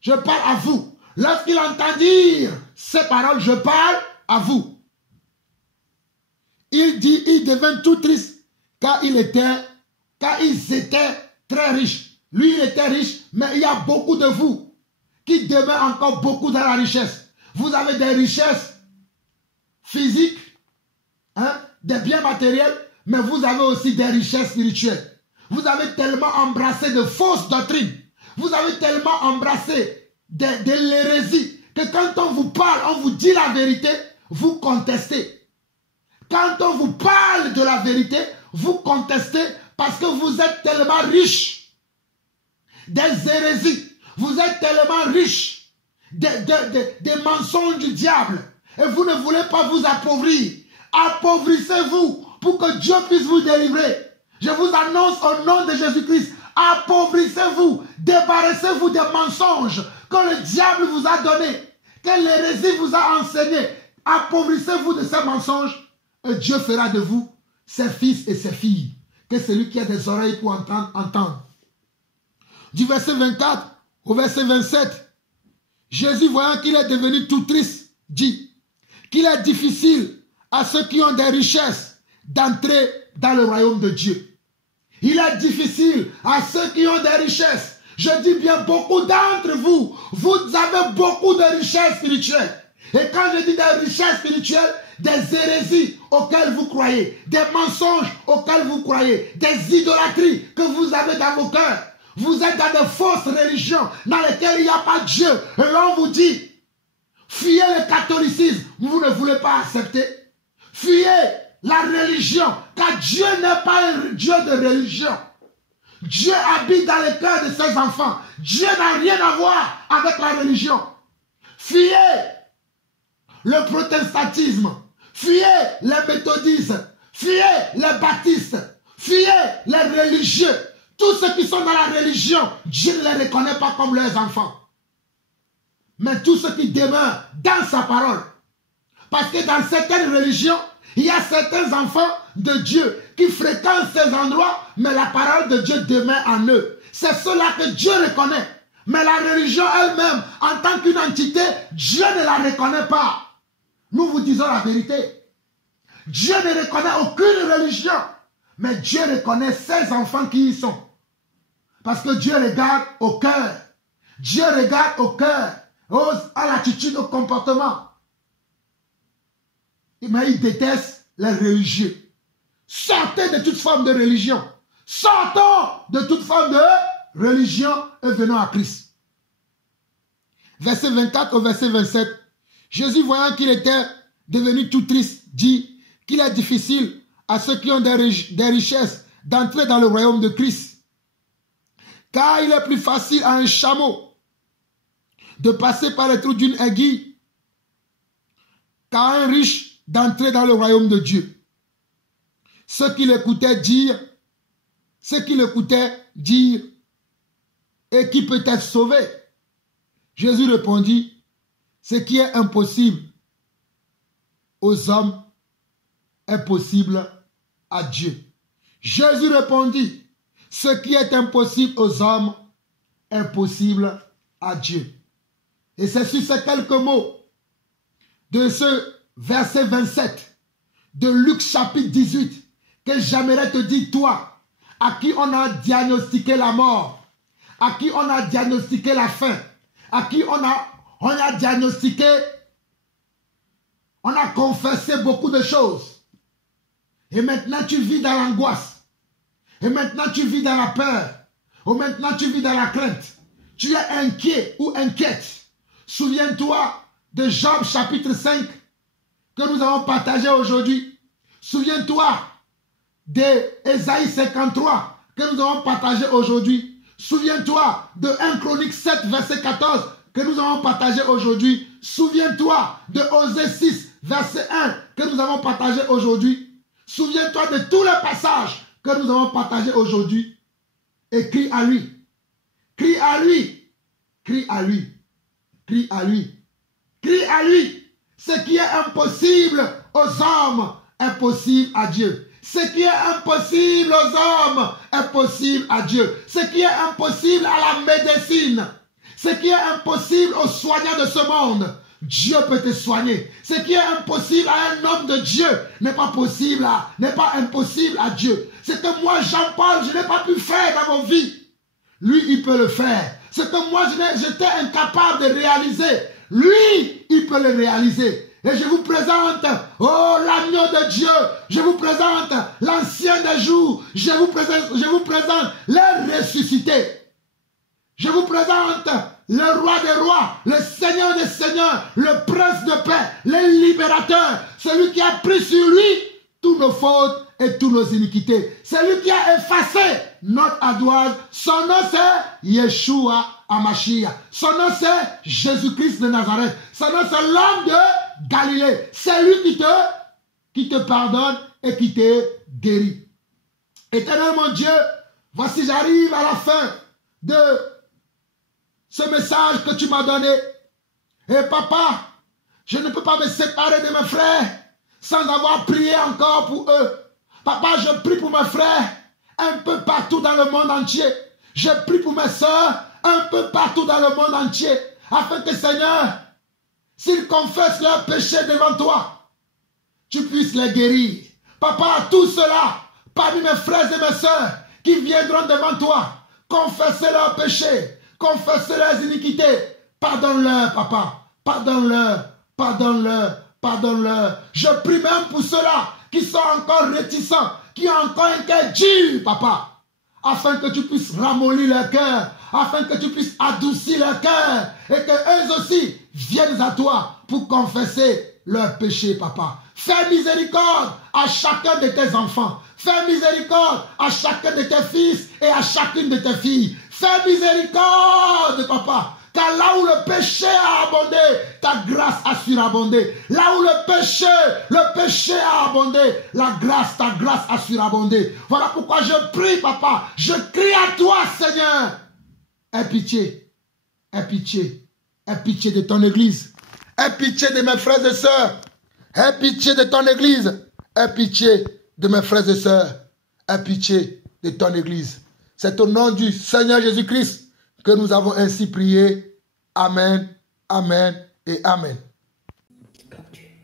je parle à vous. Lorsqu'il entendit ces paroles, je parle à vous. Il dit, il devint tout triste, car ils étaient très riches. Lui, il était riche, mais il y a beaucoup de vous qui demeurent encore beaucoup dans la richesse. Vous avez des richesses physiques, des biens matériels, mais vous avez aussi des richesses spirituelles. Vous avez tellement embrassé de fausses doctrines. Vous avez tellement embrassé de l'hérésie que quand on vous parle, on vous dit la vérité, vous contestez. Quand on vous parle de la vérité, vous contestez parce que vous êtes tellement riche des hérésies. Vous êtes tellement riche des mensonges du diable. Et vous ne voulez pas vous appauvrir. Appauvrissez-vous pour que Dieu puisse vous délivrer. Je vous annonce au nom de Jésus-Christ, appauvrissez-vous, débarrassez-vous des mensonges que le diable vous a donnés, que l'hérésie vous a enseigné. Appauvrissez-vous de ces mensonges et Dieu fera de vous ses fils et ses filles. Que celui qui a des oreilles pour entendre, entende. Du verset 24 au verset 27, Jésus, voyant qu'il est devenu tout triste, dit qu'il est difficile à ceux qui ont des richesses d'entrer dans le royaume de Dieu. Il est difficile à ceux qui ont des richesses. Je dis bien beaucoup d'entre vous, vous avez beaucoup de richesses spirituelles. Et quand je dis des richesses spirituelles, des hérésies auxquelles vous croyez, des mensonges auxquels vous croyez, des idolâtries que vous avez dans vos cœurs. Vous êtes dans de fausses religions dans lesquelles il n'y a pas de Dieu. Et l'on vous dit, fuyez le catholicisme, vous ne voulez pas accepter. Fuyez la religion, car Dieu n'est pas un Dieu de religion. Dieu habite dans le cœur de ses enfants. Dieu n'a rien à voir avec la religion. Fuyez le protestantisme. Fuyez les méthodistes. Fuyez les baptistes. Fuyez les religieux. Tous ceux qui sont dans la religion, Dieu ne les reconnaît pas comme leurs enfants. Mais tous ceux qui demeurent dans sa parole. Parce que dans certaines religions, il y a certains enfants de Dieu qui fréquentent ces endroits, mais la parole de Dieu demeure en eux. C'est cela que Dieu reconnaît. Mais la religion elle-même, en tant qu'une entité, Dieu ne la reconnaît pas. Nous vous disons la vérité. Dieu ne reconnaît aucune religion, mais Dieu reconnaît ses enfants qui y sont. Parce que Dieu regarde au cœur. Dieu regarde au cœur, à l'attitude, au comportement. Mais il déteste les religieux. Sortez de toute forme de religion. Sortons de toute forme de religion et venons à Christ. Verset 24 au verset 27. Jésus, voyant qu'il était devenu tout triste, dit qu'il est difficile à ceux qui ont des richesses d'entrer dans le royaume de Christ. Car il est plus facile à un chameau de passer par les trous d'une aiguille qu'à un riche d'entrer dans le royaume de Dieu. Ce qui l'écoutait dire, et qui peut être sauvé. Jésus répondit, ce qui est impossible aux hommes est possible à Dieu. Jésus répondit, ce qui est impossible aux hommes est possible à Dieu. Et c'est sur ces quelques mots de ce verset 27 de Luc chapitre 18 que j'aimerais te dire, toi, à qui on a diagnostiqué la mort, à qui on a diagnostiqué la faim, à qui on a diagnostiqué, on a confessé beaucoup de choses. Et maintenant tu vis dans l'angoisse. Et maintenant tu vis dans la peur. Ou maintenant tu vis dans la crainte. Tu es inquiet ou inquiète. Souviens-toi de Job chapitre 5 que nous avons partagé aujourd'hui. Souviens-toi d'Ésaïe 53 que nous avons partagé aujourd'hui. Souviens-toi de 1 Chronique 7 verset 14 que nous avons partagé aujourd'hui. Souviens-toi de Osée 6 verset 1 que nous avons partagé aujourd'hui. Souviens-toi de tous les passages que nous avons partagés aujourd'hui. Et crie à lui. Crie à lui. Crie à lui. Crie à lui. Crie à lui. Ce qui est impossible aux hommes est possible à Dieu. Ce qui est impossible aux hommes est possible à Dieu. Ce qui est impossible à la médecine, ce qui est impossible aux soignants de ce monde, Dieu peut te soigner. Ce qui est impossible à un homme de Dieu n'est pas impossible à Dieu. Ce que moi, Jean-Paul, je n'ai pas pu faire dans mon vie, lui, il peut le faire. Ce que moi, j'étais incapable de réaliser, lui, il peut le réaliser. Et je vous présente, oh l'agneau de Dieu, je vous présente l'ancien des jours, je vous présente le ressuscité. Je vous présente le roi des rois, le seigneur des seigneurs, le prince de paix, le libérateur, celui qui a pris sur lui toutes nos fautes et toutes nos iniquités. Celui qui a effacé notre ardoise. Son nom c'est Yeshua Hamashiach. Son nom c'est Jésus-Christ de Nazareth. Son nom c'est l'homme de Galilée. C'est lui qui te pardonne et qui te guérit. Éternel mon Dieu, voici j'arrive à la fin de ce message que tu m'as donné. Et papa, Je ne peux pas me séparer de mes frères sans avoir prié encore pour eux. Papa, je prie pour mes frères un peu partout dans le monde entier. Je prie pour mes soeurs un peu partout dans le monde entier. Afin que, Seigneur, s'ils confessent leurs péchés devant toi, tu puisses les guérir. Papa, tous ceux-là, parmi mes frères et mes soeurs, qui viendront devant toi, confesser leurs péchés, confesser leurs iniquités. Pardonne-leur, papa. Pardonne-leur, pardonne-leur, pardonne-leur. Je prie même pour ceux-là qui sont encore réticents, qui ont encore un cœur dur, papa. Afin que tu puisses ramollir leur cœur, afin que tu puisses adoucir leur cœur, et qu'eux aussi viennent à toi pour confesser leurs péchés, papa. Fais miséricorde à chacun de tes enfants. Fais miséricorde à chacun de tes fils et à chacune de tes filles. Fais miséricorde, papa. Car là où le péché a abondé, ta grâce a surabondé. Là où le péché a abondé, ta grâce a surabondé. Voilà pourquoi je prie, papa. Je crie à toi, Seigneur. Aie pitié. Aie pitié. Aie pitié de ton église. Aie pitié de mes frères et sœurs. Aie pitié de ton église. Aie pitié de mes frères et sœurs. Aie pitié de ton église. C'est au nom du Seigneur Jésus-Christ que nous avons ainsi prié. Amen, amen et amen.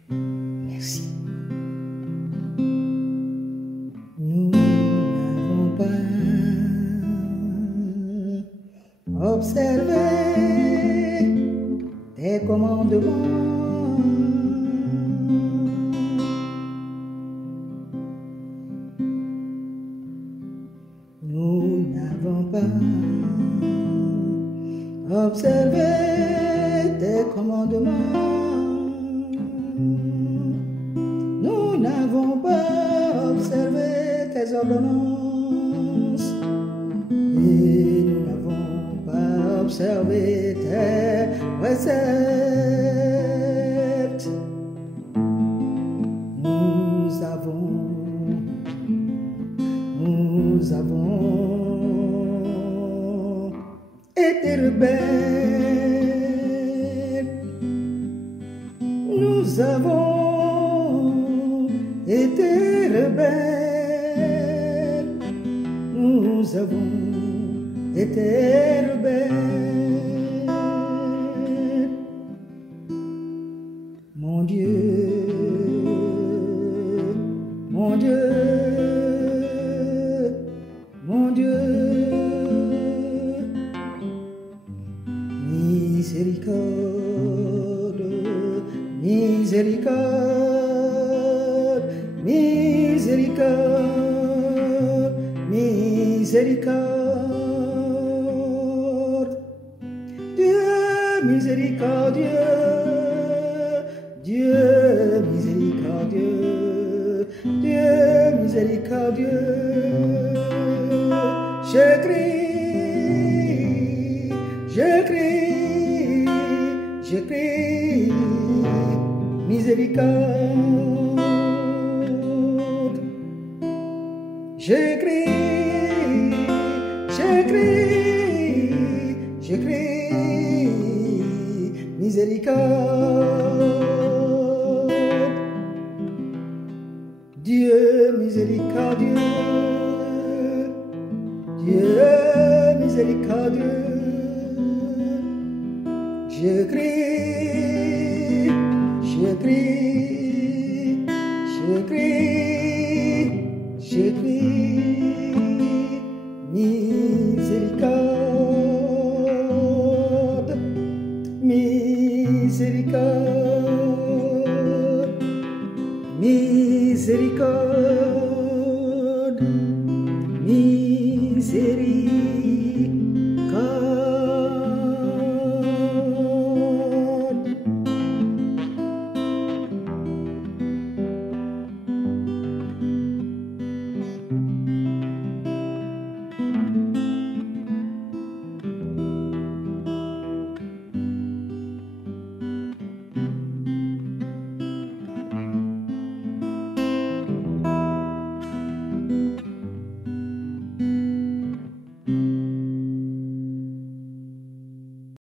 Merci. Nous n'avons pas observé tes commandements. Nous n'avons pas observer tes commandements. Nous n'avons pas observé tes ordonnances. Et nous n'avons pas observé tes préceptes. Nous avons été rebelles. Nous avons été rebelles. Nous avons été rebelles. Mon Dieu, mon Dieu, mon Dieu. Miséricorde, miséricorde, miséricorde, miséricorde. Dieu miséricordieux, Dieu miséricordieux, Dieu miséricordieux. Je crie, je crie, je crie, miséricorde. Je crie, je crie, je crie, miséricorde. Dieu miséricordieux, Dieu miséricordieux. Je crie, je crie.